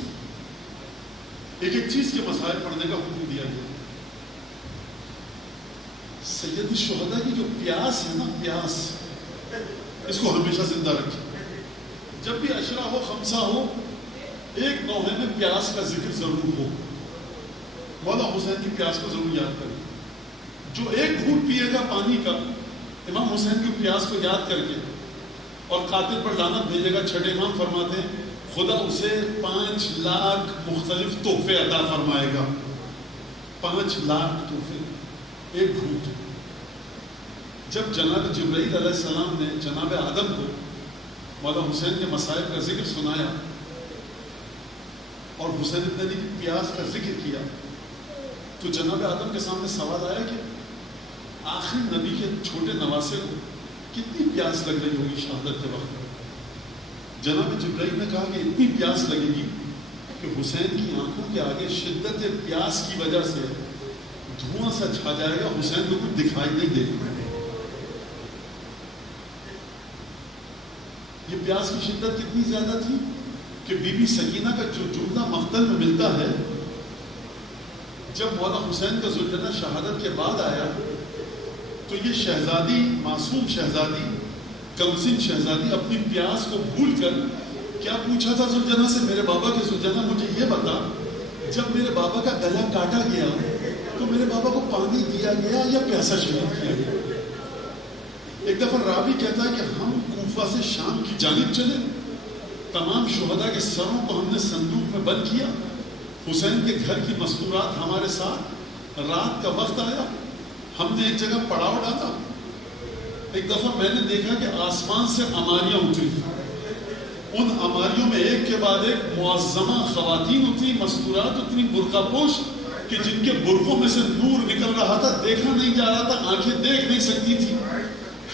ایک ایک چیز کے مسائل پڑھنے کا حکم دیا گیا. سید الشہداء کی جو پیاس ہے نا, پیاس, اس کو ہمیشہ زندہ رکھیں. جب بھی عشرہ ہو, خمسہ ہو, ایک نوحے میں پیاس کا ذکر ضرور ہو. مولا حسین کی پیاس کو ضرور یاد کریں. جو ایک گھونٹ پیے گا پانی کا امام حسین کی پیاس کو یاد کر کے اور قاتل پر لعنت بھیجے گا, چھٹے امام فرماتے ہیں خدا اسے 5 لاکھ مختلف تحفے عطا فرمائے گا. 5 لاکھ تحفے ایک گھونٹ. جب جناب جبرائیل علیہ السلام نے جناب آدم کو مولا حسین کے مصائب کا ذکر سنایا اور حسین ابن علی کی پیاس کا ذکر کیا, تو جناب آدم کے سامنے سوال آیا کہ آخری نبی کے چھوٹے نواسے کو کتنی پیاس لگ رہی ہوگی شہادت کے وقت. جناب جبرائیل نے کہا کہ اتنی پیاس لگے گی کہ حسین کی آنکھوں کے آگے شدت پیاس کی وجہ سے دھواں سا چھا جائے گا, حسین کو کچھ دکھائی نہیں دے گا. یہ پیاس کی شدت کتنی زیادہ تھی کہ بی بی سکینہ کا جو جملہ مقتل میں ملتا ہے, جب مولا حسین کا ذوالجناح شہادت کے بعد آیا تو یہ شہزادی, معصوم شہزادی, کمسن شہزادی اپنی پیاس کو بھول کر کیا پوچھا تھا ذوالجناح سے, میرے بابا کے ذوالجناح مجھے یہ بتا, جب میرے بابا کا گلا کاٹا گیا تو میرے بابا کو پانی دیا گیا یا پیاسا شہید کیا گیا؟ ایک دفعہ راوی کہتا ہے کہ ہم کوفہ سے شام کی جانب چلے, تمام شہداء کے سروں کو ہم نے صندوق میں بند کیا, حسین کے گھر کی مستورات ہمارے ساتھ, رات کا وقت آیا, ہم نے ایک جگہ پڑاؤ ڈالا. ایک دفعہ میں نے دیکھا کہ آسمان سے عماریاں اتری, ان عماریوں میں ایک کے بعد ایک معظمہ خواتین اتری, مستورات اتری, برقع پوش, کہ جن کے برقعوں میں سے نور نکل رہا تھا, دیکھا نہیں جا رہا تھا, آنکھیں دیکھ نہیں سکتی تھی,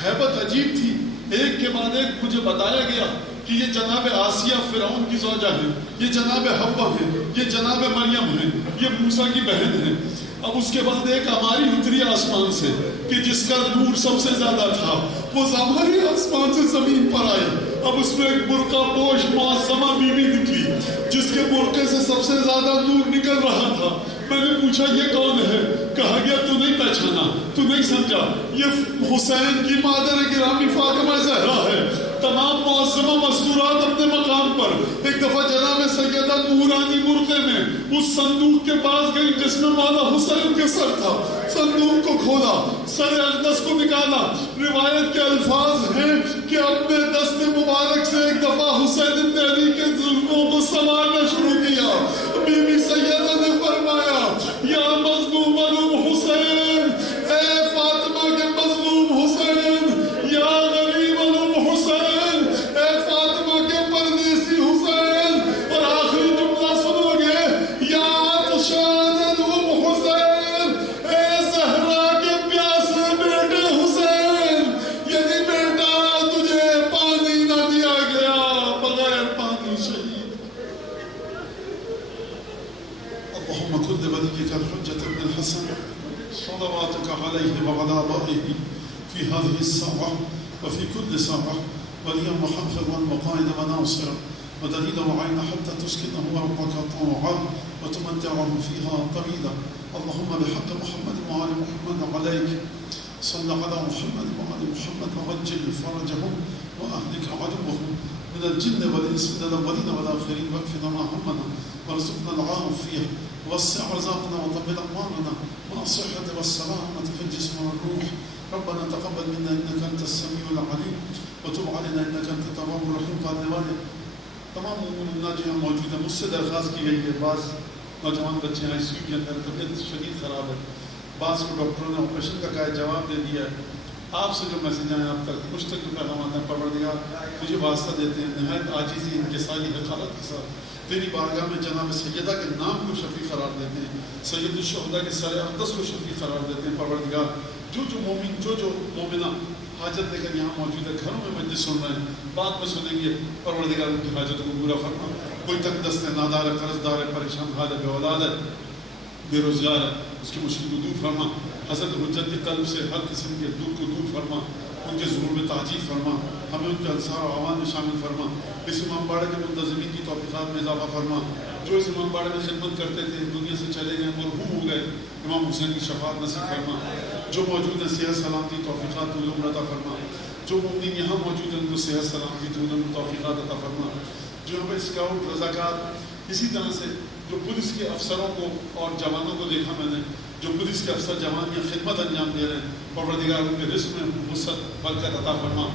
ہیبت عجیب تھی. ایک کے بعد ایک مجھے بتایا گیا کہ یہ جناب آسیہ فرعون کی زوجہ ہے, یہ جناب حوا ہے, یہ جناب مریم ہے, یہ موسیٰ کی بہن ہے. اب اس کے بعد ایک ہماری اتری آسمان سے کہ جس کا نور سب سے زیادہ تھا, وہ ہماری آسمان سے زمین پر آئی. اب اس میں ایک برقع پوش معظمہ بیوی نکلی جس کے برقعے سے سب سے زیادہ نور نکل رہا تھا. میں نے پوچھا یہ کون ہے؟ کہا گیا تو نہیں پہچانا, تو نہیں سمجھا, یہ حسین کی مادر گرامی فاطمہ زہرا ہے. تمام معظمہ مستورات اپنے مقام پر. ایک دفعہ جناب سیدہ نورانی برقعے میں اس صندوق کے پاس گئی جس میں مولا حسین کے سر تھا. صندوق کو کھولا, سر اقدس کو نکالا. روایت کے الفاظ ہیں کہ اپنے دست مبارک سے ایک دفعہ حسین ابن علی کے زلفوں کو سنوارنا شروع کیا. بی بی سیدہ نے فرمایا یا مظلوم حسین, اے فاطمہ کے مظلوم حسین, یا غریب حسین, اے فاطمہ کے پردیسی حسین. اور آخری جملہ سنو گے, یا عطشان حسین, اے زہرا کے پیاسے بیٹے حسین. یعنی بیٹا تجھے پانی نہ دیا گیا, بغیر پانی شہید. اللهم كن لوليك الحجة بن الحسن صلواتك عليه وعلى آبائه في هذه الساعة وفي كل ساعة وليا وحافظا وقائدا وناصرا ودليلا وعينا حتى تسكنه ربك طوعا وتمتعه فيها طويلا. اللهم بحق محمد وآل محمد عليك صل على محمد وآل محمد وعجل فرجهم وأهلك عدوهم من الجن والإنس من الأولين والآخرين واكفنا ما همنا وارزقنا العافية ووسع رزقنا وطول أعمارنا مع الصحة والسلامة في الجسم والروح. ربنا تقبل منا إنك أنت السميع العليم وتب علينا إنك أنت التواب الرحيم. قال والے تمام مومنات جو موجود ہیں, مجھ سے درخواست کی گئی ہے. بعض نوجوان بچے آئی سی یو کے اندر طبیعت شدید خراب ہے, بعض کو ڈاکٹروں نے آپریشن کا کہا جواب دے دیا ہے. آپ سے جو میسج آئے آپ تک کچھ تک جو پیغامات ہیں, پروردگار تجھے واسطہ دیتے ہیں نہایت عاجزی انکساری حقارت کے ساتھ تیری بارگاہ میں جناب سیدہ کے نام کو شفیع قرار دیتے ہیں, سید الشہداء کے سر اقدس کو شفیع قرار دیتے ہیں. پروردگار جو مومن جو مومنہ حاجت لے کر یہاں موجود ہے, گھروں میں مجلس سن رہے ہیں, بعد میں سنیں گے, پروردگار ان کی حاجت کو پورا فرما. کوئی تنگ دست ہے, نادار ہے, قرض دار ہے, پریشان حال ہے, بے اولاد ہے, بے روزگار ہے, اس کی مشکل کو دور فرما. حضرت حجت کی قلب سے ہر قسم کے دکھ کو دور فرما, ان کے ظہور میں تعجیل فرما, ہمیں ان کے انصار و عوام میں شامل فرما. اس امام باڑے کے منتظمین کی توفیقات میں اضافہ فرما. جو اس امام باڑے میں خدمت کرتے تھے, دنیا سے چلے گئے, مرحوم ہو گئے, امام حسین کی شفاعت نصیب فرما. جو موجود ہیں صحت سلامتی توفیقات علوم عطا فرما. جو مومنین یہاں موجود ہیں ان کو صحت سلامتی علوم توفیقات عطا فرما. جو ہمیں اسکاؤٹ رضاکار, اسی طرح سے جو پولیس کے افسروں کو اور جوانوں کو دیکھا میں نے, جو پولیس کے افسر جوان کی خدمت انجام دے رہے ہیں, پروردگار ان کے رزق میں وسعت برکت عطا فرما.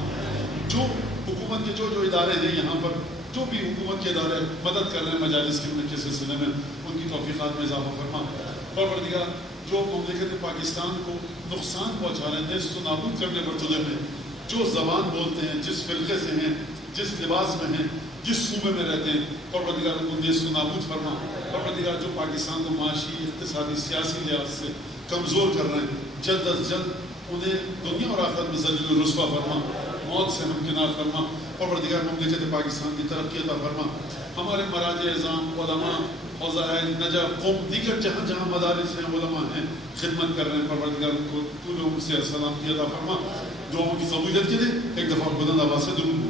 جو حکومت کے جو ادارے ہیں یہاں پر, جو بھی حکومت کے ادارے مدد کر رہے ہیں مجالس کے سلسلے میں, ان کی توفیقات میں اضافہ فرما. پروردگار جو مملکت پاکستان کو نقصان پہنچا رہے ہیں, نیست و نابود کرنے پر تلے میں, جو زبان بولتے ہیں, جس فرقے سے ہیں, جس لباس میں ہیں, جس صوبے میں رہتے ہیں, پروردگار ان کو نیست و نابود فرما. پروردگار جو پاکستان کو معاشی, اقتصادی, سیاسی لحاظ سے کمزور کر رہے ہیں, جلد از جلد انہیں دنیا اور آخرت میں ذلیل و رسوا فرما, موت سے ہمکنار فرما. پروردگار مملکت پاکستان کی ترقی عطا فرما. ہمارے مراجع اعظام, علماء, فضائل, نجف, قوم, دیگر جہاں جہاں مدارس ہیں, علماء ہیں, خدمت کر رہے ہیں, پروردگار ان کو طول عمر سے سلامتی عطا فرما. دعاؤں کی قبولیت کے لیے ایک دفعہ بلند آواز سے درود.